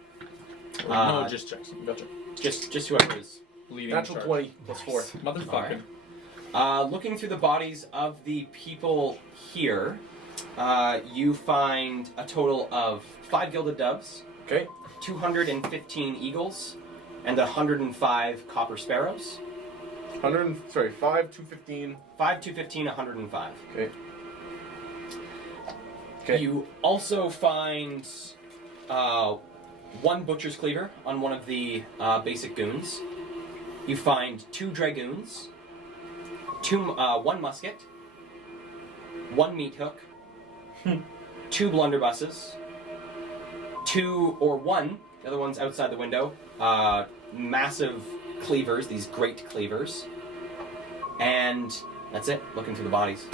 Or no, just checks. Gotcha. Just whoever is. Leading Natural charge. 20 +4. Motherfucker. Looking through the bodies of the people here, you find a total of 5 gilded doves, Okay. 215 eagles, and 105 copper sparrows. 5, 215. 5, 215, 105. Okay. Okay. You also find 1 butcher's cleaver on one of the basic goons. You find 2 dragoons, 1 musket, 1 meat hook, 2 blunderbusses, 1, the other one's outside the window, massive cleavers, these great cleavers, and that's it, looking through the bodies.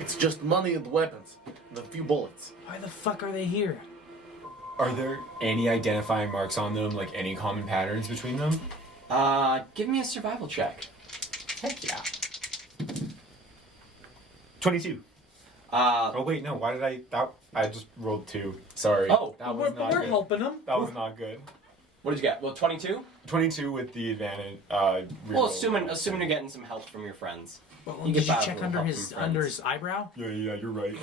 It's just money and weapons and a few bullets. Why the fuck are they here? Are there any identifying marks on them, like any common patterns between them? Give me a survival check. Heck yeah. 22. Oh wait, no. Why did I just rolled 2. Sorry. Oh, that was not We're good. helping them. That was not good. what did you get? Well, 22? 22 with the advantage. Well, reroll. assuming you're getting some help from your friends. Well, You did get you by check with a under little his help from friends. eyebrow? Yeah, you're right.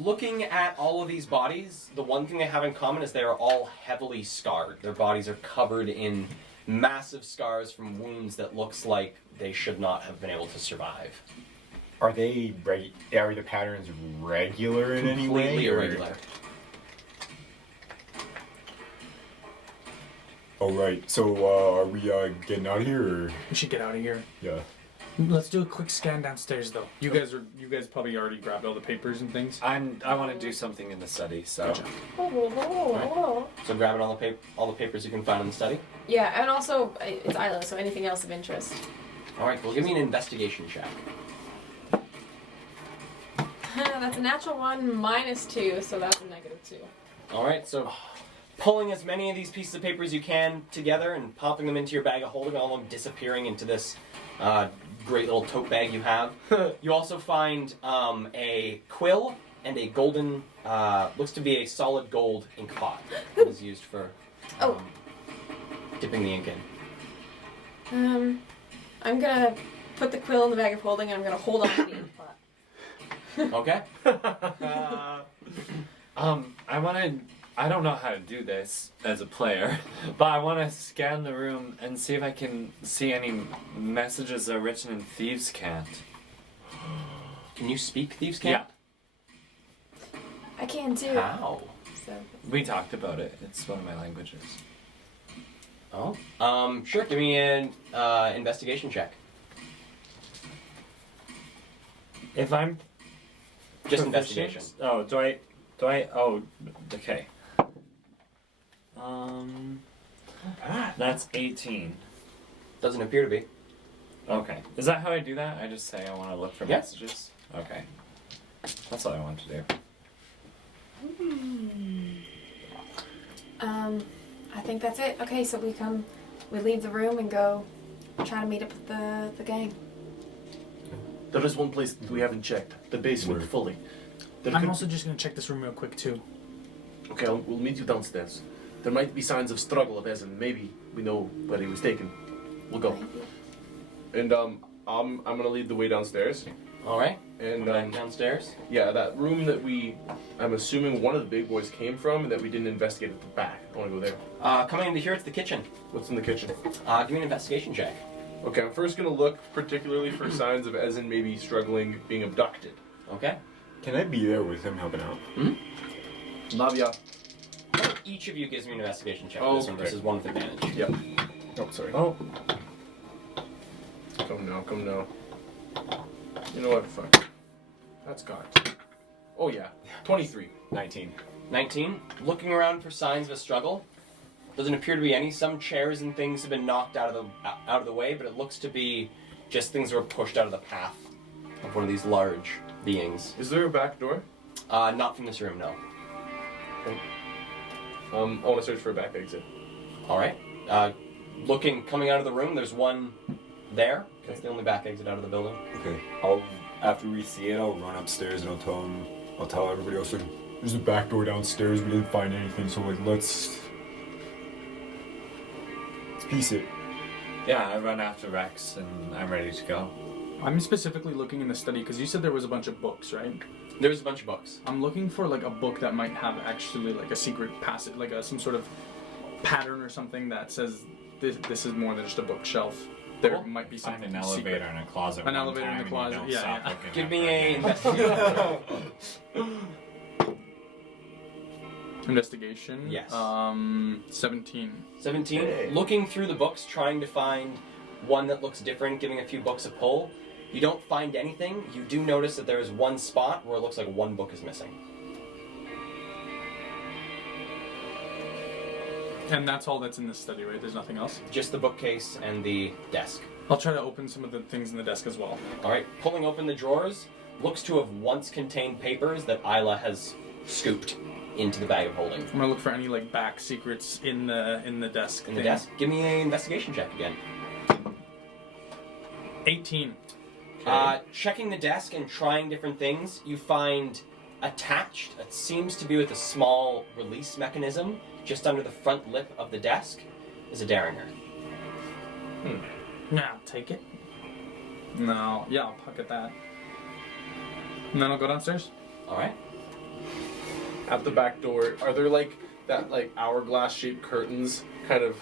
Looking at all of these bodies, the one thing they have in common is they are all heavily scarred. Their bodies are covered in massive scars from wounds that looks like they should not have been able to survive. Are they are the patterns regular in any way? Completely or- irregular. Oh right. So are we getting out of here? Or? We should get out of here. Yeah. Let's do a quick scan downstairs, though. You guys probably already grabbed all the papers and things. I want to do something in the study, so. Gotcha. So grabbing all the papers you can find in the study. Yeah, and also it's Isla, so anything else of interest. All right, well, give me an investigation check. That's a natural 1 -2, so that's a -2. All right, so pulling as many of these pieces of paper as you can together and popping them into your bag of holding, all of them disappearing into this great little tote bag you have. You also find a quill and a golden, looks to be a solid gold ink pot that is used for dipping the ink in. I'm gonna put the quill in the bag of holding and I'm gonna hold on to the ink pot. Okay. I don't know how to do this as a player, but I want to scan the room and see if I can see any messages that are written in Thieves' Cant. Can you speak Thieves' Cant? I can too. How? So. We talked about it. It's one of my languages. Oh. Sure. Give me an investigation check. If I'm Just proficient- investigation. Oh, do I? Oh, okay. That's 18. Doesn't appear to be. Okay. Is that how I do that? I just say I want to look for Yeah. messages? Okay. That's all I want to do. I think that's it. Okay, so we leave the room and go try to meet up with the gang. There is one place that we haven't checked. The basement Where? fully. There I'm could- also just gonna check this room real quick too. Okay, we'll meet you downstairs. There might be signs of struggle of Ezen. Maybe we know where he was taken. We'll go. And I'm gonna lead the way downstairs. All right. And Back downstairs. yeah, that room that I'm assuming one of the big boys came from, and that we didn't investigate at the back. I want to go there. Coming into here, it's the kitchen. What's in the kitchen? Give me an investigation check. Okay, I'm first gonna look particularly for signs of Ezen maybe struggling, being abducted. Okay. Can I be there with him helping out? Navia. Each of you gives me an investigation check. Oh, This one okay. versus one with advantage. Yep. Oh, sorry. Oh, Come now. You know what? Fuck. That's cocked. Oh yeah. 23. 19. 19. Looking around for signs of a struggle. Doesn't appear to be any. Some chairs and things have been knocked out of the way, but it looks to be just things that were pushed out of the path of one of these large beings. Is there a back door? Not from this room, no. Okay. I want to search for a back exit. All right. Coming out of the room, there's one there. That's the only back exit out of the building. Okay. After we see it, I'll run upstairs and I'll tell everybody else, like, there's a back door downstairs. We didn't find anything, so like let's piece it. Yeah, I run after Rex and I'm ready to go. I'm specifically looking in the study because you said there was a bunch of books, right? There's a bunch of books. I'm looking for like a book that might have actually like a secret passage, like some sort of pattern or something that says this is more than just a bookshelf. There Cool. might be Find something an elevator secret. in a closet. An one elevator in time the and you closet, don't yeah, stop yeah. looking Give ever me a again. investigation. Investigation. Yes. 17. 17. Hey. Looking through the books, trying to find one that looks different, giving a few books a pull. You don't find anything. You do notice that there is one spot where it looks like one book is missing. And that's all that's in this study, right? There's nothing else? Just the bookcase and the desk. I'll try to open some of the things in the desk as well. All right, pulling open the drawers, looks to have once contained papers that Isla has scooped into the bag of holding. I'm gonna look for any like back secrets in the desk. In the thing. desk, give me an investigation check again. 18. Checking the desk and trying different things, you find attached, it seems to be with a small release mechanism, just under the front lip of the desk, is a Derringer. Now take it. No, yeah, I'll pocket that. And then I'll go downstairs. All right. At the back door, are there like hourglass shaped curtains kind of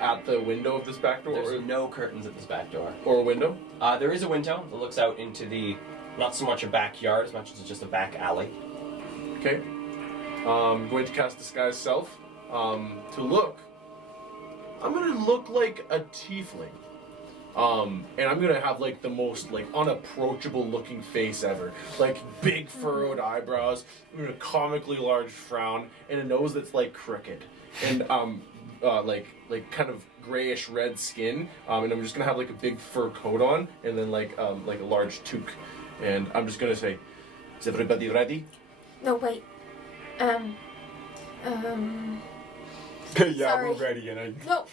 at the window of this back door? There's no curtains at this back door. Or a window? There is a window that looks out into the, not so much a backyard as much as just a back alley. Okay. Going to cast Disguise Self. To look. I'm gonna look like a tiefling. And I'm gonna have like the most like unapproachable looking face ever. Like big furrowed eyebrows, a comically large frown, and a nose that's like crooked. And like kind of grayish red skin. And I'm just gonna have like a big fur coat on, and then like a large toque. And I'm just gonna say, is everybody ready? No, wait. Yeah, Sorry. we're ready, and No,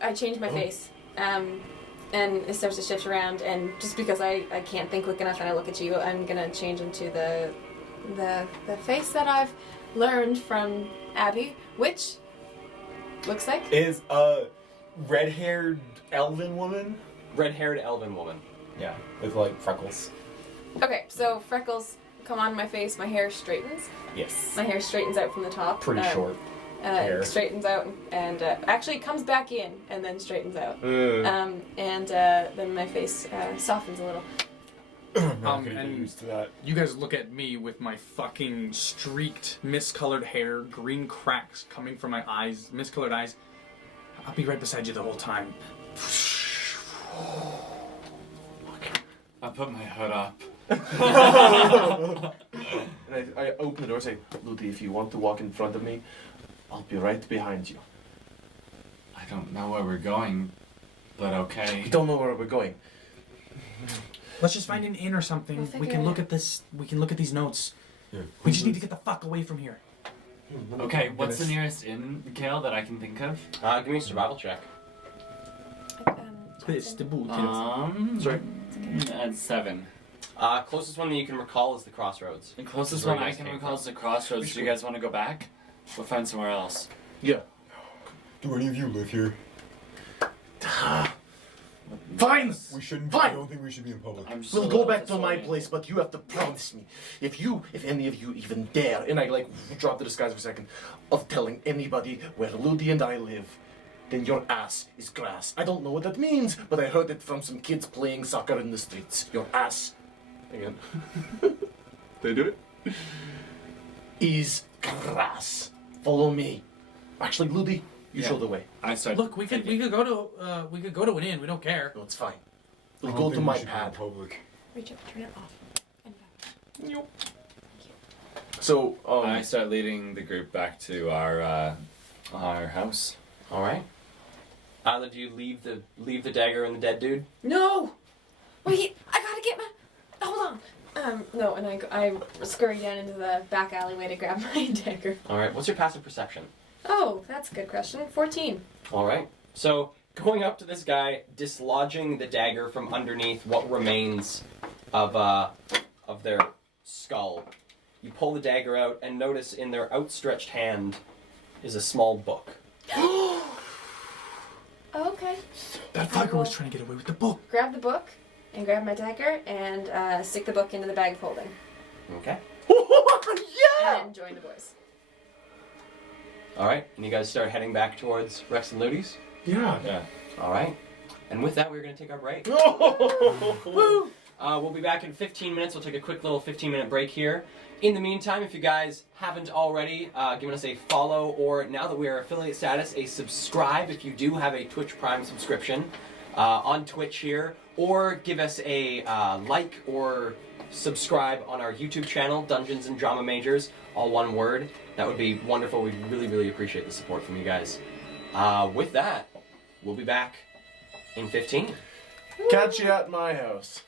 I changed my face. And it starts to shift around, and just because I can't think quick enough and I look at you, I'm gonna change into the face that I've learned from Abby, which looks like is a red-haired elven woman. Red-haired elven woman. Yeah, with like freckles. okay. So freckles come on my face, my hair straightens. Yes. My hair straightens out from the top. Pretty short. hair. Straightens out and actually comes back in and then straightens out. And then my face softens a little. I'm not gonna get and used to that. you guys look at me with my fucking streaked, miscolored hair, green cracks coming from my eyes, miscolored eyes. I'll be right beside you the whole time. I put my hood up. And I open the door and say, Ludi, if you want to walk in front of me, I'll be right behind you. I don't know where we're going, but okay. We don't know where we're going. Let's just find an inn or something. We'll We figure can it look out. at this. We can look at these notes. Yeah. We just need to get the fuck away from here. Okay, what's the nearest inn, Kale, that I can think of? Give me a survival check. Johnson. Sorry? At 7. Closest one that you can recall is the crossroads. The closest Where one you I guys can came recall from. is the crossroads. Do you guys want to go back? We'll find somewhere else. Yeah. Do any of you live here? Fine! We shouldn't. Fine. I don't think we should be in public. I'm just We'll a go little back to my disoriented. place, but you have to promise me. If any of you even dare, and I like drop the disguise for a second, of telling anybody where Ludi and I live, then your ass is grass. I don't know what that means, but I heard it from some kids playing soccer in the streets. Your ass, again, they do it, is grass. Follow me. Actually, Ludi, you Yeah. show the way. I start. Look, we could go to an inn. We don't care. No, it's fine. I We'll don't go to think we my should be in pad. public. Reach up, turn it off. And back. So, I start leading the group back to our house. All right. Either do you leave the dagger and the dead dude? No! Wait, I gotta get my. Hold on. No, and I scurry down into the back alleyway to grab my dagger. All right. What's your passive perception? Oh, that's a good question. 14. All right. So going up to this guy, dislodging the dagger from underneath what remains of their skull, you pull the dagger out and notice in their outstretched hand is a small book. Oh, okay. That fucker was trying to get away with the book. Grab the book and grab my dagger and stick the book into the bag of holding. Okay. yeah! And join the boys. All right. And you guys start heading back towards Rex and Ludi's. Yeah. Yeah. All right. And with that, we're going to take our break. Woo! We'll be back in 15 minutes. We'll take a quick little 15-minute break here. In the meantime, if you guys haven't already given us a follow, or now that we are affiliate status, a subscribe if you do have a Twitch Prime subscription on Twitch here, or give us a like or subscribe on our YouTube channel, Dungeons and Drama Majors, all one word. That would be wonderful. We really, really appreciate the support from you guys. With that, we'll be back in 15. Catch you at my house.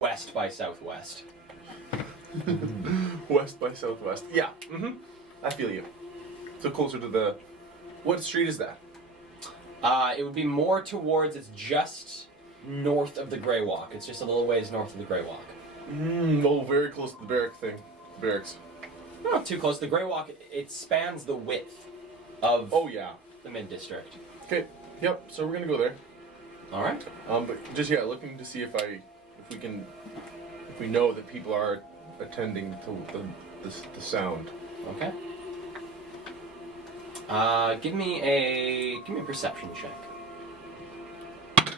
west by southwest. West by southwest. Yeah. I feel you. So closer to the. What street is that? It would be more towards. It's just north of the Grey Walk. It's just a little ways north of the Grey Walk. Oh, very close to the barracks. Not too close. The Grey Walk. It spans the width of. Oh yeah. The mid district. Okay. Yep. So we're gonna go there. All right. But just looking to see if we know that people are attending to the sound. Okay. Give me a perception check.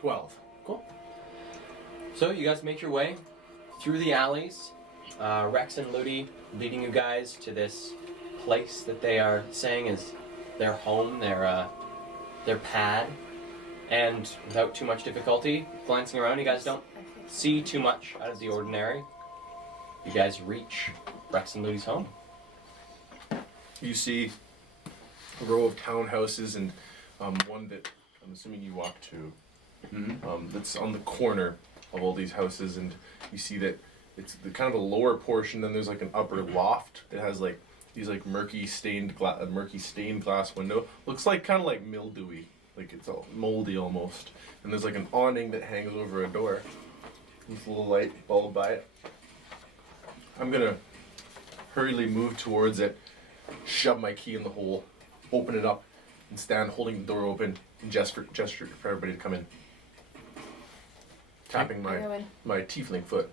12. Cool. So you guys make your way through the alleys. Rex and Ludi leading you guys to this place that they are saying is their home, their pad. And without too much difficulty, glancing around, you guys don't see too much out of the ordinary. You guys reach Rex and Ludi's home. You see a row of townhouses and one that I'm assuming you walk to. That's on the corner of all these houses, and you see that it's the kind of a lower portion. Then there's like an upper loft. It has like these like murky stained glass window. Looks like kind of like mildewy, like it's all moldy almost. And there's like an awning that hangs over a door with a little light bulb by it. I'm gonna hurriedly move towards it, shove my key in the hole, open it up, and stand holding the door open and gesture for everybody to come in. Tapping I go in. my tiefling foot.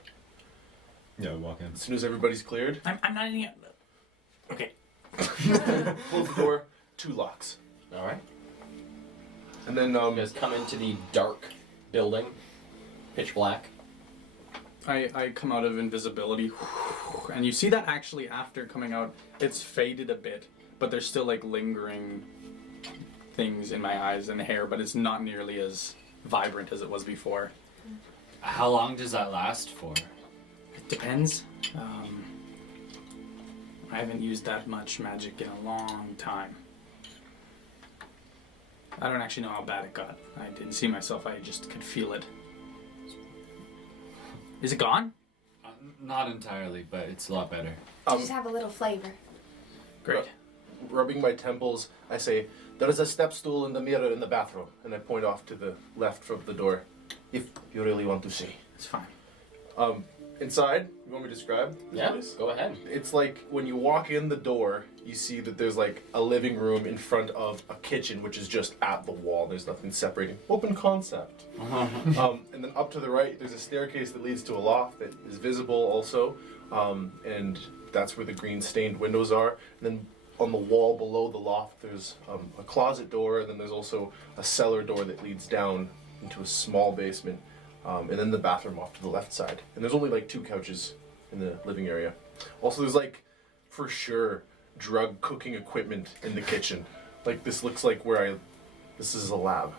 Yeah, walk in. As soon as everybody's cleared, I'm not in yet. Okay. close the door, 2 locks. All right. And then You guys come into the dark building, pitch black. I come out of invisibility, and you see that actually after coming out, it's faded a bit, but there's still like lingering things in my eyes and hair, but it's not nearly as vibrant as it was before. How long does that last for? It depends. I haven't used that much magic in a long time. I don't actually know how bad it got. I didn't see myself, I just could feel it. Is it gone? Not entirely, but it's a lot better. You just have a little flavor. Great. rubbing my temples, I say, "There is a step stool in the mirror in the bathroom," and I point off to the left from the door, if you really want to see. It's fine. Inside, you want me to describe this Yeah, place? go ahead. It's like when you walk in the door, you see that there's like a living room in front of a kitchen, which is just at the wall. There's nothing separating. Open concept. And then up to the right, there's a staircase that leads to a loft that is visible also, and that's where the green stained windows are. And then on the wall below the loft, there's a closet door, and then there's also a cellar door that leads down into a small basement. And then the bathroom off to the left side. And there's only like 2 couches in the living area. Also, there's like, for sure, drug cooking equipment in the kitchen. Like, this looks like this is a lab.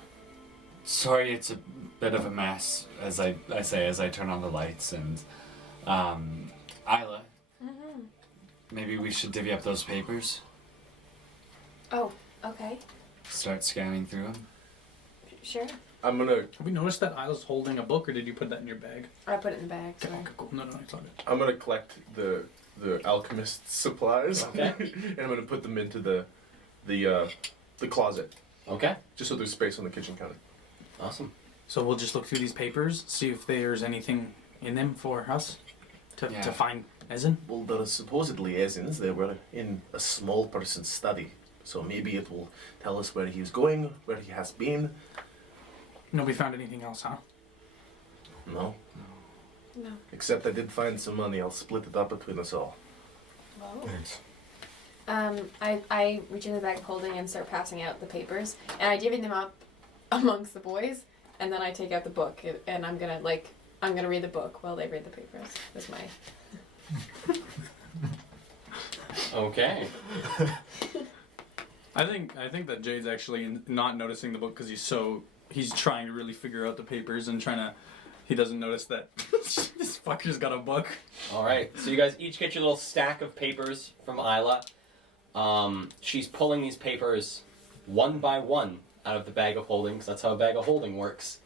Sorry, it's a bit of a mess, as I say as I turn on the lights. And, Isla, maybe we should divvy up those papers? Oh, okay. Start scanning through them? Sure. I'm gonna Have we noticed that Isla's holding a book, or did you put that in your bag? I put it in the bag. Okay, Sorry. cool. No, it's all good. I'm gonna collect the alchemist's supplies. Okay. And I'm gonna put them into the closet, Okay. just so there's space on the kitchen counter. Awesome. So we'll just look through these papers, see if there's anything in them for us to Yeah. find Ezen. Well, there are supposedly Ezins. They were in a small person's study, so maybe it will tell us where he is going, where he has been. Nobody found anything else, huh? No. No. Except I did find some money. I'll split it up between us all. Whoa. Thanks. I reach in the bag of holding and start passing out the papers, and I divvy them up amongst the boys, and then I take out the book, and I'm gonna read the book while they read the papers. That's my. Okay. I think that Jade's actually not noticing the book because he's trying to really figure out the papers and he doesn't notice that this fucker's got a book. All right. So you guys each get your little stack of papers from Isla. She's pulling these papers one by one out of the bag of holding, 'cause that's how a bag of holding works.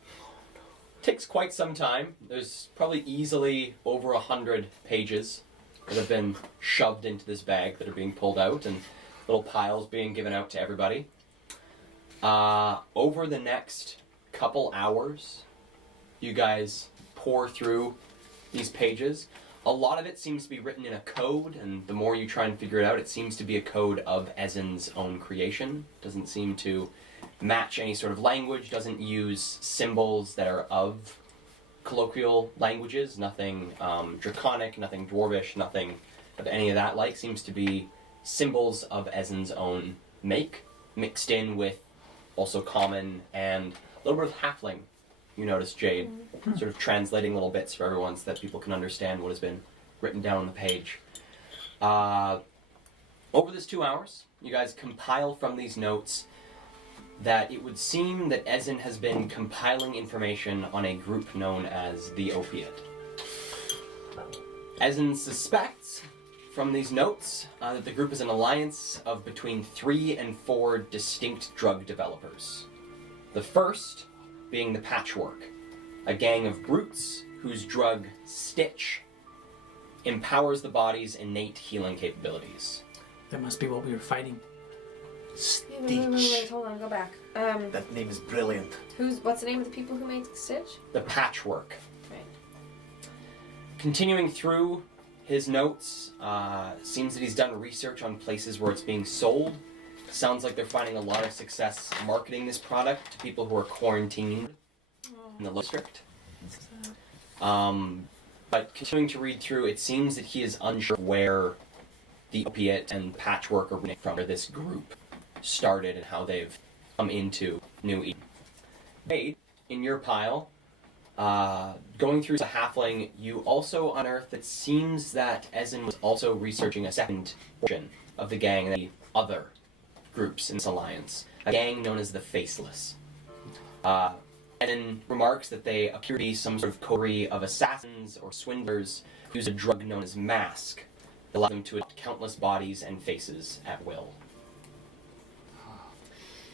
Takes quite some time. There's probably easily over 100 pages that have been shoved into this bag that are being pulled out, and little piles being given out to everybody. Over the next couple hours, you guys pour through these pages. A lot of it seems to be written in a code, and the more you try and figure it out, it seems to be a code of Ezin's own creation. Doesn't seem to match any sort of language, doesn't use symbols that are of colloquial languages, nothing draconic, nothing dwarvish, nothing of any of that like. Seems to be symbols of Ezin's own make, mixed in with also common and a little bit of halfling. You notice Jade sort of translating little bits for everyone so that people can understand what has been written down on the page. Over this 2 hours, you guys compile from these notes that it would seem that Ezin has been compiling information on a group known as the Opiate. Ezin suspects from these notes that the group is an alliance of between 3 and 4 distinct drug developers. The first being the Patchwork, a gang of brutes whose drug Stitch empowers the body's innate healing capabilities. That must be what we were fighting. Wait, hold on, go back. That name is brilliant. What's the name of the people who made Stitch? The Patchwork. Right. Continuing through his notes, seems that he's done research on places where it's being sold. Sounds like they're finding a lot of success marketing this product to people who are quarantined in the district. But continuing to read through, it seems that he is unsure where the Opiate and Patchwork are from, where this group started and how they've come into New Eden. Jade, in your pile, going through the halfling, you also unearth that it seems that Ezin was also researching a second portion of the gang, the other groups in this alliance, a gang known as the Faceless. Ezin remarks that they appear to be some sort of coterie of assassins or swindlers who use a drug known as Mask that allows them to adopt countless bodies and faces at will.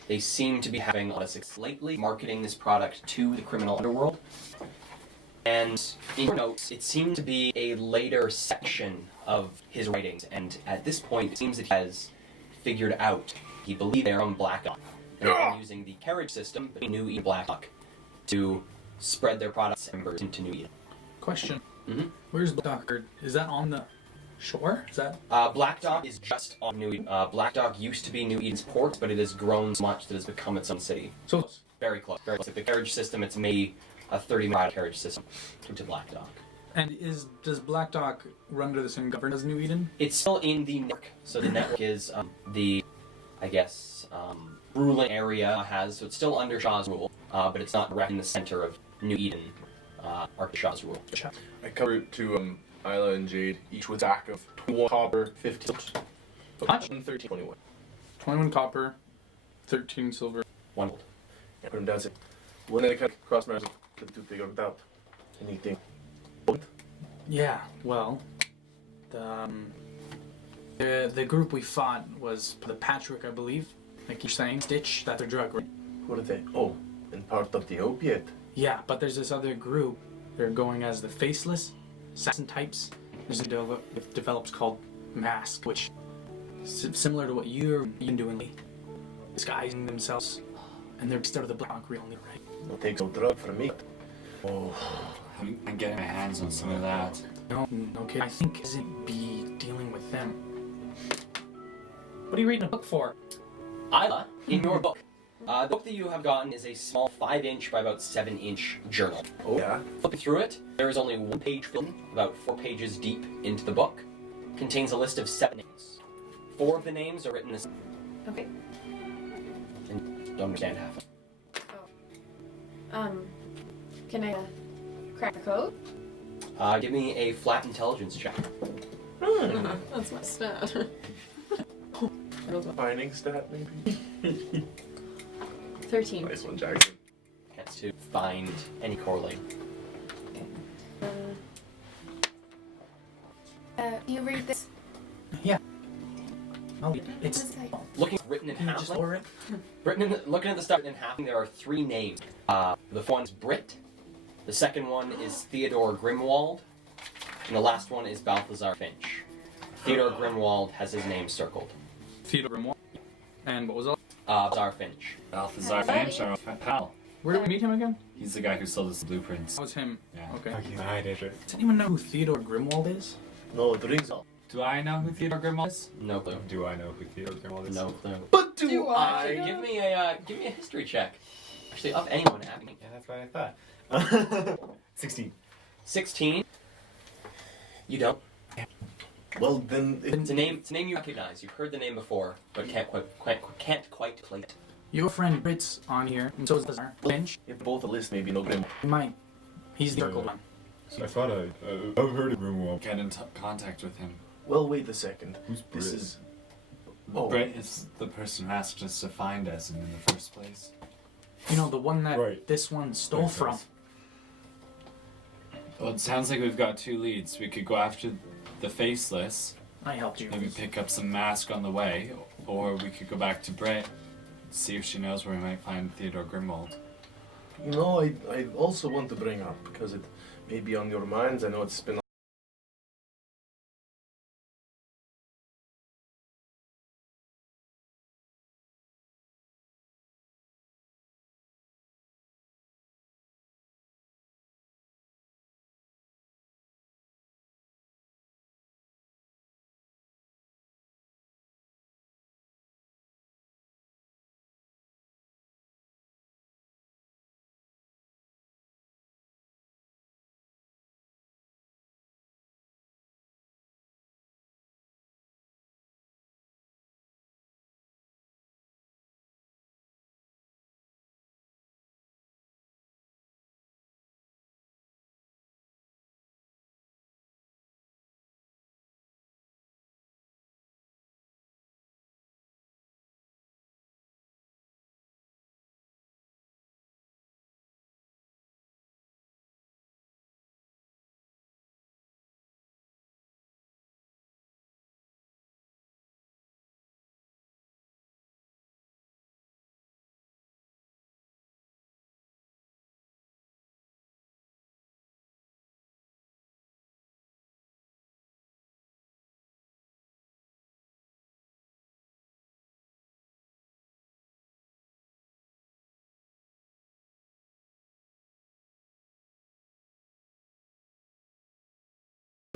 They seem to be having a lot of success lately marketing this product to the criminal underworld. And in your notes, it seems to be a later section of his writings, and at this point, it seems that he has figured out, he believes they're on Black Oak, and they've been using the carriage system between New Eden and Black Oak to spread their products and members into New Eden. Question. Mm-hmm. Where's Black Oak? Is that on the shore? Is that? Black Dock is just on New Eden. Black Dock used to be New Eden's port, but it has grown so much that it has become its own city. So Very close, very close. Like the carriage system, it's maybe a 30-mile carriage system to Black Dock. And does Black Dock run under the same government as New Eden? It's still in the network, so the network is the, I guess, ruling area has, so it's still under Shah's rule, but it's not directly in the center of New Eden, or Shah's rule. I covered to Isla and Jade, each with a stack of 21 copper, 15 Much? 13, 21. 21 copper, 13 silver. 1 gold. I put them down and said, when I cut cross my eyes, could do figure without anything. Yeah, well, the group we fought was the Patchwork, I believe. Like you're saying, Stitch, that's their drug, right? What are they? Oh, and part of the Opiate. Yeah, but there's this other group. They're going as the Faceless, assassin types. There's a develops called Mask, which is similar to what you're doing, disguising themselves, and they're just out of the Black really, right? It'll take some drug from me. Oh. I'm getting my hands on some of that. No, okay. I think isn't be dealing with them. What are you reading a book for? Isla, in your book, the book that you have gotten is a small 5-inch by about 7-inch journal. Oh, yeah? Flipping through it, there is only 1 page filled, about 4 pages deep into the book. Contains a list of 7 names. 4 of the names are written as... Okay. And don't understand half. Can I crack the code? Give me a flat intelligence check. That's my stat. Finding stat, maybe? 13. Nice one, Jackson. Chance to find any correlate. You read this? Yeah. Oh, it's. Looking written in Can you just halfling. lower it? Looking at the start in halfling, there are 3 names. The first one is Brit, The second one is Theodore Grimwald. And the last one is Balthazar Finch. Theodore Grimwald has his name circled. Theodore Grimoire. And what was all? Balthazar Finch. Balthazar Finch, our pal. Where did we meet him again? He's the guy who sold us the blueprints. That was him. Yeah. Okay. Fucking hide it. Does anyone know who Theodore Grimwald is? No, it rings up. Do I know who Theodore Grimwald is? No clue. Do I know who Theodore Grimwald is? No clue. But do, Do I? Actually, give me a history check. Actually, of anyone, Abby. Yeah, that's what I thought. 16. 16. You don't. Well, then It's a name you recognize. You've heard the name before, but can't quite place it. Your friend Brit's on here, and so is Balthazar Finch. if both a list, maybe no Grim. Mine. He's the circled one. I thought I've heard of Grimwald. Get in contact with him. Well, wait a second. Who's This Brit? is. Oh, Brett is the person who asked us to find Essen in the first place. You know, the one that Right. this one stole Makes from. sense. Well, it sounds like we've got two leads. We could go after the faceless, I helped you. maybe pick up some mask on the way, or we could go back to Brett, see if she knows where we might find Theodore Grimwald. you know, I also want to bring up because it may be on your minds. I know it's been.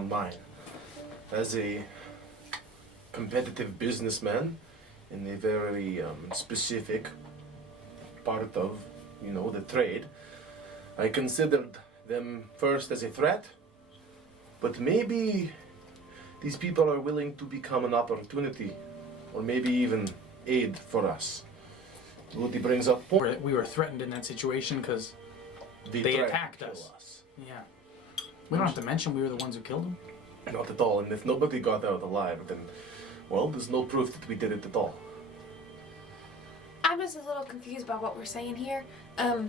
Mine as a competitive businessman in a very specific part of the trade. I considered them first as a threat, but maybe these people are willing to become an opportunity, or maybe even aid for us. Ludi brings up We were threatened in that situation because, the they threat attacked to kill us. yeah. We don't have to mention we were the ones who killed him. Not at all, and if nobody got out alive, then, well, there's no proof that we did it at all. I'm just a little confused about what we're saying here. Are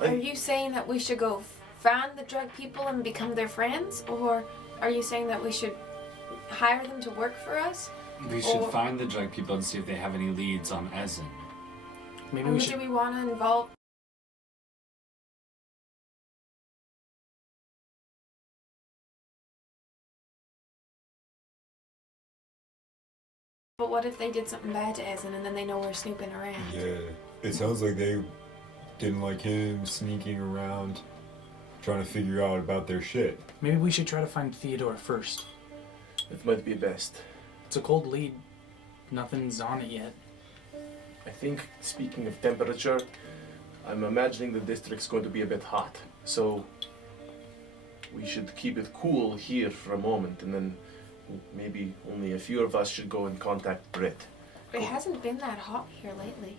I- you saying that we should go find the drug people and become their friends, or are you saying that we should hire them to work for us? We should Or- find the drug people and see if they have any leads on Essen. Maybe Or we do should. we want to involve? But what if they did something bad to Essen and then they know we're snooping around? Yeah, it sounds like they didn't like him sneaking around, trying to figure out about their shit. Maybe we should try to find Theodore first. It might be best. It's a cold lead. Nothing's on it yet. I think, speaking of temperature, I'm imagining the district's going to be a bit hot. So we should keep it cool here for a moment, and then maybe only a few of us should go and contact Britt. It hasn't been that hot here lately.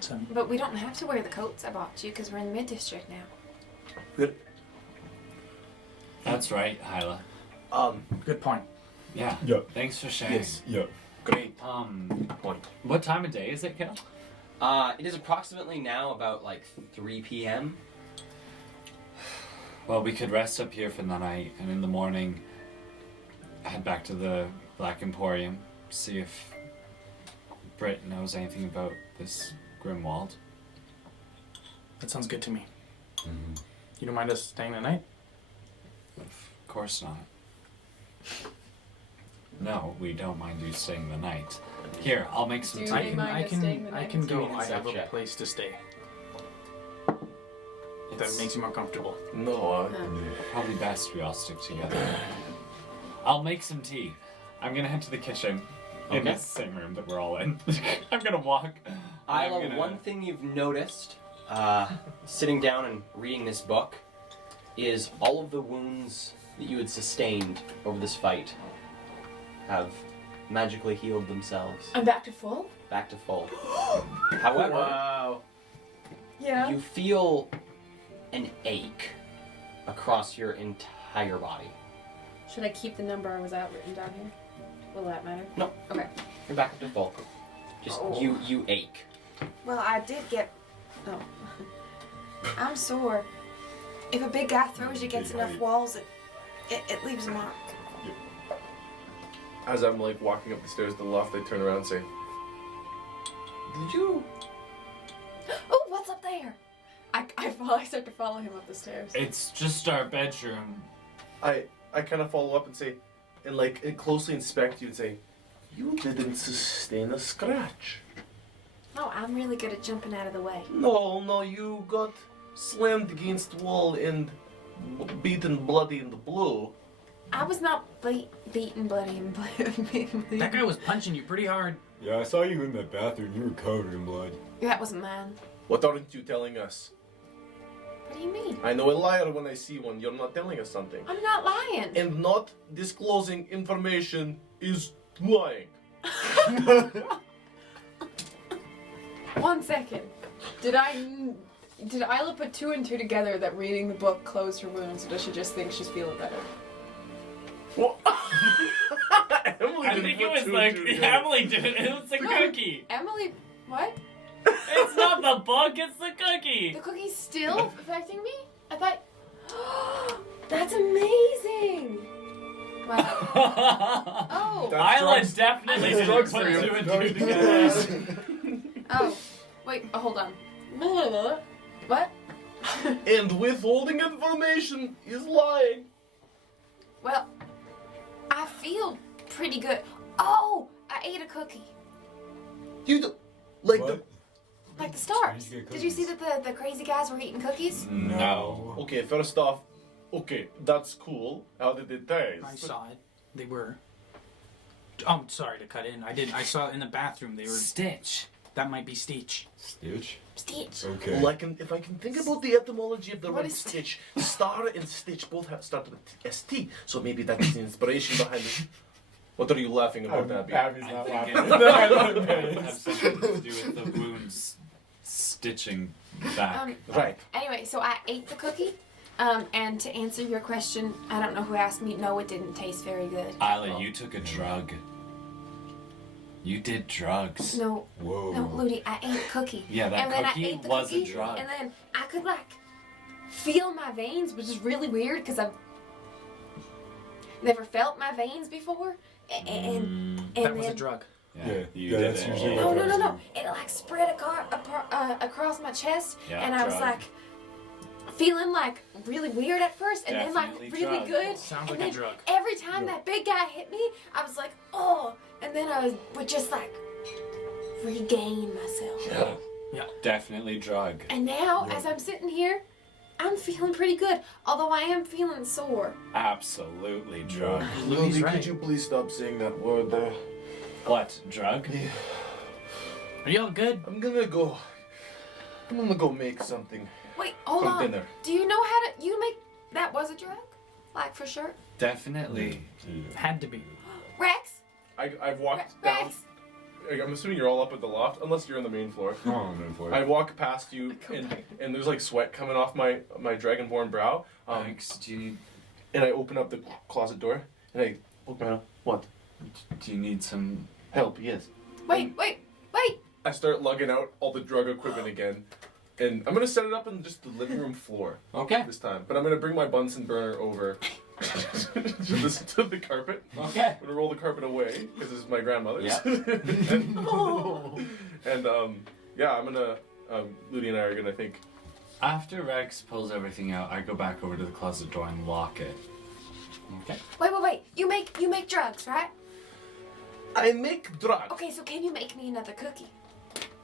So But we don't have to wear the coats I bought you because we're in mid-district now. Good. That's right, Hyla. good point. Yeah. Yep. Thanks for sharing. Yes. Yep. Great Point. What time of day is it, Kel? It is approximately now about like 3 p.m. Well, we could rest up here for the night, and in the morning, head back to the Black Emporium, see if Britt knows anything about this Grimwald. That sounds good to me. You don't mind us staying the night? Of course not. No, we don't mind you staying the night. Here, I'll make some Do tea. they mind us staying the I night? can give you No, an I insight have check. Place to stay. That It's makes you more comfortable. No, probably best we all stick together. I'll make some tea. I'm gonna head to the kitchen. In Okay. this same room that we're all in. I'm gonna walk. I'm Isla, gonna- one thing you've noticed, sitting down and reading this book, is all of the wounds that you had sustained over this fight have magically healed themselves I'm back to full? back to full. However, wow. Yeah. you feel an ache across your entire body. Should I keep the number I was at written down here? Will that matter? No. Okay. You're back up to full. Just Oh. you ache. Well, I did get. Oh. I'm sore. If a big guy throws you against enough walls, it leaves a mark. As I'm like walking up the stairs to the loft, I turn around and say, "Did you?" Oh, what's up there? I start to follow him up the stairs. It's just our bedroom. I kind of follow up and say, and like closely inspect you and say, "You didn't sustain a scratch." No, I'm really good at jumping out of the way. No, you got slammed against the wall and beaten bloody and blue. I was not beaten bloody and blue. That guy was punching you pretty hard. Yeah, I saw you in that bathroom. You were covered in blood. That wasn't mine. What aren't you telling us? What do you mean? I know a liar when I see one. You're not telling us something. I'm not lying. And not disclosing information is lying. 1 second. Did Isla put 2 and 2 together that reading the book closed her wounds, or does she just think she's feeling better? What? Emily I didn't think put it was two the and two together. Emily did it. It was the cookie. Emily, what? It's not the book. It's the cookie. The cookie's still affecting me? I thought. That's amazing! Wow. Oh. That's Isla drugs. definitely That's didn't drugs put for you. 2 and 2 together. Oh. Wait, hold on. What? And withholding information is lying. Well, I feel pretty good. Oh! I ate a cookie. You do, like What? Like the stars. Did you get Did you see cookies? that the crazy guys were eating cookies? No. the. Okay, first off, okay, that's cool. How did it taste? I saw it. They were. I'm sorry to cut in. I saw it in the bathroom. They were. Stitch. That might be Stitch. Stitch? Stitch. Okay. Well, if I can think about the etymology of the What word is stitch, star and stitch both start with ST, so maybe that's the inspiration behind it. What are you laughing about, Abby? Abby's I not think laughing. it might have something to do with the wounds stitching back. Right. Anyway, so I ate the cookie. And to answer your question, I don't know who asked me. No, it didn't taste very good. Isla, you took a drug. You did drugs. No, Whoa. no, Ludi, I ate a cookie. Yeah, that and then cookie I ate the was a cookie, drug. And then I could like feel my veins, which is really weird because I've never felt my veins before. And That was a then drug. Yeah, you Yeah, did that's it. usually no, what no, no, drugs no! It like spread across my chest, Yeah, and I was drug. like feeling like really weird at first, and then like Definitely really drug. good. Sounds and like a then drug. every time that big guy hit me, I was like, oh, and then I would just like regain myself. Yeah. Definitely drug. And now, as I'm sitting here, I'm feeling pretty good, although I am feeling sore. Absolutely drug. Louis right. could you please stop saying that word there? What? Drug? Yeah. Are y'all good? I'm gonna go make something Wait, hold for on. dinner. Do you know how to? You make that was a drug, like for sure. Definitely. Had to be. Rex, I've walked down. Rex. I'm assuming you're all up at the loft, unless you're on the main floor. Oh, no, for I walk past you, and there's like sweat coming off my dragonborn brow. Thanks. Do you And I open up the closet door, and I look around. What? need some? Help? Yes. Wait. I start lugging out all the drug equipment again, and I'm gonna set it up on just the living room floor Okay. this time. But I'm gonna bring my Bunsen burner over to the carpet. Okay. I'm gonna roll the carpet away because this is my grandmother's. Yeah. and yeah, I'm gonna. Ludi and I are gonna think After Rex pulls everything out, I go back over to the closet door and lock it. Okay. Wait. You make drugs, right? I make drugs. Okay, so can you make me another cookie?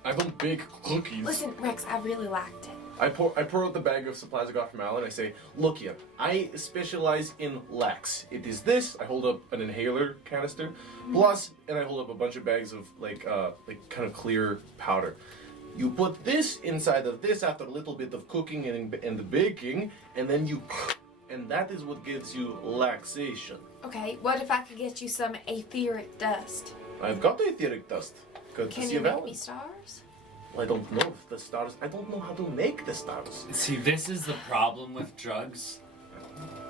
I don't bake cookies. Listen, Rex, I really liked it. I pour out the bag of supplies I got from Alan. I say, look here, I specialize in lax. It is this. I hold up an inhaler canister, plus, and I hold up a bunch of bags of like kind of clear powder. You put this inside of this after a little bit of cooking and the baking, and then and that is what gives you laxation. Okay, what if I could get you some etheric dust? I've got the etheric dust. Can Courtesy you of make Alan. me stars? I don't know if the stars. I don't know how to make the stars. See, this is the problem with drugs.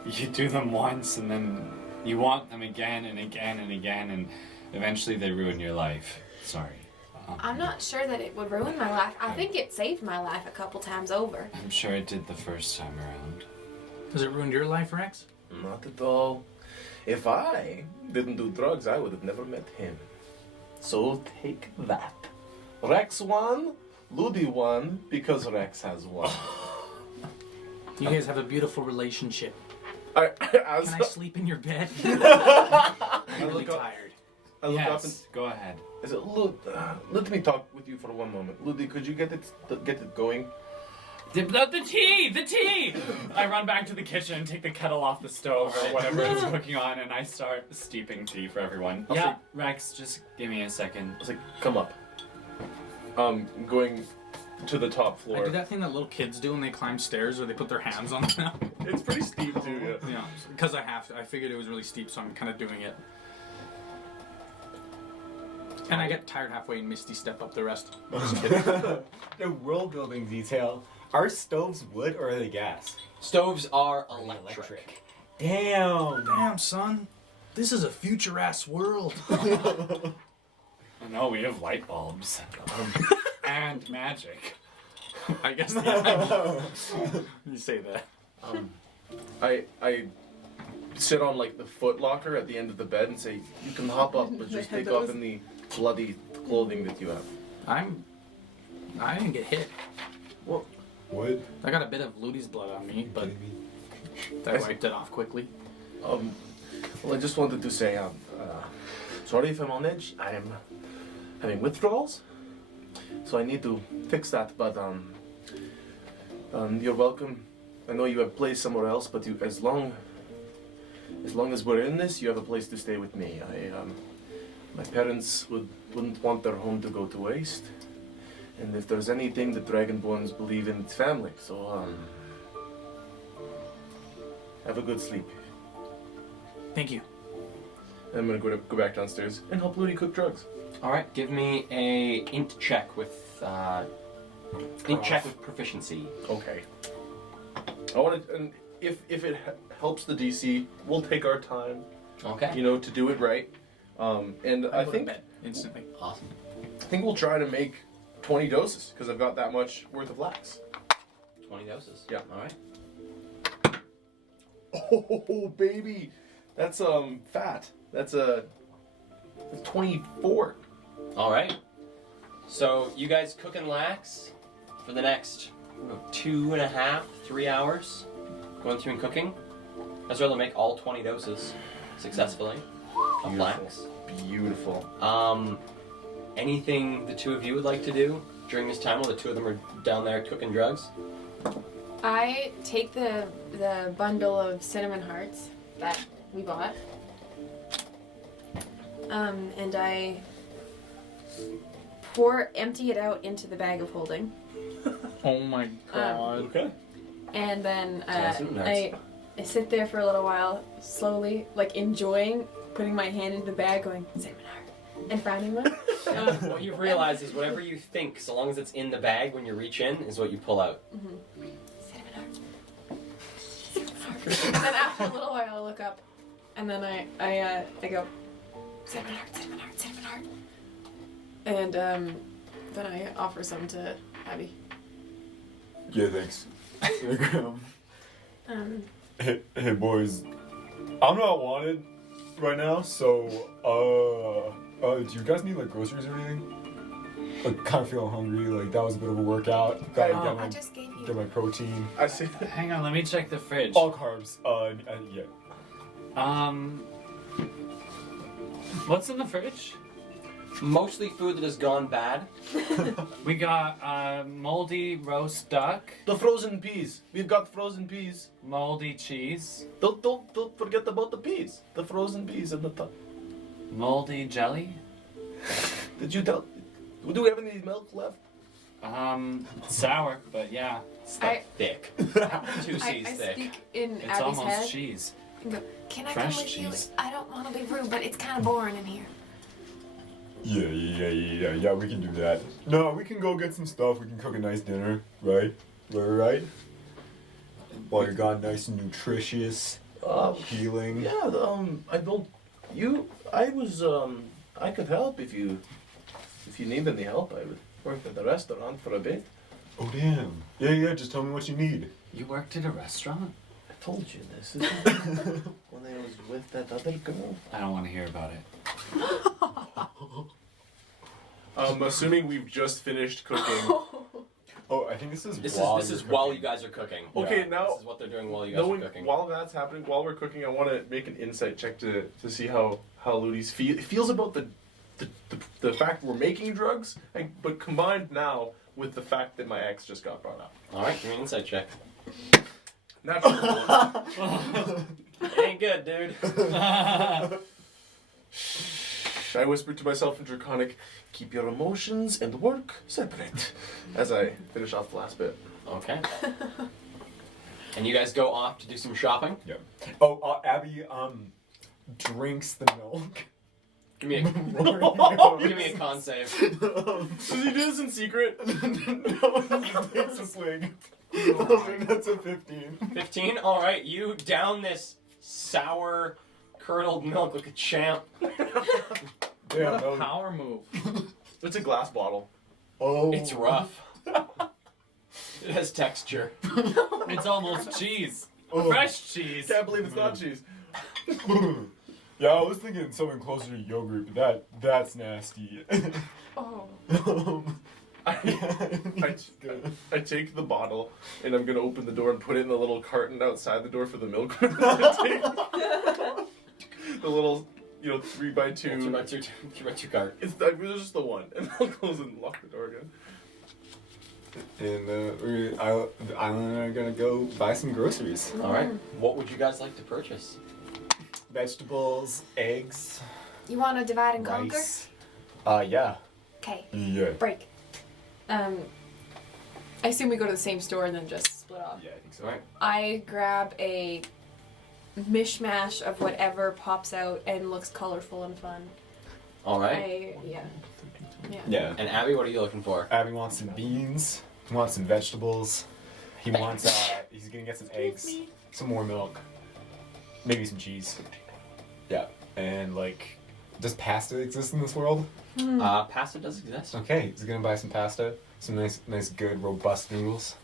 You do them once and then you want them again and again and again, and eventually they ruin your life. Sorry. I'm not sure that it would ruin my life. I think it saved my life a couple times over. I'm sure it did the first time around. Has it ruined your life, Rex? Not at all. If I didn't do drugs, I would have never met him. So take that. Rex won, Ludi won, because Rex has won. You guys have a beautiful relationship. As Can I sleep in your bed? I'm really look up- tired. I look up and Yes, go ahead. I said, let me talk with you for one moment. Ludi, could you get it going? The tea! I run back to the kitchen and take the kettle off the stove or whatever it's cooking on, and I start steeping tea for everyone. I'll Yeah, say- Rex, just give me a second. I was like, come up. Going to the top I floor. do that thing that little kids do when they climb stairs where they put their hands on them. It's pretty steep too. Yeah. Yeah, because I have to. I figured it was really steep, so I'm kind of doing it. And I get tired halfway and Misty step up the rest. The world building detail. Are stoves wood or are they gas? Stoves are electric. Damn. Damn, son. This is a future ass world. No, we have light bulbs. And magic. I guess you say that. I sit on like the foot locker at the end of the bed and say, you can hop up, but just take off any bloody clothing that you have. I didn't get hit. Well, Wood. I got a bit of Ludi's blood on me, but I wiped it off quickly. well, I just wanted to say, sorry if I'm on edge. I am having withdrawals, so I need to fix that. But you're welcome. I know you have a place somewhere else, but you, as long as we're in this, you have a place to stay with me. My parents wouldn't want their home to go to waste, and if there's anything the Dragonborns believe in, it's family. So have a good sleep. Thank you. I'm gonna go back downstairs and help Ludi cook drugs. All right, give me a int check with proficiency. Okay. I want to, and if it helps the DC, we'll take our time, Okay. you know, to do it right. And I go to think bed instantly. Awesome. we'll try to make 20 doses because I've got that much worth of lax. 20 doses. Yeah. All right. Oh baby, that's fat. That's 24. All right. So you guys cook and lax for the next 2.5, 3 hours, going through and cooking. I was able to make all 20 doses successfully of lax. Beautiful. Anything the two of you would like to do during this time while the two of them are down there cooking drugs? I take the bundle of cinnamon hearts that we bought, and I empty it out into the bag of holding, Oh my god. Okay. and then Sounds so nuts. I sit there for a little while, slowly, like enjoying putting my hand into the bag, going cinnamon heart, and finding one. What you've realized is whatever you think, so long as it's in the bag when you reach in, is what you pull out. Cinnamon heart. And then after a little while, I look up, and then I go, cinnamon heart, cinnamon heart, cinnamon heart. And then I offer some to Abby. Yeah, thanks. Um, Hey boys, I'm not wanted right now, so do you guys need like groceries or anything? kind of feeling hungry. Like that was a bit of a workout. Gotta Oh. I just gave you. get my protein. I see. Hang on, let me check the fridge. All carbs. Yeah. What's in the fridge? Mostly food that has gone bad. We got moldy roast duck, The frozen peas. We've got frozen peas. moldy cheese, Don't forget about the peas. The frozen peas in the top. moldy jelly, Did you tell? Do we have any milk left? sour, but yeah, I, Thick. 2 C's I thick. speak in it's Abby's almost head. cheese. And go, can I Fresh come with cheese. you? I don't want to be rude, but it's kind of boring in here. Yeah, we can do that. No, we can go get some stuff. We can cook a nice dinner, right? Right? While you're gone, nice and nutritious, healing. Yeah. I don't. I could help if you need any help. I would work at the restaurant for a bit. Oh, damn. Yeah, just tell me what you need. You worked at a restaurant? I told you this. When I was with that other girl. I don't want to hear about it. Assuming we've just finished cooking. Oh, I think this is This while is you're while cooking. you guys are cooking. Okay, Yeah. now This is what they're doing while you guys are cooking. while that's happening, while we're cooking, I want to make an insight check to see how Ludi's feels about the fact we're making drugs, but combined now with the fact that my ex just got brought up. All right, give me an insight check. Natural. Ain't good, dude. I whispered to myself in Draconic, keep your emotions and work separate, as I finish off the last bit. Okay. And you guys go off to do some shopping. Yeah. Oh, Abby, drinks the milk. Give me a con save. Does he do this in secret? No, takes a swig. That's a 15. 15. All right, you down this sour, curdled milk like a champ. Yeah, What a power move. It's a glass bottle. Oh. It's rough. It has texture. It's almost cheese. Oh. Fresh cheese. Can't believe it's not cheese. Yeah, I was thinking something closer to yogurt, but that's nasty. Oh. I take the bottle and I'm gonna open the door and put it in the little carton outside the door for the milk. The little, 3x2. 2x2 cart. There's just the one, and I'll close and lock the door again. And the island and I are gonna go buy some groceries. All right. What would you guys like to purchase? Vegetables, eggs, You want to divide and conquer? rice. Yeah. Okay. Yeah. Break. I assume we go to the same store and then just split off. Yeah, I think so. All right. I grab a mishmash of whatever pops out and looks colorful and fun. All right. Yeah. Yeah. And Abby, what are you looking for? Abby wants some beans. He wants some vegetables. He wants he's gonna get some eggs, some more milk, maybe some cheese. Yeah. And does pasta exist in this world? Pasta does exist. Okay, he's gonna buy some pasta, some nice good robust noodles.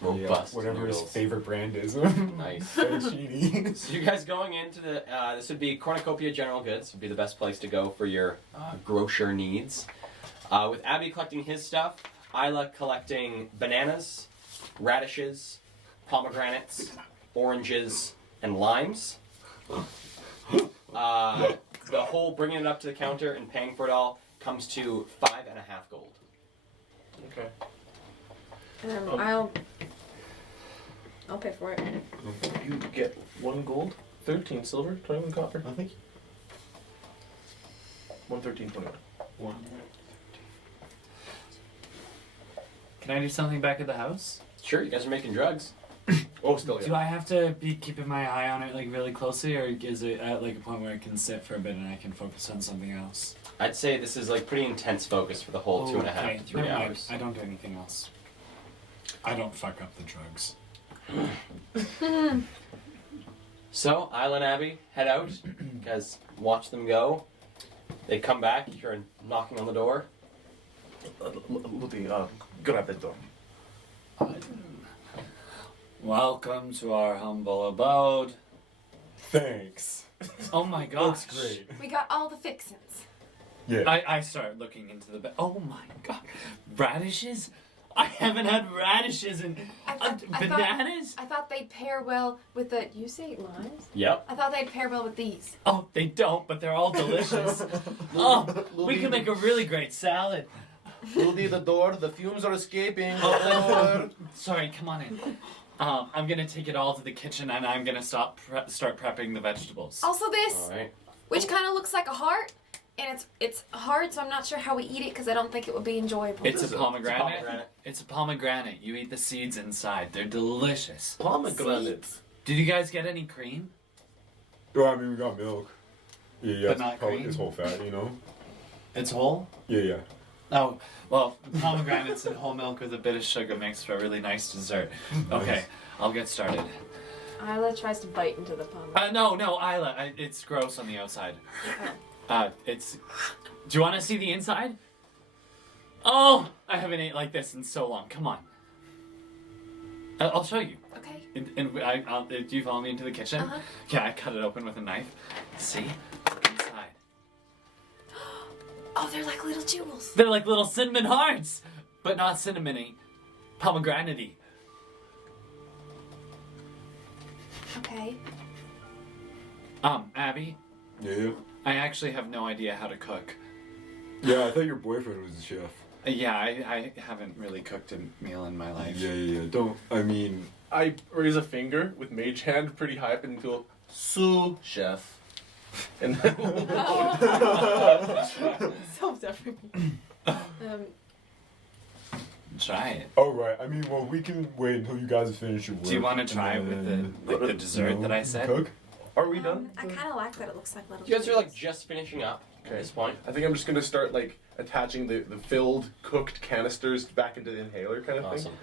Robust. Whatever noodles. his favorite brand is. Nice. Fettuccine. So you guys going into the, this would be Cornucopia General Goods, would be the best place to go for your grocer needs. With Abby collecting his stuff, Isla collecting bananas, radishes, pomegranates, oranges, and limes. The whole bringing it up to the counter and paying for it all comes to 5.5 gold. Okay. I'll pay for it. You get 1 gold, 13 silver, 21 copper. I think 113, 21. Can I do something back at the house? Sure, you guys are making drugs. Oh, still, Do I have to be keeping my eye on it really closely, or is it at a point where I can sit for a bit and I can focus on something else? I'd say this is pretty intense focus for the whole 2.5 okay, to 3 never mind. hours. I don't do anything else. I don't fuck up the drugs. So, Isla and Abby head out. You guys watch them go. They come back, you hear knocking on the door. Ludi, grab that door. Welcome to our humble abode. thanks. Oh my gosh. Looks great. We got all the fixins. Yeah. I start looking into the bag. Oh my god. Radishes? I haven't had radishes in bananas? I thought they'd pair well with the. You say limes? Yep. I thought they'd pair well with these. Oh, they don't, but they're all delicious. Oh, we can make a really great salad. Rudy, the door. The fumes are escaping. Sorry, come on in. I'm gonna take it all to the kitchen and I'm gonna start prepping the vegetables. Also, this, All right. which kind of looks like a heart, and it's hard, so I'm not sure how we eat it because I don't think it would be enjoyable. It's is a it? pomegranate. It's a pomegranate. You eat the seeds inside. They're delicious. Pomegranates. Did you guys get any cream? Well, I mean, we got milk. Yeah, But not it's probably cream? it's whole fat, you know. It's whole? Yeah. Oh, well, pomegranates and whole milk with a bit of sugar makes for a really nice dessert. Okay, I'll get started. Isla tries to bite into the pomegranate. No, Isla, it's gross on the outside. It's. Do you want to see the inside? Oh, I haven't ate like this in so long. Come on. I'll show you. Okay. Do you follow me into the kitchen? Uh-huh. Yeah, I cut it open with a knife. See? Inside. Oh, they're like little jewels. They're like little cinnamon hearts, but not cinnamony. Pomegranate-y. Okay. Abby, Yeah. I actually have no idea how to cook. Yeah, I thought your boyfriend was the chef. Yeah, I haven't really cooked a meal in my life. Yeah. Don't. I mean. I raise a finger with mage hand pretty high up and go, "Sous chef." And then Self-deprecating. Try it. Oh right. I mean, well, we can wait until you guys finish your work. Do you want to try it with the dessert that I said? Cook. Are we done? I kind of like that it looks like little You guys are like jewels. just finishing up at Okay. this point. I think I'm just gonna start like attaching the filled cooked canisters back into the inhaler kind of Awesome. thing.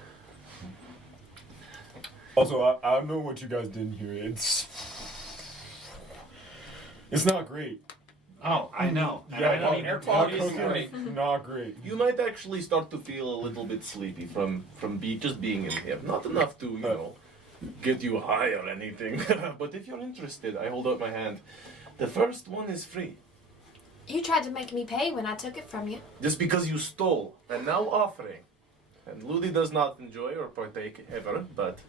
Also, I don't know what you guys did here. It's not great. Oh, I know. Yeah, I don't no, even air do quality this. is great. Not great. You might actually start to feel a little bit sleepy from just being in here. Not enough to get you high or anything. But if you're interested, I hold out my hand. The first one is free. You tried to make me pay when I took it from you. Just because you stole, and now offering. And Ludi does not enjoy or partake ever, but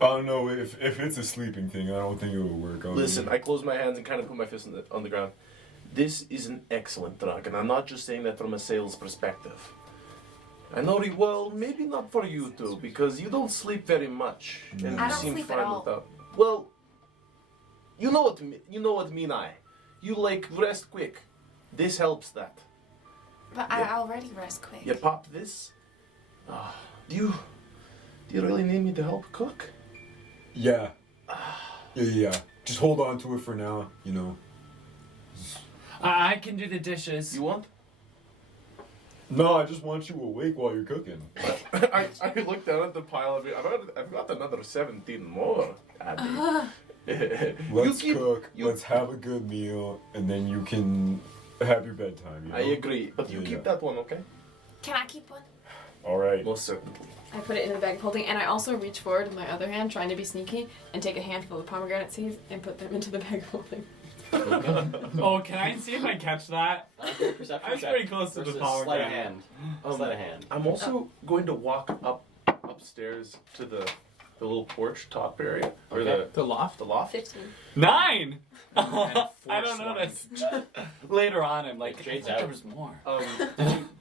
I don't know if it's a sleeping thing. I don't think it will work. On listen, me. I close my hands and kind of put my fist on the ground. This is an excellent drug, and I'm not just saying that from a sales perspective. I know, well, maybe not for you two, because you don't sleep very much, and I you don't seem sleep at fine all. without. Well, you know what mean I. You like rest quick. This helps that. But Yeah. I already rest quick. You pop this. Do you really need me to help cook? Yeah. Yeah. Just hold on to it for now. You know. I can do the dishes. You want? No, I just want you awake while you're cooking. I looked down at the pile of it. I've got another 17 more. Let's cook. Let's have a good meal, and then you can have your bedtime. You know? I agree, but you Yeah. keep that one, okay? Can I keep one? All right. Most certainly. I put it in the bag of holding, and I also reach forward with my other hand, trying to be sneaky, and take a handful of pomegranate seeds and put them into the bag of holding. Oh, can I see if I catch that? Perception I was check pretty close to the versus power sleight of grab. hand. Sleight of hand. I'm also going to walk upstairs to the little porch top area. Or Okay. the loft. The loft. 15. 9! And I don't notice. Later on, I'm like, Jade's I thought out. there was more.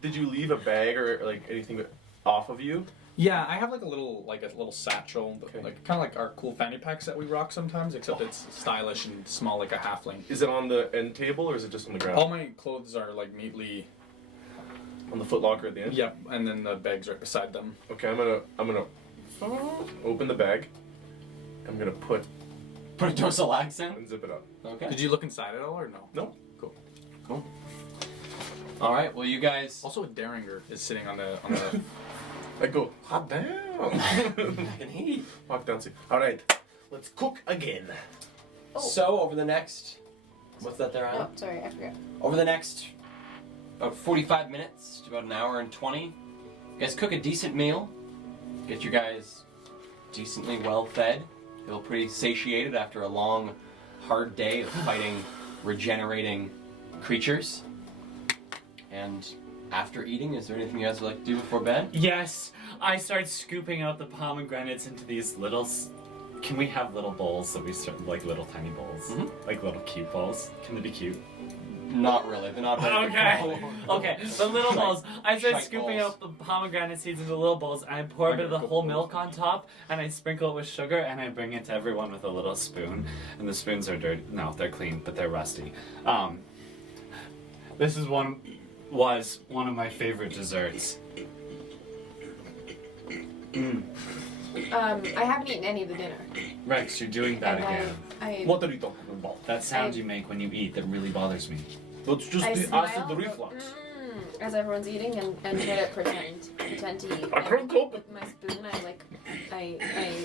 Did you leave a bag or like anything off of you? Yeah, I have like a little satchel, like kind of like our cool fanny packs that we rock sometimes, except it's stylish and small like a halfling. Is it on the end table or is it just on the ground? All my clothes are like neatly. On the footlocker at the end. Yep, and then the bag's right beside them. Okay, I'm gonna open the bag. I'm gonna put Put a dose of lax in. and zip it up. Okay. Did you look inside at all or no? No. Cool. All right. Well, you guys. Also, a Derringer is sitting on the. I go, hot damn. I can heat. Walk down. See. All right, let's cook again. So over the next, what's that there, Oh, Anna? sorry, I forgot. Over the next about 45 minutes to about an hour and 20, you guys cook a decent meal. Get you guys decently well fed. Feel pretty satiated after a long, hard day of fighting, regenerating creatures. And after eating, is there anything you guys would like to do before bed? Yes, I start scooping out the pomegranates into these little. Can we have little bowls that we serve, like little tiny bowls, like little cute bowls? Can they be cute? Not really. They're not very Okay. Okay, the little bowls. I start Shite scooping balls. out the pomegranate seeds into little bowls, and I pour a bit of the whole milk on top, and I sprinkle it with sugar, and I bring it to everyone with a little spoon. And the spoons are dirty. No, they're clean, but they're rusty. This was one of my favorite desserts. I haven't eaten any of the dinner. Rex, you're doing that And again. I What are you talking about? That sound you make when you eat that really bothers me. That's just I the smile, acid reflux. as everyone's eating and try to pretend to eat. I can't help it. With my spoon, I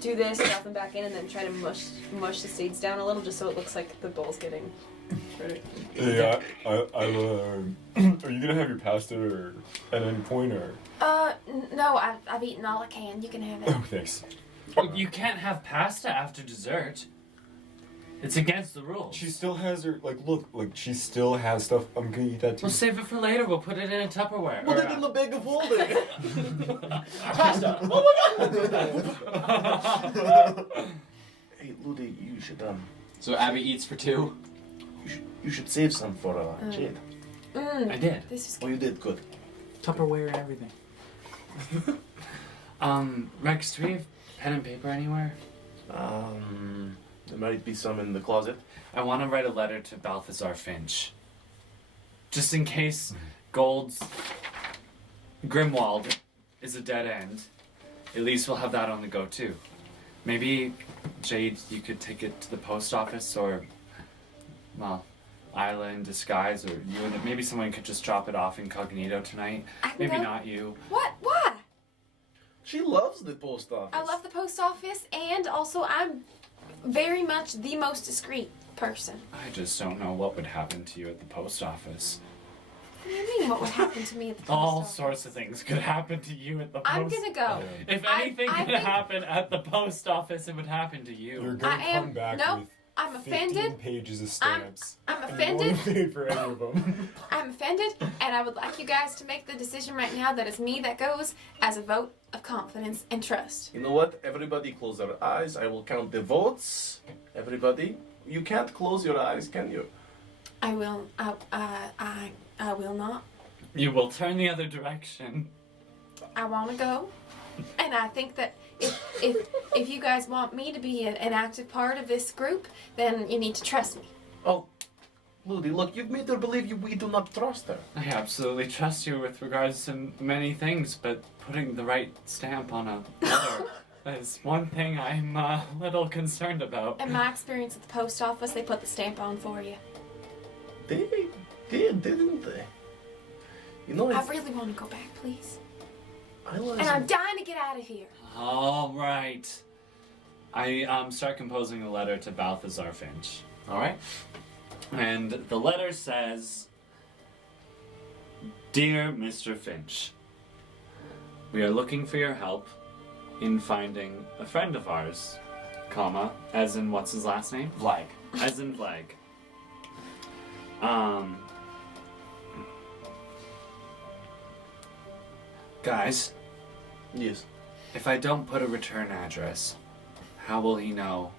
do this, stuff them back in, and then try to mush the seeds down a little, just so it looks like the bowl's getting shredded. Yeah, are you gonna have your pasta at any point or? No, I've eaten all I can. You can have it. Oh, thanks. You can't have pasta after dessert. It's against the rules. She still has her look, she still has stuff. I'm gonna eat that too. We'll save it for later. We'll put it in a Tupperware. Put Or, it in the bag of holding. Pasta. Hey, Ludi, you should So Abby eats for two. you should save some for Jade. I did. This is Oh, you did good. Tupperware and everything. Rex, do we have pen and paper anywhere? There might be some in the closet. I want to write a letter to Balthazar Finch. Just in case Gold's Grimwald is a dead end. At least we'll have that on the go too. Maybe, Jade, you could take it to the post office, or, well, Isla in disguise, or you and maybe someone could just drop it off incognito tonight. I can Maybe go. not you. What? Why? She loves the post office. I love the post office, and also I'm very much the most discreet person. I just don't know what would happen to you at the post office. What do you mean? What would happen to me at the post All office? sorts of things could happen to you at the post. I'm gonna go. If I- anything I could think- happen at the post office, it would happen to You're you. gonna I am- come back no, with I'm 15 offended. pages of I'm- stamps. I'm And offended. you won't pay for any of them. I'm offended, and I would like you guys to make the decision right now that it's me that goes as a vote of confidence and trust. You know what? Everybody close their eyes. I will count the votes. Everybody, you can't close your eyes, can you? I will. I will not. You will turn the other direction. I want to go, and I think that if you guys want me to be an active part of this group, then you need to trust me. Oh, Ludi, look, you've made her believe we do not trust her. I absolutely trust you with regards to many things, but putting the right stamp on a letter is one thing I'm a little concerned about. In my experience at the post office, they put the stamp on for you. They did, didn't they? You know, I it's, really want to go back, please. I was. And I'm dying to get out of here. All right. I start composing a letter to Balthazar Finch. All right. And the letter says, Dear Mr. Finch, we are looking for your help in finding a friend of ours, comma, as in what's his last name? Vlag. As in Vlag. Guys, Yes. if I don't put a return address, how will he know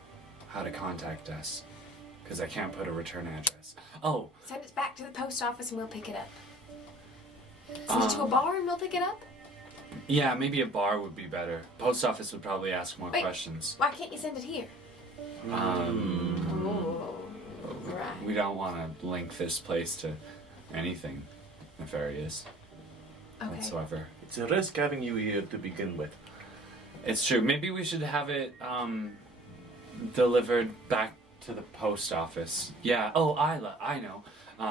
how to contact us? Because I can't put a return address. Oh, Send it back to the post office and we'll pick it up. Send it to a bar and we'll pick it up? yeah, maybe a bar would be better. Post office would probably ask more Wait. questions. Why can't you send it here? Oh, right. We don't want to link this place to anything nefarious Okay. whatsoever. It's a risk having you here to begin with. It's true. Maybe we should have it delivered back to the post office. Yeah. Oh, Isla, I know.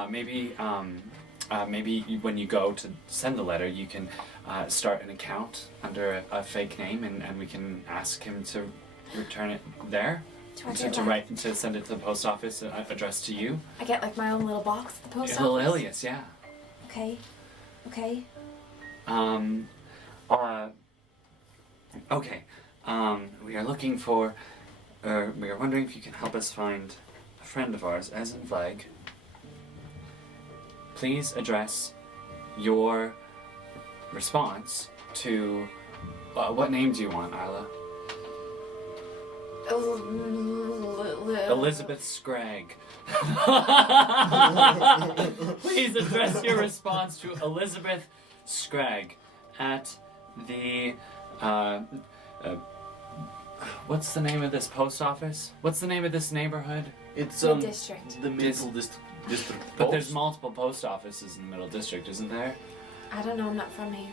Maybe when you go to send the letter, you can start an account under a fake name, and we can ask him to return it there. Do I get, To like, write to send it to the post office addressed to you. I get like my own little box at the post Little office? alias, yeah. Okay. Okay. Okay. We are looking for, we are wondering if you can help us find a friend of ours, as in Vlag. please address your response to what name do you want, Isla? Elizabeth Scragg. Please address your response to Elizabeth Scragg at the what's the name of this post office? What's the name of this neighborhood? It's The district. the middle district. But there's multiple post offices in the Middle District, isn't there? I don't know, I'm not from here.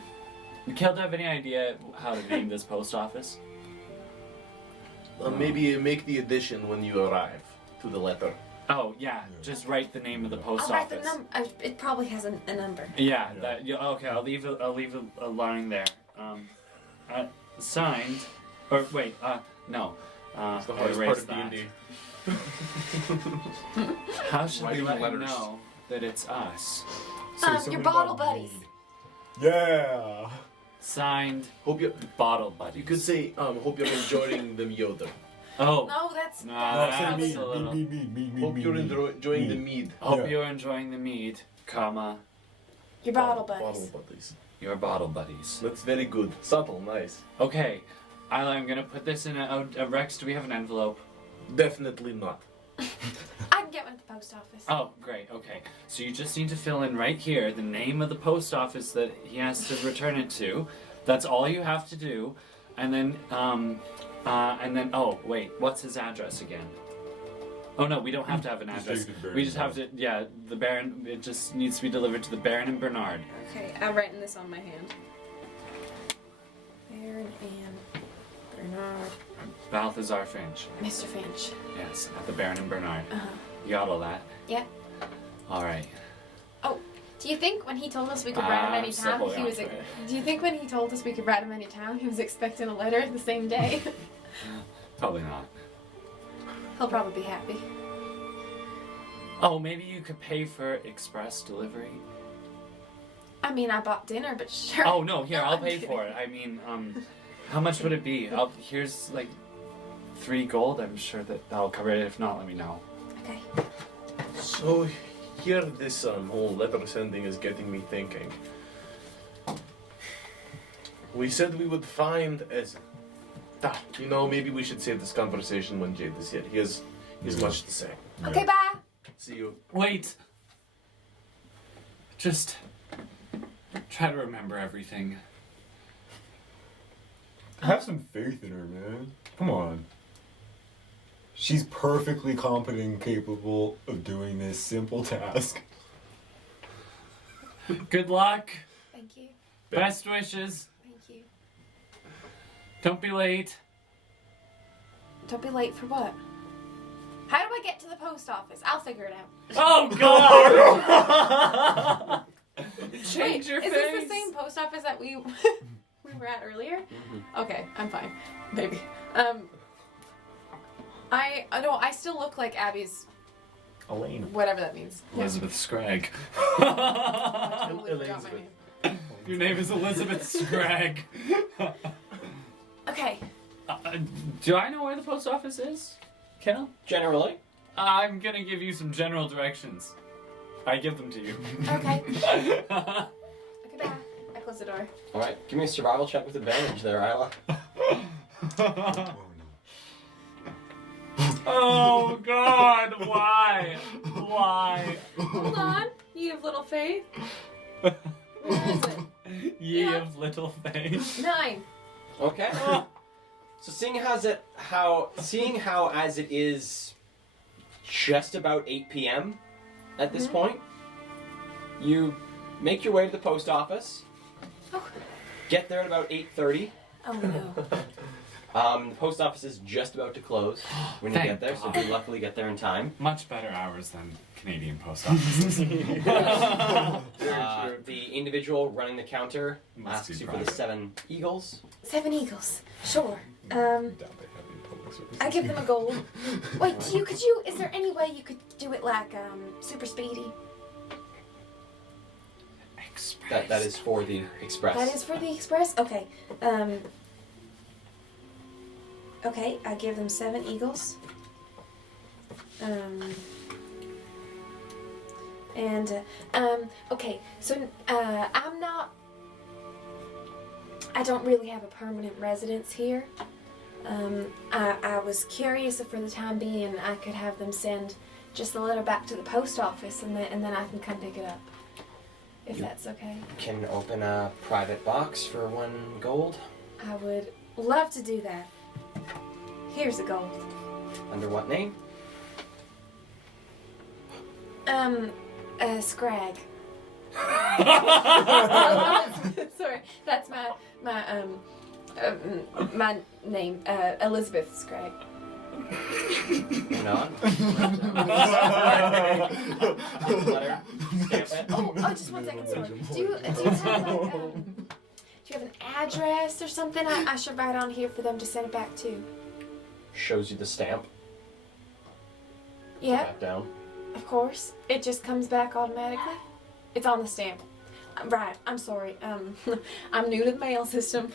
Mikhail, do you have any idea how to name this post office? Maybe make the addition when you arrive to the letter. Oh yeah, just write the name of the post I'll write the office. number. It probably has a number. Yeah, that. Yeah, okay, I'll leave a line there. Signed, or wait, no. It's the I hardest part erased of that. D&D. How should we Writing let him letters. know that it's us? Your something bottle about buddies. mead. Yeah. Signed, Hope you. bottle buddies. You could say, hope you're enjoying the Yoda. Oh. No, that's No, No, say that's mead, a little. mead, Hope you're enjoying the mead. mead. Hope Yeah. you're enjoying the mead, comma, your bottle buddies. Bottle buddies. your bottle buddies. That's very good. Subtle, nice. Okay, Isla, I'm gonna put this in a Rex, do we have an envelope? Definitely not. I can get one at the post office. Oh, great, okay. So you just need to fill in right here the name of the post office that he has to return it to. That's all you have to do. And then, oh, wait, what's his address again? Oh no, we don't have to have an Just address. take it to Baron We just have to, yeah, the Baron, it just needs to be delivered to the Baron and Bernard. Okay, I'm writing this on my hand. Baron and Bernard. Balthazar Finch. Mr. Finch. Yes, at the Baron and Bernard. Uh-huh. You got all that? Yeah. Alright. Do you think when he told us we could write him any still town, holding he on was? to it. Do you think when he told us we could write him any town, he was expecting a letter the same day? Probably not. He'll probably be happy. Oh, maybe you could pay for express delivery? I mean, I bought dinner, but sure. Oh no, here, No, I'll I'm pay kidding. for it. I mean, how much would it be? Here's like 3 gold. I'm sure that'll cover it. If not, let me know. Okay. So, here this whole letter sending is getting me thinking. We said we would find as... maybe we should save this conversation when Jade is here. He has much to say. Okay, bye. See you. Wait. Just try to remember everything. Have some faith in her, man. Come on. She's perfectly competent and capable of doing this simple task. Good luck. Thank you. Best wishes. Thank you. Don't be late. Don't be late for what? How do I get to the post office? I'll figure it out. Oh God! Change Wait, your is face. this the same post office that we we were at earlier? Okay, I'm fine. Maybe. I still look like Abby's Elaine. whatever that means. Elizabeth Scragg. I totally forgot my Elizabeth. name. Your name is Elizabeth Scragg. Okay. Do I know where the post office is, Kel? Generally. I'm gonna give you some general directions. I give them to you. Okay. Okay, bye. I close the door. Alright, give me a survival check with advantage there, Isla. Oh God! Why? Why? Hold on. You have little faith. Where is it? Ye Yeah. of little faith. 9. Okay. So seeing how as it is just about 8 p.m. at this point, you make your way to the post office. Oh. Get there at about 8:30. Oh no. The post office is just about to close when you Thank get there, so God. you luckily get there in time. Much better hours than Canadian post offices. The individual running the counter Must asks be you for the private. 7 eagles. 7 eagles. Sure. Doubt they have any public services. I give them a gold. Wait, is there any way you could do it like super speedy? Express. That is for the express. That is for the express? Okay. Okay, I give them 7 eagles. And, okay, so, I don't really have a permanent residence here. I was curious if for the time being I could have them send just the letter back to the post office and then I can come pick it up. If that's okay. Can open a private box for 1 gold. I would love to do that. Here's a gold. Under what name? Scrag. Sorry, that's my name, Elizabeth Scrag. Moving on. Letter. Stamp it. Oh, just 1 second, sorry. Do you have like, do you have an address or something I should write on here for them to send it back to? Shows you the stamp. Yeah, Back down. of course. It just comes back automatically. It's on the stamp. Right, I'm sorry. I'm new to the mail system.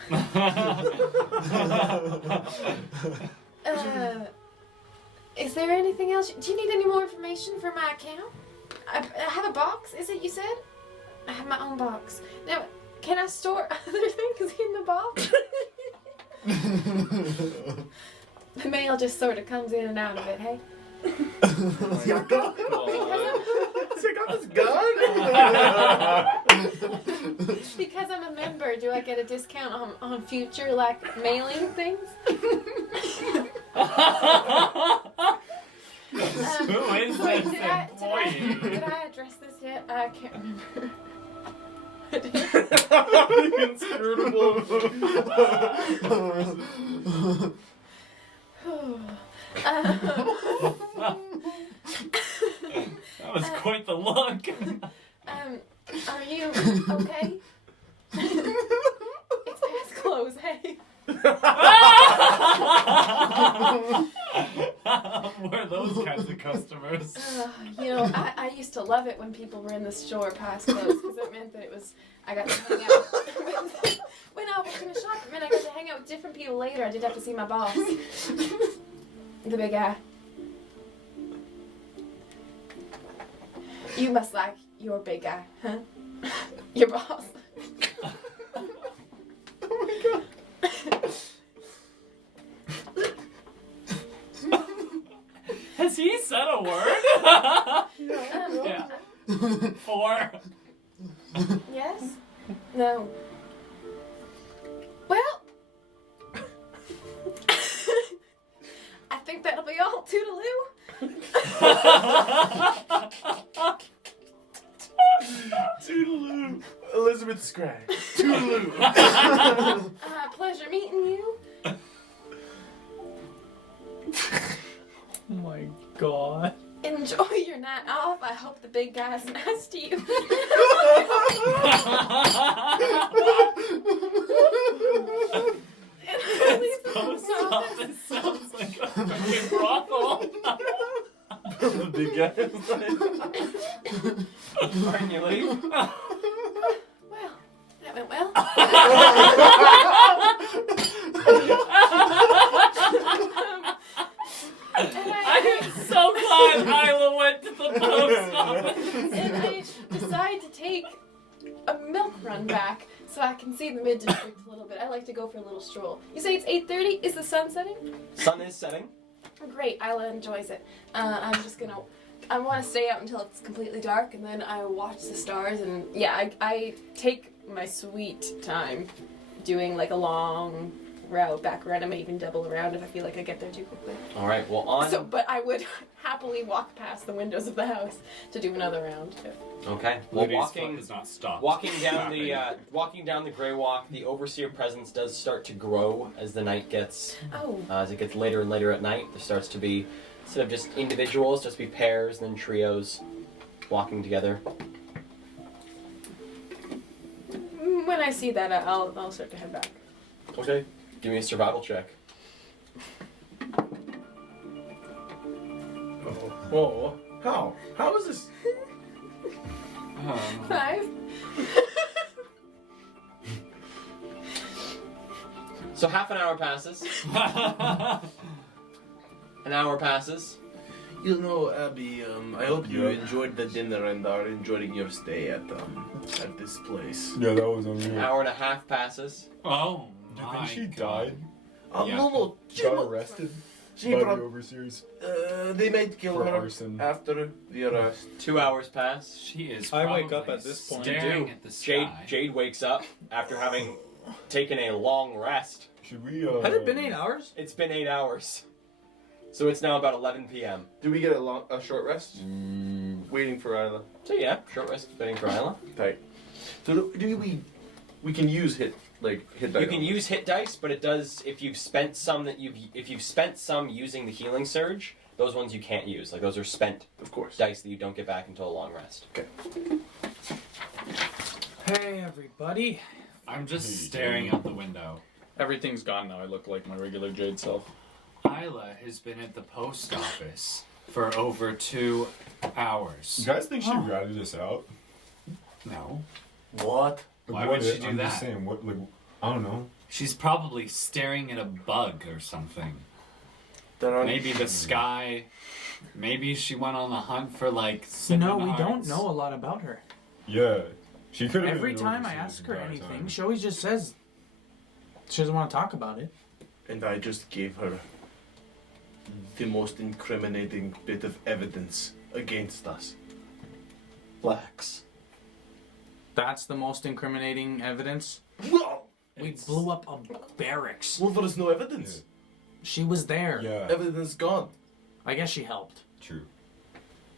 Is there anything else? Do you need any more information for my account? I have a box, is it you said? I have my own box. Now, can I store other things in the box? The mail just sort of comes in and out of it, hey? Has he got gun? Has he got this gun? Because I'm a member, do I get a discount on future, like, mailing things? Who is Wait, this did I address this yet? I can't remember. Inscrutable. That was quite the look. Are you okay? It's past close, hey? We're those kinds of customers. I used to love it when people were in the store past close because it meant that I got to hang out. When I was in a shop, it meant I got to hang out with different people later. I did have to see my boss. The big guy. You must like your big guy, huh? Your boss. Oh my god. Has he said a word? Yeah. 4. Yes? No. Well, I think that'll be all. Toodaloo. Toodaloo. Elizabeth Scrag. Toodaloo. Pleasure meeting you. Oh my god. Enjoy your night off. I hope the big guy's nice to you. Post office sounds like a fucking brothel. The big guy is like... Can you leave? Well, that went well. I am so glad Isla went to the post office. And I decide to take a milk run back so I can see the mid-district a little bit. I like to go for a little stroll. You say it's 8:30? Is the sun setting? Sun is setting. Great, Isla enjoys it. I'm just gonna... I want to stay out until it's completely dark, and then I watch the stars, and yeah, I take my sweet time doing like a long route back around. I may even double around if I feel like I get there too quickly. All right. Well, on. So, but I would happily walk past the windows of the house to do another round. Okay. Well, Ludy's foot walking has not stopped. down the gray walk, the overseer presence does start to grow as the night gets Oh, as it gets later and later at night. There starts to be, instead of just individuals, just be pairs and then trios walking together. when I see that, I'll start to head back. Okay. Give me a survival check. Whoa. How? How is this? 5. So half an hour passes. An hour passes. You know, Abby, I hope you Yeah. enjoyed the dinner and are enjoying your stay at this place. Yeah, that was on An you. hour and a half passes. Oh Do you my think she God. died? Yeah. No, she, Got arrested she by the prob- overseers they might kill for her arson. after the arrest. 2 hours pass. She is. I wake up probably at this point. staring You do. at the Jade sky. Jade wakes up after having taken a long rest. Should we? Has it been 8 hours? It's been 8 hours. So it's now about 11 p.m. Do we get a short rest? Mm, Waiting for Isla. So yeah, short rest waiting for Isla. Tight. So we can use hit You dice. can use hit dice, but it does if you've spent some using the healing surge, those ones you can't use. Like those are spent of course. dice that you don't get back until a long rest. Hey, everybody. I'm just Hey, staring Jade. out the window. Everything's gone now. I look like my regular Jade self. Isla has been at the post office for over 2 hours. you guys think she ratted us out? No. What? Why What would she if- do I'm that? Just saying, what? Like, I don't know. She's probably staring at a bug or something. There are Maybe the sky. Maybe she went on the hunt for like. You cinnamon know, we don't hearts. know a lot about her. Yeah, she could have. Every time I ask her anything, she always just says she doesn't want to talk about it. And I just gave her the most incriminating bit of evidence against us. Blacks. That's the most incriminating evidence. Well, We blew up a barracks. there is no evidence. She was there. Yeah, Evidence gone. I guess she helped. true.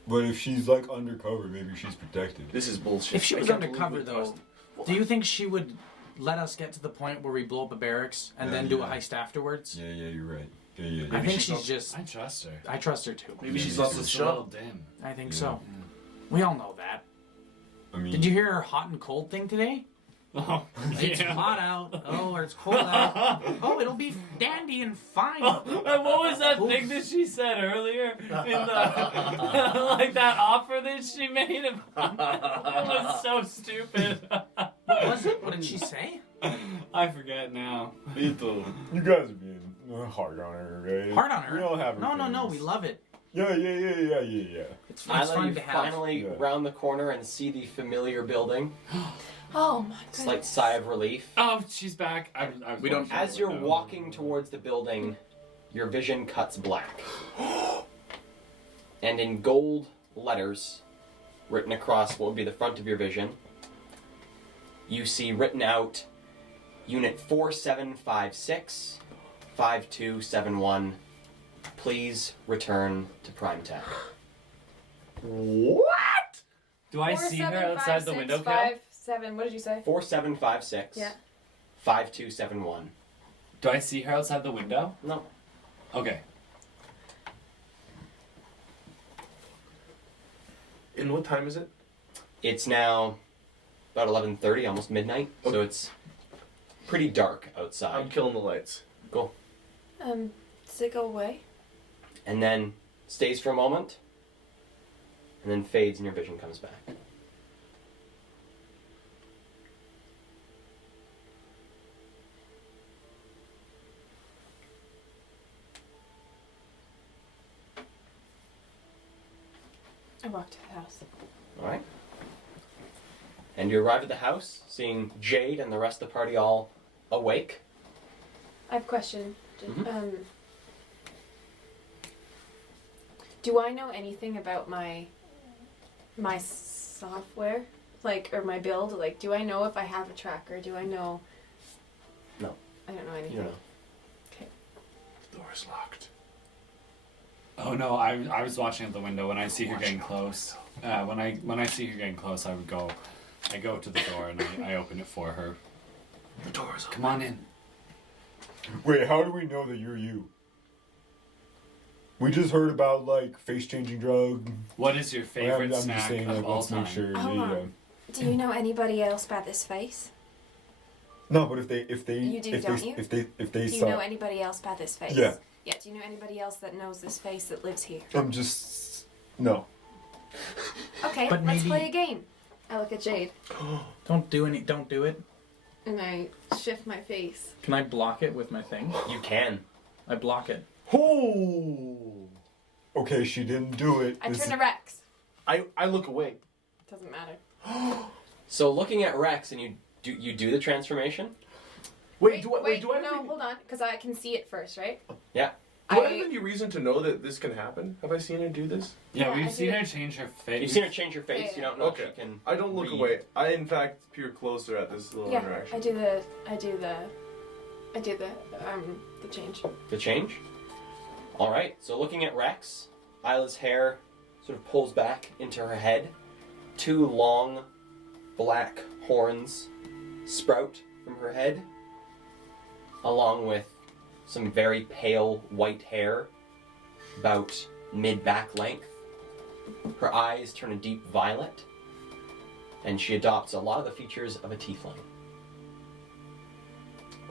But if she's like undercover, maybe she's protected. This is bullshit. If she I was can't believe undercover, we though, trust- do you think she would let us get to the point where we blow up a barracks and then do a Yeah. heist afterwards? Yeah, you're right. Yeah. I think she's she's not- just. I trust her. I trust her too. Maybe she's She's not just so a little sure. dim. I think Yeah. so. We all know that. I mean, Did you hear her hot and cold thing today? Oh, It's hot out. Oh, or it's cold out. Oh, it'll be dandy and fine. And what was that thing that she said earlier in the like that offer that she made? It was so stupid. What was it? What did she say? I forget now. Little. you guys are being hard on her, right? Hard on her? We all have. No, opinions. we love it. Yeah. It's Isla, fun you to have. finally Yeah. round the corner and see the familiar building. Oh my goodness. Slight sigh of relief. Oh, she's back. I was We don't- watching As the you're window. walking towards the building, your vision cuts black. And in gold letters, written across what would be the front of your vision, you see written out Unit 4756 5271. Please return to Prime Tech. What? Do I see her outside the window, Cal? 7. What did you say? 4756 Yeah. 5271. Do I see her outside the window? No. Okay. And what time is it? It's now about 11:30, almost midnight, so Okay. it's pretty dark I'm outside. killing the lights. Does it go away? And then stays for a moment, and then fades and your vision comes back. I walked to the house. Alright? And you arrive at the house, seeing Jade and the rest of the party all awake. I have a question. Mhm. Do I know anything about my software, like, or my build? Like, do I know if I have a tracker? Do I know? No. I don't know You anything. don't know. The door is locked. Oh no, I was watching at the window when I see her getting close. When I see her getting close, I go to the door and I open it for her. The door is open. Come on in. Wait, how do we know that you're you? We just heard about like face changing drug. What is your favorite I'm just snack saying, of like, all let's time? make sure. Hold on. Do you know anybody else by this face? No, but if they You do, don't you? if they Do you saw, know anybody else by this face? Yeah. Yeah. Do you know anybody else that knows this face that lives here? I'm just no. Okay, But let's maybe- play a game. I look at Jade Don't do it. and I shift my face. Can I block it with my thing? You can. I block it. Oh. Okay, she didn't do it. I turn to Rex. I look away. Doesn't matter. So looking at Rex, and you do the transformation. Wait, do I no, have any, hold on, because I can see it first, right? Yeah. do I have any reason to know that this can happen? Have I seen her do this? Yeah, Yeah, we've I seen do. her change her face. You've seen her change her face. Yeah, yeah. You don't know Okay. if she can. I don't look read. away. I in fact peer closer at this little Yeah, interaction. I do the change. The change? Alright, so looking at Rex, Isla's hair sort of pulls back into her head. 2 long black horns sprout from her head, along with some very pale white hair, about mid-back length. Her eyes turn a deep violet, and she adopts a lot of the features of a tiefling.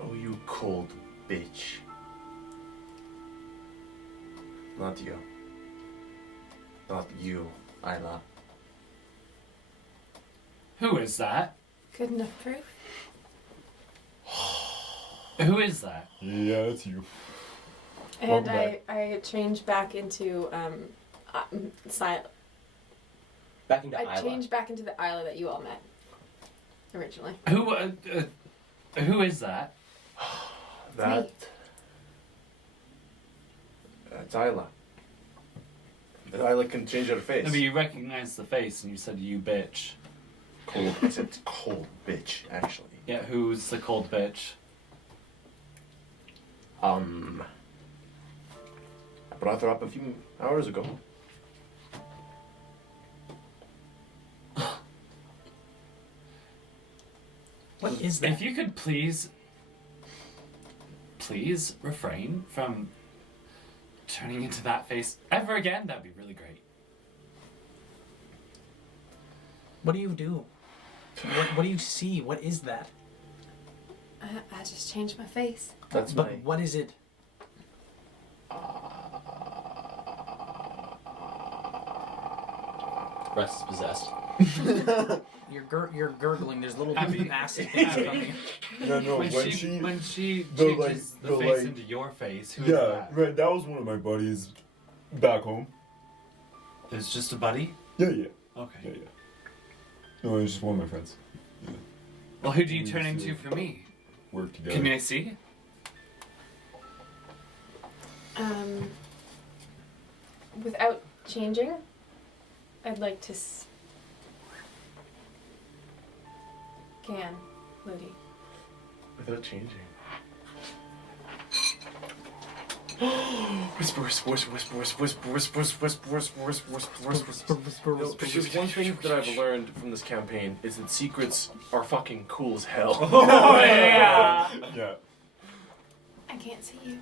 Oh, you cold bitch. Not you. Not you, Isla. Who is that? Good enough proof. Who is that? Yeah, that's you. And Welcome back. I change back into silent. Back into I Isla. change back into the Isla that you all met originally. Who is that? That. That's Isla. Isla can change her face. No, but you recognized the face and you said you bitch. Cold. I said cold bitch, actually. Yeah, who's the cold bitch? I brought her up a few hours ago. What is that? If you could please refrain from turning into that face ever again, that'd be really great. What do you do? What do you see? What is that? I just changed my face. That's But my. what is it? Rex is possessed. You're gurgling. There's little Abby- acid things Abby. coming. No, no, when she the, changes like, the the, face like- into your face, who is Yeah, that? right. That was one of my buddies back home. It's just a buddy? Yeah, yeah, Okay. yeah. No, it was just one of my friends. Well, who do you turn into for me? Work together. Can I see? Without changing, I'd like to scan Ludi. Without changing. Whisper, whisper, whisper, whisper, whisper, whisper, whisper, whisper, whisper, whisper, whisper, whisper. No, because one thing that I've learned from this campaign is that secrets are fucking cool as hell. Oh, yeah! Yeah. I can't see you.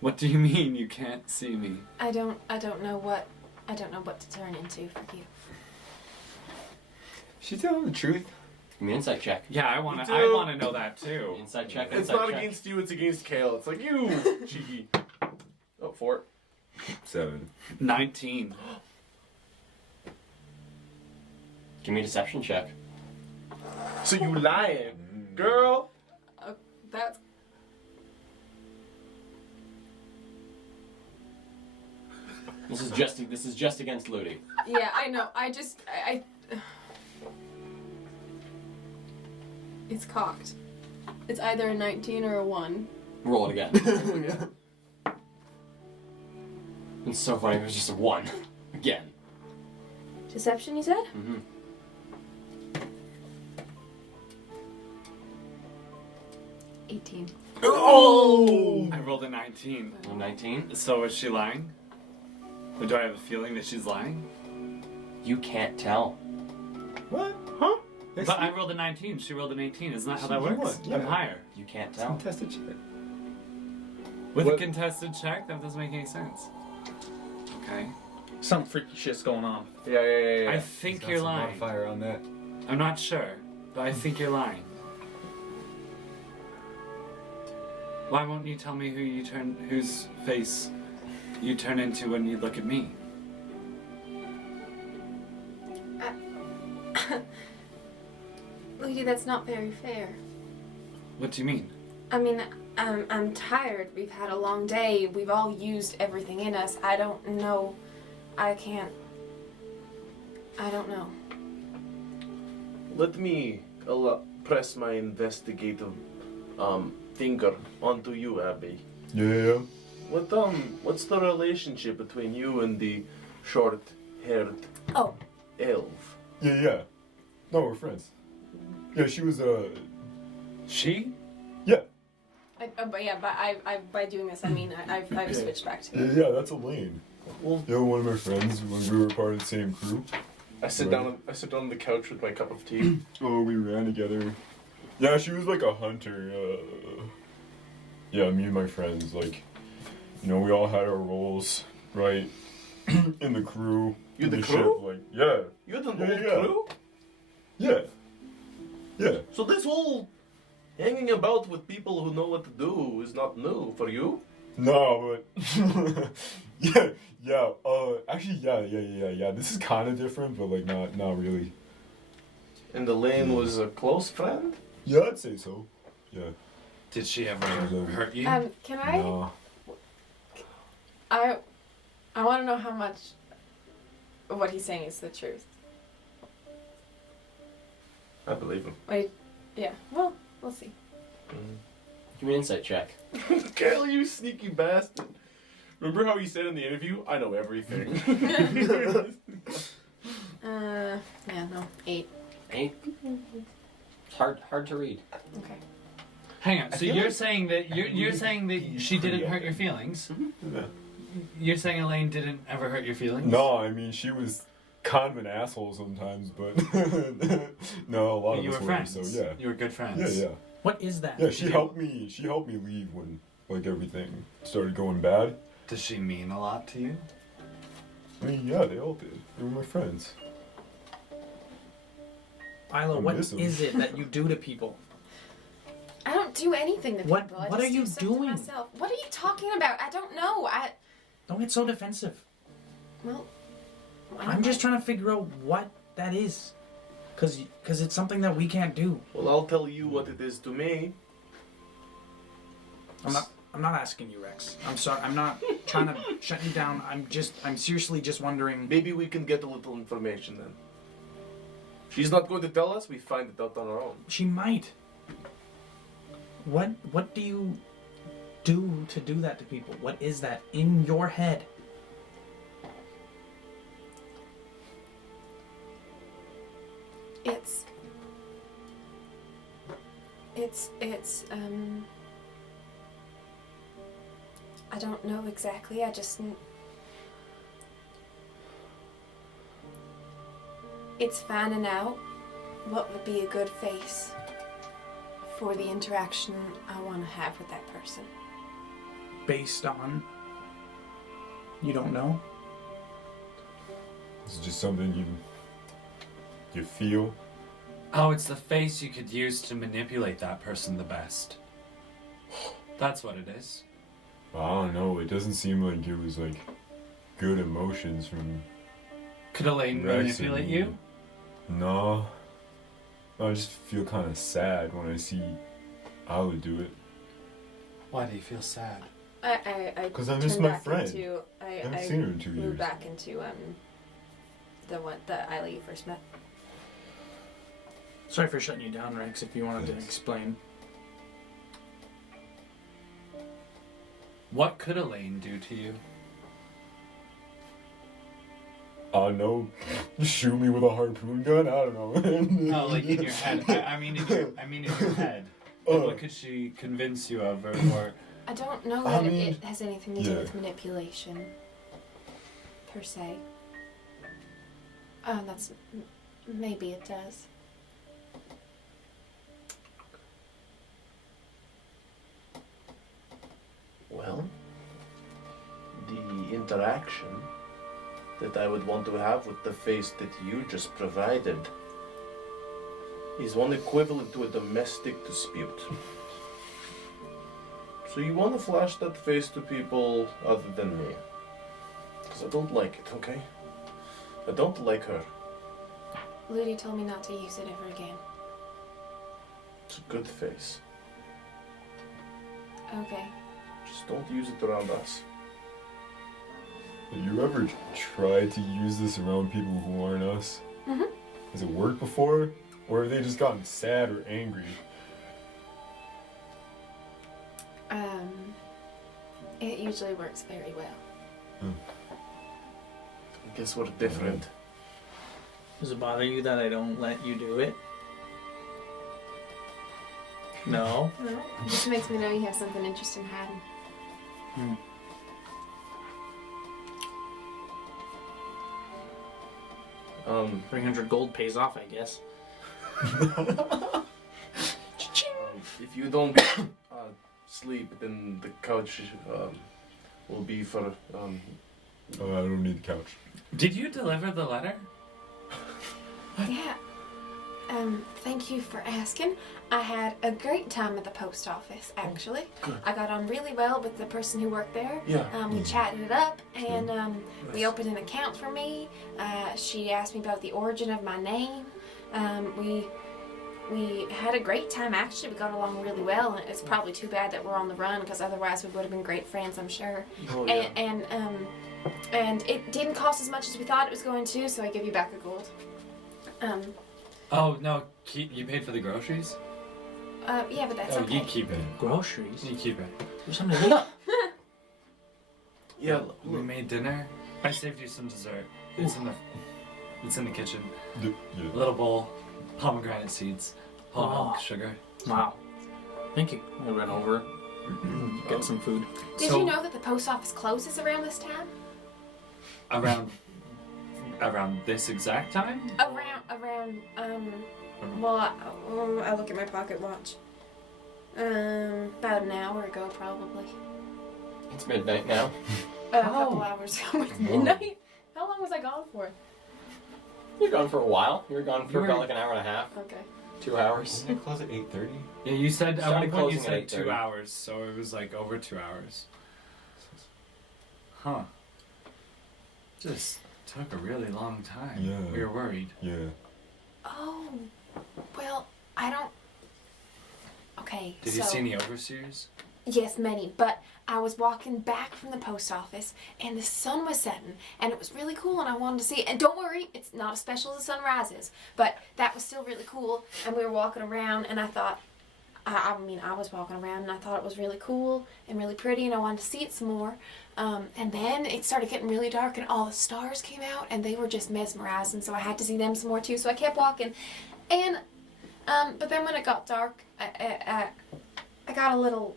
What do you mean you can't see me? I don't know what to turn into for you. She's telling the truth. Give me an insight check. Yeah, I wanna You do. know that too. Insight check. It's Insight not check. against you, it's against Kale. It's like you, cheeky. Oh, 4. 7. 19. Give me a deception check. So you lying, girl? That's This is just against Ludi. yeah. I know. I it's cocked. It's either a 19 or a 1. Roll it again. It's so funny if it was just a 1. Again. Deception, you said? Mm-hmm. Oh! I rolled a 19. 19. So is she lying? Or do I have a feeling that she's lying? You can't tell. What? Huh? But I rolled a 19. She rolled an 18. Isn't that how that You works? won, I'm yeah. higher. You can't tell. Contested check. With What- a contested check? That doesn't make any sense. Okay. Some freaky shit's going on. Yeah. I think you're lying. Modifier on that. I'm not sure, but I think you're lying. Why won't you tell me whose face you turn into when you look at me? Ludi, that's not very fair. What do you mean? I mean, I'm tired. We've had a long day. We've all used everything in us. I don't know. I don't know. Let me press my investigative finger onto you, Abby. Yeah. What's the relationship between you and the short-haired Oh. elf? Yeah. No, we're friends. Yeah, she was She? Yeah. By doing this, I mean I've switched back to. Yeah, that's Elaine. Well, Yeah, one of my friends when we were part of the same crew. I sit down on the couch with my cup of tea. Oh, we ran together. Yeah, she was like a hunter. Yeah, me and my friends, like, you know, we all had our roles, right? In the crew. You in the ship, crew? like, yeah. You're the Yeah, old yeah. crew? Yeah. Yeah. So this whole hanging about with people who know what to do is not new for you? No, but actually, yeah. This is kind of different, but like not really. And Elaine was a close friend? Yeah, I'd say so. Yeah. Did she ever hurt you? Can I? No. I want to know how much of what he's saying is the truth. I believe him. Wait, yeah. Well, we'll see. Give me an insight check. Kale, you sneaky bastard. Remember how he said in the interview, I know everything. Yeah, no, 8. 8. It's hard to read. Okay. Hang on. So feel you're like- saying that you're saying that she didn't hurt your feelings. You're saying Elaine didn't ever hurt your feelings? No, I mean she was kind of an asshole sometimes, but no, a lot But of you us were were. friends. So yeah. You were good friends. Yeah. What is that? Yeah, she helped me. She helped me leave when like everything started going bad. Does she mean a lot to you? I mean, yeah, they all did. They were my friends. Isla, I what miss 'em. is it that you do to people? I don't do anything to What- people. I what just are you do stuff to doing? myself. What are you talking about? I don't know. Don't get so defensive. Well, I'm just trying to figure out what that is. Cause it's something that we can't do. Well, I'll tell you what it is to me. I'm not asking you, Rex. I'm sorry. I'm not trying to shut you down. I'm seriously just wondering. Maybe we can get a little information then. She's not going to tell us, we find it out on our own. She might. What do you do to do that to people? What is that in your head? It's I don't know exactly. I just it's finding out what would be a good face for the interaction I want to have with that person. Based on you don't know? It's just something you feel. Oh, it's the face you could use to manipulate that person the best. That's what it is. I don't know. It doesn't seem like it was like good emotions from Could Elaine Rex manipulate and- you? No. I just feel kind of sad when I see Isla do it. Why do you feel sad? I 'Cause I miss turned my back friend. into- I haven't seen her in 2 moved years. back into the Isla you first met. Sorry for shutting you down, Rex, if you wanted to Thanks. explain. What could Elaine do to you? I don't know. Shoot me with a harpoon gun? I don't know. No, like in your head. I mean in your head. What could she convince you of, or I don't know I that mean, it has anything to do yeah. with manipulation, per se. Oh, maybe it does. Well, the interaction that I would want to have with the face that you just provided is one equivalent to a domestic dispute. So you want to flash that face to people other than me? Because I don't like it, okay? I don't like her. Ludi told me not to use it ever again. It's a good face. Okay. Just don't use it around us. Have you ever tried to use this around people who aren't us? Mhm. Has it worked before? Or have they just gotten sad or angry? It usually works very well. I guess we're different. Does it bother you that I don't let you do it? No. No, it just makes me know you have something interesting hiding. Um, 300 gold pays off, I guess. if you don't sleep, then the couch will be for Oh, I don't need the couch. Did you deliver the letter? Yeah. Thank you for asking. I had a great time at the post office, actually. good. I got on really well with the person who worked there. Yeah. We chatted it up, and we opened an account for me. She asked me about the origin of my name. We had a great time, actually. We got along really well, and it's probably too bad that we're on the run, because otherwise we would have been great friends, I'm sure. Oh, yeah. And it didn't cost as much as we thought it was going to, so I give you back a gold. Oh no, you paid for the groceries? Yeah, but that's Oh, okay. you keep it. Groceries? You keep it. There's something to eat. Yeah. We made dinner. I saved you some dessert. It's in the kitchen. Yeah. A little bowl, pomegranate seeds, whole milk, Oh. sugar. Wow. Thank you. I ran over, get some food. Did So- you know that the post office closes around this time? Around this exact time? I look at my pocket watch. About an hour ago, probably. It's midnight now. A couple hours ago, it's midnight. How long was I gone for? You're gone for a while. You were gone for You were- about like an hour and a half, Okay. 2 hours. Doesn't it close at 8:30? Yeah, you said at Started one point you closing at said 2 8:30. hours, so it was like over 2 hours. Huh. Just took a really long time. Yeah. We were worried. Yeah. Oh, well, I don't. Okay. Did so, you see any overseers? Yes, many. But I was walking back from the post office, and the sun was setting, and it was really cool, and I wanted to see it. And don't worry, it's not as special as the sun rises, but that was still really cool. And we were walking around, and I thought, I was walking around, and I thought it was really cool and really pretty, and I wanted to see it some more. And then it started getting really dark, and all the stars came out, and they were just mesmerizing. So I had to see them some more too. So I kept walking, and but then when it got dark, I got a little.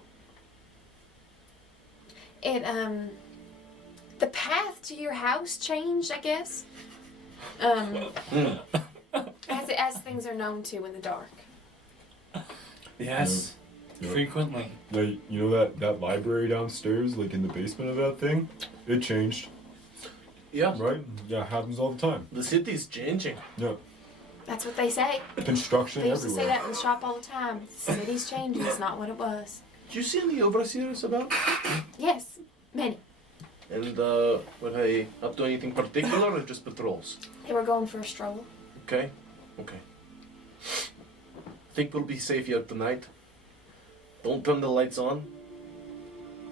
The path to your house changed, I guess. As things are known to in the dark. Yes. Yeah. Frequently. Like, you know that library downstairs, like in the basement of that thing? It changed, Yeah. right? Yeah, it happens all the time. The city's changing. Yeah. That's what they say. Construction They used to say everywhere. that in the shop all the time. The city's changing. It's not what it was. Did you see any overseers about? Yes, many. And were they up to anything particular or just patrols? They were going for a stroll. Okay. Think we'll be safe here tonight. Don't turn the lights on.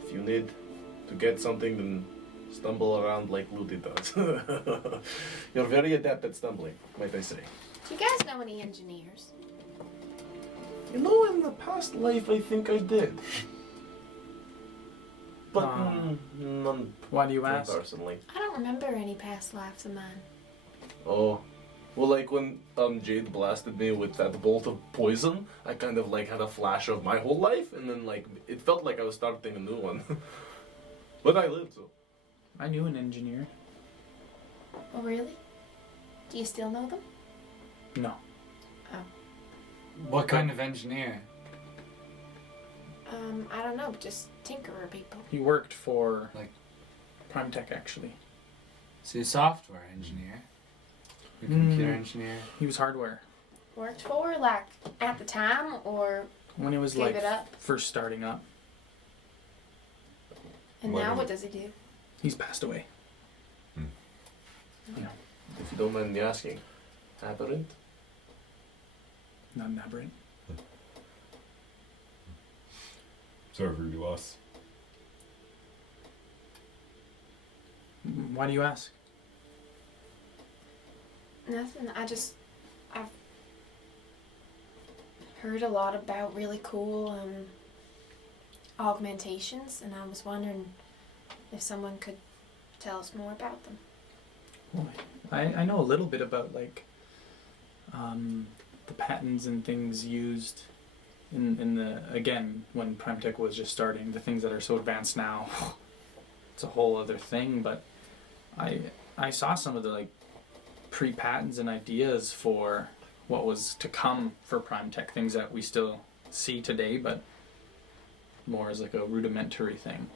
If you need to get something, then stumble around like Ludi does. You're very adept at stumbling, might I say. Do you guys know any engineers? You know, in the past life, I think I did. But none Why do you ask? personally. I don't remember any past lives of mine. Oh. Well, like when Jade blasted me with that bolt of poison, I kind of like had a flash of my whole life, and then like it felt like I was starting a new one. But I lived, so. I knew an engineer. Oh, really? Do you still know them? No. What kind of engineer? I don't know, just tinkerer people. He worked for Like- Prime Tech, actually. See, a software engineer. A computer Mm. engineer. He was hardware. Worked for, like, at the time, or When he was gave like it up? first starting up. And Why now not? what does he do? He's passed away. If you don't mind me asking, Aberrant? Not an aberrant. sort of rude to us. Why do you ask? Nothing. I've heard a lot about really cool augmentations, and I was wondering if someone could tell us more about them. Well, I know a little bit about like the patents and things used in the, again, when Primetech was just starting, the things that are so advanced now. It's a whole other thing, but I saw some of the like pre-patents and ideas for what was to come for Primetech, things that we still see today, but more as like a rudimentary thing.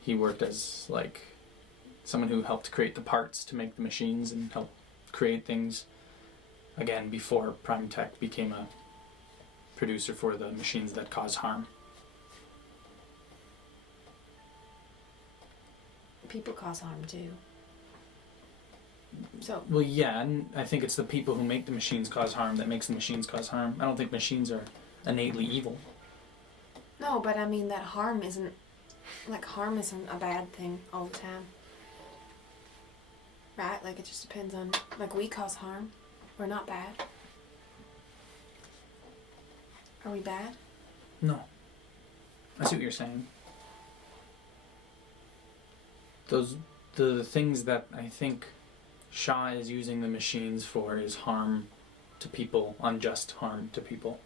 He worked as like someone who helped create the parts to make the machines and help create things, again, before Primetech became a producer for the machines that cause harm. People cause harm too. So Well, yeah, and I think it's the people who make the machines cause harm that makes the machines cause harm. I don't think machines are innately evil. no, but I mean that harm isn't a bad thing all the time. Right? Like it just depends on, like, we cause harm. We're not bad. Are we bad? No. I see what you're saying. The things that I think Shah is using the machines for is harm to people, unjust harm to people.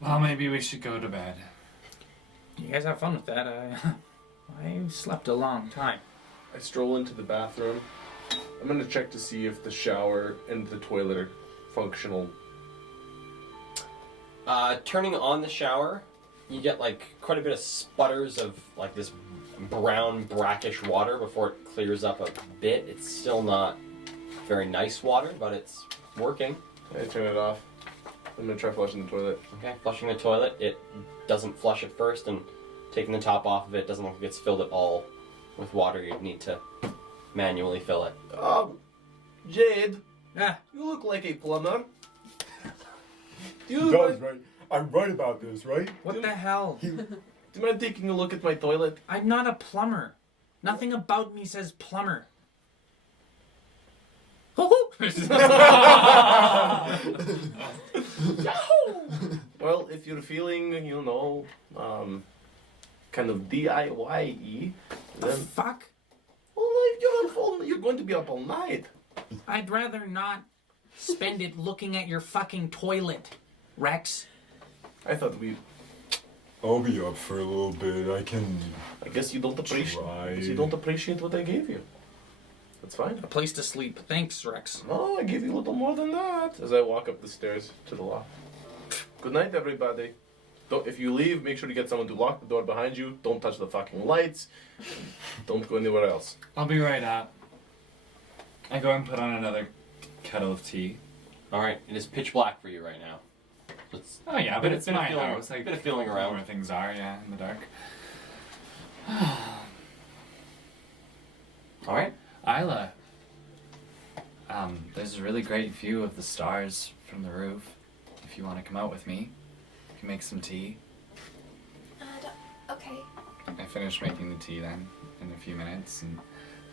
Well, maybe we should go to bed. You guys have fun with that. I slept a long time. I stroll into the bathroom. I'm gonna check to see if the shower and the toilet are functional. Turning on the shower, you get like quite a bit of sputters of like this brown brackish water before it clears up a bit. It's still not very nice water, but it's working. I turn it off. I'm gonna try flushing the toilet. Okay, flushing the toilet, it doesn't flush at first, and taking the top off of it doesn't look like it's filled at all with water. You'd need to manually fill it. Jade, Yeah. you look like a plumber. Do you, He does, right? I'm right about this, right? What the hell? do you mind taking a look at my toilet? I'm not a plumber. Nothing about me says plumber. Well, if you're feeling, kind of DIY-y, The then fuck? well, if you're up all, you're going to be up all night. I'd rather not spend it looking at your fucking toilet, Rex. I thought I'll be up for a little bit. I guess you don't appreciate. Try. You don't appreciate what I gave you. That's fine. A place to sleep. Thanks, Rex. No, I gave you a little more than that. As I walk up the stairs to the loft. Good night, everybody. If you leave, make sure to get someone to lock the door behind you. Don't touch the fucking lights. Don't go anywhere else. I'll be right up. I go and put on another kettle of tea. Alright, it is pitch black for you right now. It's Oh yeah, but it's bit of my feeling- house. Like bit of feeling around. where things are. Yeah, in the dark. Alright. Isla, there's a really great view of the stars from the roof. If you want to come out with me, you can make some tea. Okay. I finish making the tea then in a few minutes. And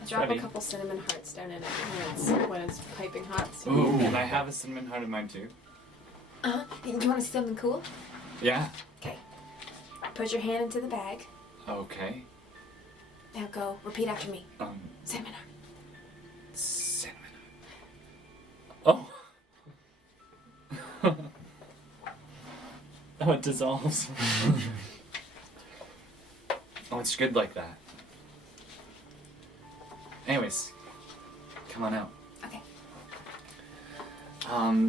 I drop ready. a couple cinnamon hearts down in it when it's piping hot. So ooh, can I have a cinnamon heart of mine too? Do you want to see something cool? Yeah. Okay. Put your hand into the bag. Okay. Now go. Repeat after me. Cinnamon heart. Cinnamon. Oh. Oh, it dissolves. Oh, it's good like that. Anyways, come on out. Okay.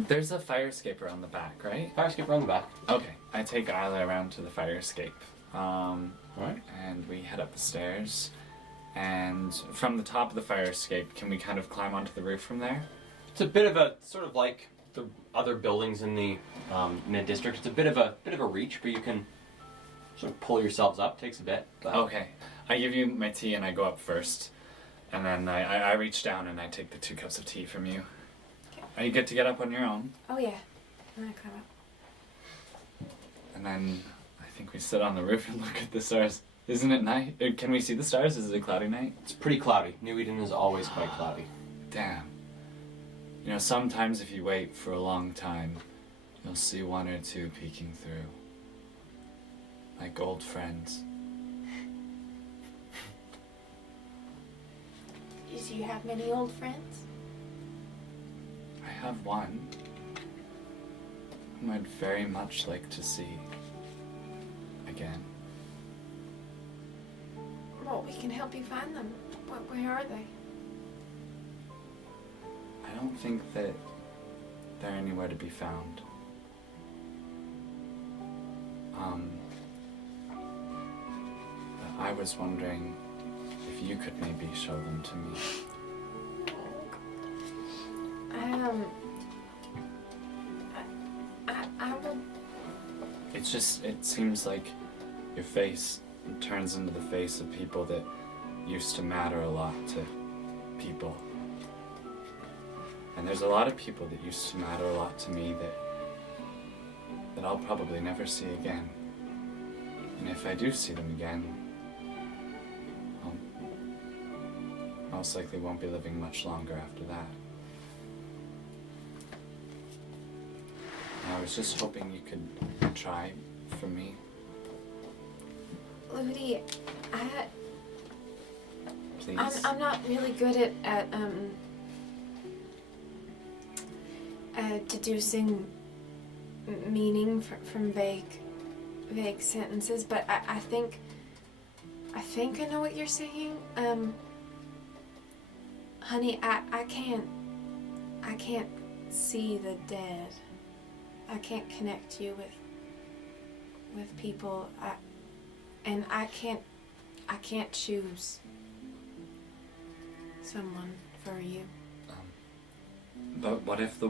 There's a fire escape around the back, right? Fire escape around the back. Okay. I take Isla around to the fire escape. Alright. And we head up the stairs. And from the top of the fire escape, can we kind of climb onto the roof from there? It's a bit of a sort of like the other buildings in the mid district. It's a bit of a reach, but you can sort of pull yourselves up. Takes a bit. But Okay. I give you my tea and I go up first. And then I reach down and I take the 2 cups of tea from you. Are you good to get up on your own? Oh yeah. I'm gonna climb up. And then I think we sit on the roof and look at the stars. Isn't it night? Can we see the stars? Is it a cloudy night? It's pretty cloudy. New Eden is always quite cloudy. Damn. You know, sometimes if you wait for a long time, you'll see one or two peeking through. Like old friends. Do you have many old friends? I have one whom I'd very much like to see again. Well, we can help you find them. Where are they? I don't think that they're anywhere to be found. But I was wondering if you could maybe show them to me. I will. It's just, it seems like your face turns into the face of people that used to matter a lot to people. And there's a lot of people that used to matter a lot to me that I'll probably never see again. And if I do see them again, I'll most likely won't be living much longer after that. And I was just hoping you could try for me. Ludi, Please. I'm not really good at deducing meaning from vague sentences, but I think I know what you're saying. Honey, I can't see the dead. I can't connect you with people. And I can't choose someone for you. But what if the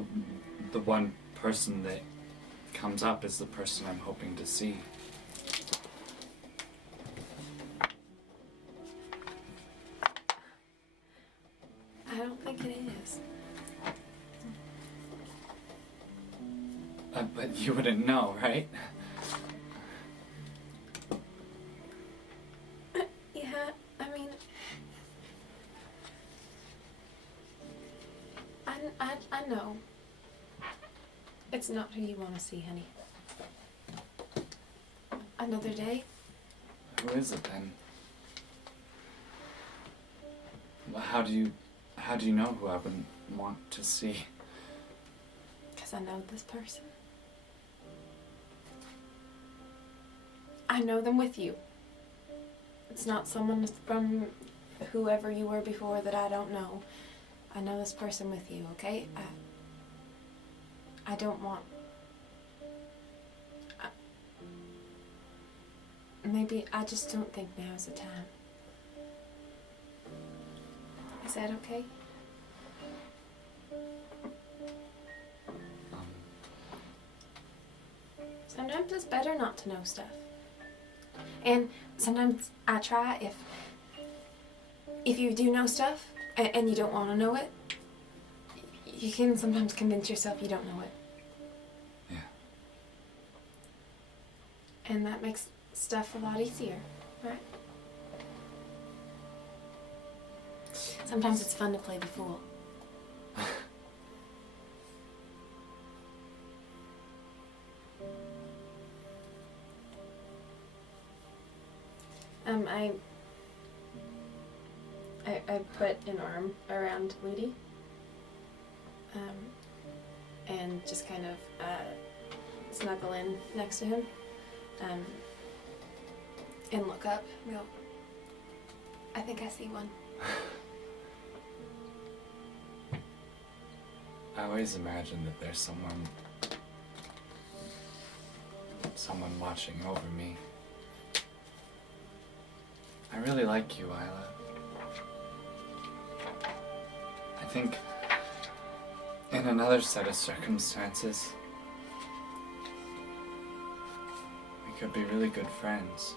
one person that comes up is the person I'm hoping to see? I don't think it is. But you wouldn't know, right? Yeah, I mean, I know. It's not who you want to see, honey. Another day? Who is it then? Well, how do you know who I wouldn't want to see? Because I know this person. I know them with you. It's not someone from whoever you were before that I don't know. I know this person with you, okay? I don't want... maybe I just don't think now's the time. Is that okay? Sometimes it's better not to know stuff. And sometimes I try, if you do know stuff and you don't want to know it, you can sometimes convince yourself you don't know it. Yeah. And that makes stuff a lot easier, right? Sometimes it's fun to play the fool. I put an arm around Ludi, and just kind of snuggle in next to him, and look up and go, I think I see one. I always imagine that there's someone watching over me. I really like you, Isla. I think in another set of circumstances, we could be really good friends.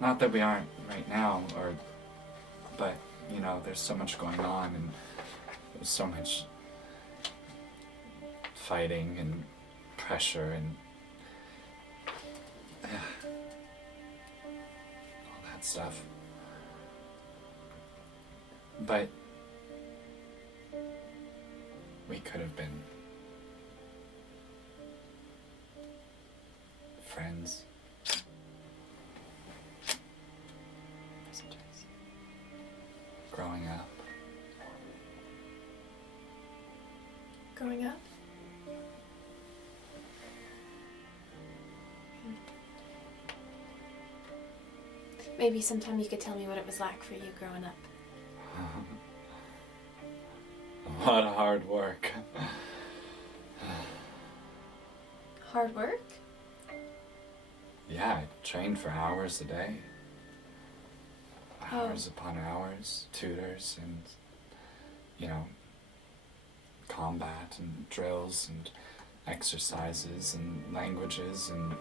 Not that we aren't right now, but, you know, there's so much going on and there's so much fighting and pressure and all that stuff. But we could have been friends. Growing up. Growing up? Maybe sometime you could tell me what it was like for you growing up. A lot of hard work. Hard work? Yeah, I trained for hours a day. Oh. Hours upon hours, tutors and, you know, combat and drills and exercises and languages and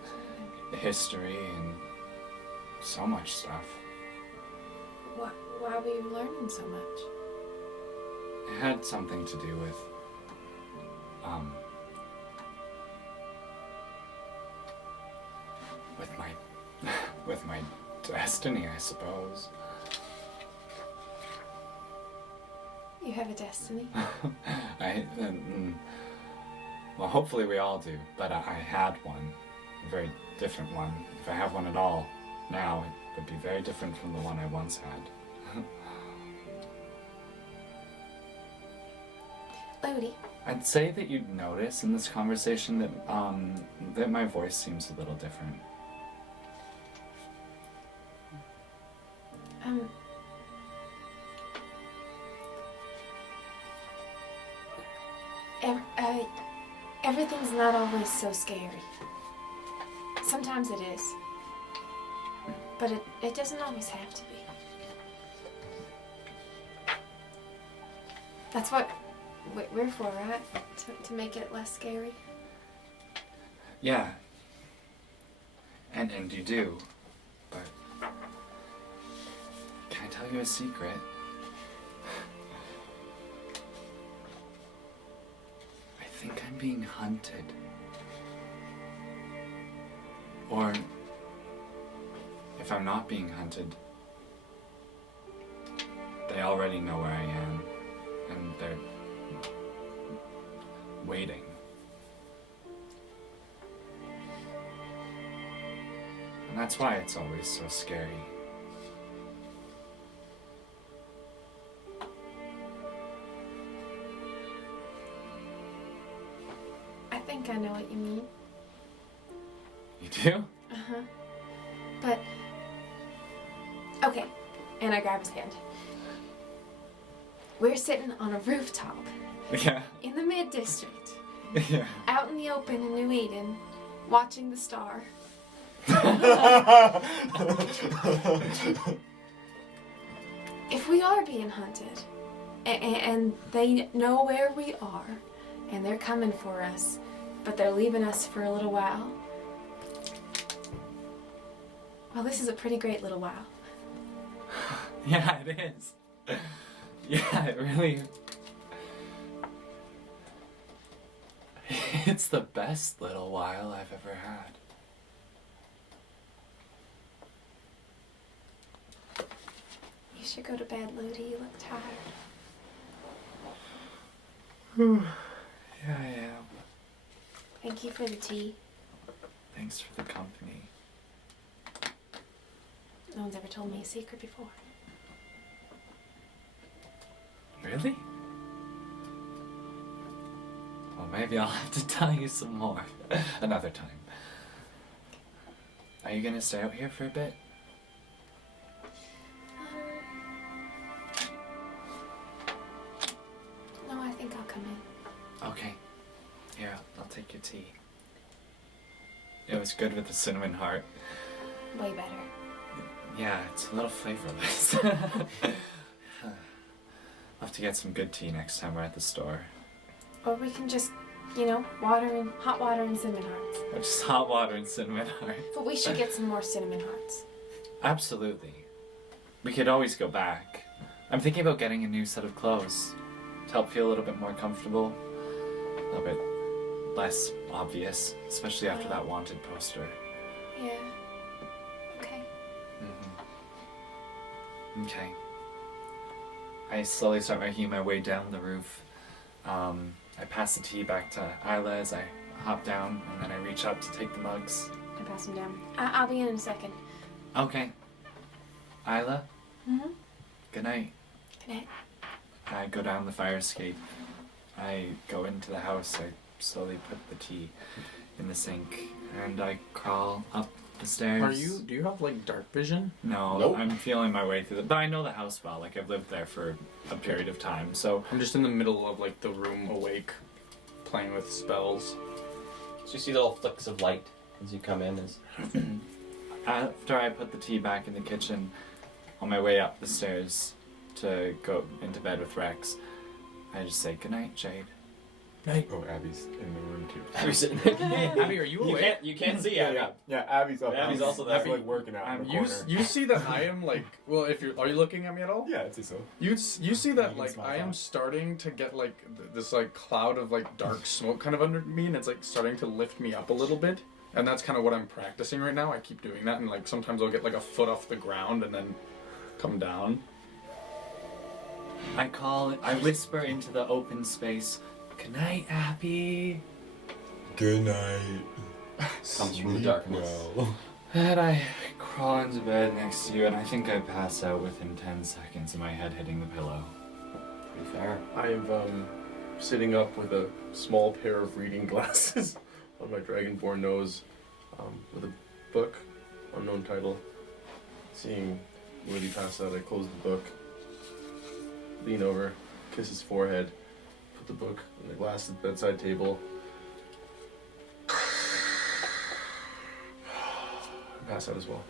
history and so much stuff. Why were you learning so much? It had something to do with, with my destiny, I suppose. You have a destiny? Well, hopefully we all do, but I had one, a very different one. If I have one at all now, it would be very different from the one I once had. Lodi. I'd say that you'd notice in this conversation that that my voice seems a little different. Everything's not always so scary. Sometimes it is. But it doesn't always have to be. That's what we're for, right? To make it less scary. Yeah. And you do. But can I tell you a secret? I think I'm being hunted. Or if I'm not being hunted, they already know where I am, and they're waiting. And that's why it's always so scary. I think I know what you mean. You do? Uh-huh. But, okay, and I grab his hand. We're sitting on a rooftop Yeah. in the mid-district, Yeah. out in the open in New Eden, watching the star. If we are being hunted, and they know where we are, and they're coming for us, but they're leaving us for a little while, well, this is a pretty great little while. Yeah, it is. Yeah, it really... It's the best little while I've ever had. You should go to bed, Ludi. You look tired. Yeah, I am. Thank you for the tea. Thanks for the company. No one's ever told me a secret before. Really? Well, maybe I'll have to tell you some more another time. Are you gonna stay out here for a bit? No, I think I'll come in. Okay. Here, I'll take your tea. It was good with the cinnamon heart. Way better. Yeah, it's a little flavorless. I'll have to get some good tea next time we're at the store. Or we can just, hot water and cinnamon hearts. Or just hot water and cinnamon heart. But we should get some more cinnamon hearts. Absolutely. We could always go back. I'm thinking about getting a new set of clothes to help feel a little bit more comfortable, a little bit less obvious, especially after that wanted poster. Yeah. Okay. Okay. I slowly start making my way down the roof. I pass the tea back to Isla as I hop down, and then I reach up to take the mugs. I pass him down. I'll be in a second. Okay. Isla, Mm-hmm. good night. Good night. I go down the fire escape. I go into the house. I slowly put the tea in the sink, and I crawl up the stairs. Do you have like dark vision? No, Nope. I'm feeling my way through but I know the house well. Like, I've lived there for a period of time, so... I'm just in the middle of like the room awake, playing with spells. So you see little flicks of light as you come in. After I put the tea back in the kitchen, on my way up the stairs to go into bed with Rex, I just say, "Good night, Jade." Oh, Abby's in the room too. Abby's sitting there. Abby, are you awake? You can't see Yeah, Abby. yeah, Abby's up. Abby's also there. Abby's like working out in the You corner. you see that I am like, well, are you looking at me at all? Yeah, I'd say so. You see You that can like smell I am that. starting to get like this like cloud of like dark smoke kind of under me, and it's like starting to lift me up a little bit, and that's kind of what I'm practicing right now. I keep doing that, and like sometimes I'll get like a foot off the ground and then come down. I whisper into the open space, "Good night, Abby." Good night. Comes from the darkness. Well. And I crawl into bed next to you, and I think I pass out within 10 seconds of my head hitting the pillow. Pretty fair. I'm sitting up with a small pair of reading glasses on my dragonborn nose, with a book, unknown title. Seeing Woody pass out, I close the book, lean over, kiss his forehead, put the book and the glass at the bedside table. Pass out as well.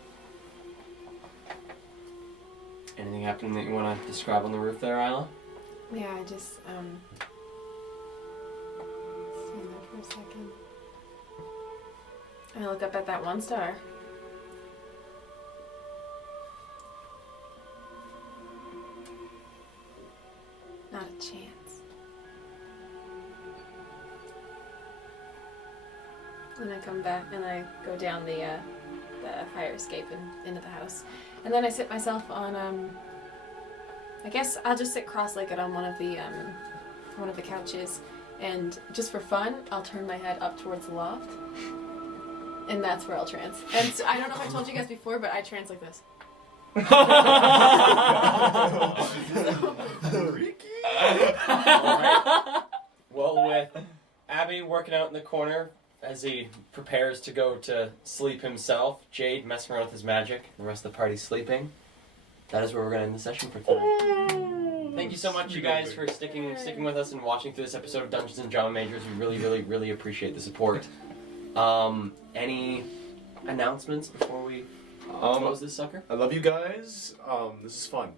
Anything happening that you want to describe on the roof there, Isla? Yeah, I just stand there for a second. I look up at that one star. Not a chance. And I come back and I go down the fire escape and into the house. And then I sit myself on I guess I'll just sit cross-legged on one of the couches, and just for fun, I'll turn my head up towards the loft, and that's where I'll trance. And so, I don't know if I told you guys before, but I trance like this. Well, with Abby working out in the corner as he prepares to go to sleep himself, Jade messing around with his magic, the rest of the party sleeping, that is where we're going to end the session for tonight. Thank you so much, you guys, for sticking with us and watching through this episode of Dungeons and Drama Majors. We really, really, really appreciate the support. Any announcements before we close this sucker? I love you guys. This is fun.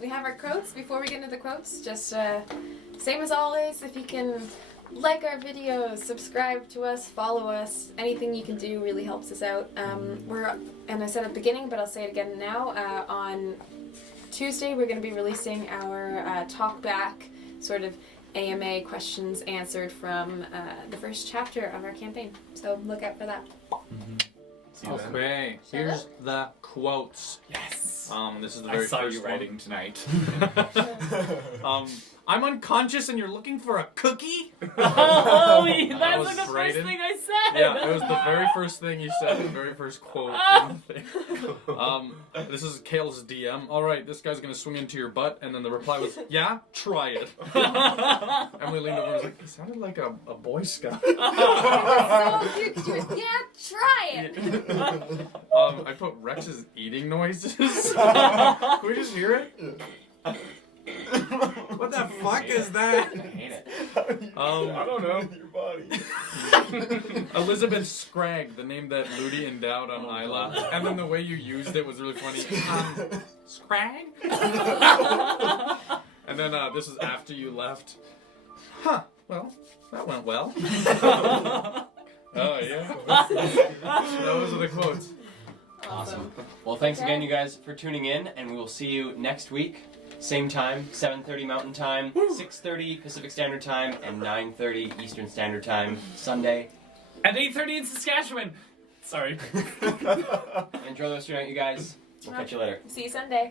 We have our quotes. Before we get into the quotes, just same as always, if you can like our videos, subscribe to us, follow us, anything you can do really helps us out. And I said at the beginning, but I'll say it again now, on Tuesday we're going to be releasing our talk back sort of AMA questions answered from the first chapter of our campaign. So look out for that. See you then. Okay, here's the quotes. Yes! This is the I very saw first you one. writing tonight. I'm unconscious and you're looking for a cookie? Oh, That that's was like the Brayden. first thing I said! Yeah, it was the very first thing you said, the very first quote in the thing. This is Kale's DM. Alright, this guy's gonna swing into your butt, and then the reply was, yeah, try it. Emily leaned over and was like, he sounded like a Boy Scout. So cute, 'cause you went, yeah, try it! I put Rex's eating noises. Can we just hear it? What the fuck is that? I hate it. I don't know. Your body. Elizabeth Scragg, the name that Ludi endowed on Isla, and then the way you used it was really funny. Scragg? And then this is after you left. Huh, well, that went well. Oh, yeah. Those are the quotes. Awesome. Well, thanks again, you guys, for tuning in, and we will see you next week Same time, 7:30 Mountain Time, 6:30 Pacific Standard Time, and 9:30 Eastern Standard Time, Sunday. At 8:30 in Saskatchewan. Sorry. Enjoy the rest of your night, you guys. We'll catch you later. See you Sunday.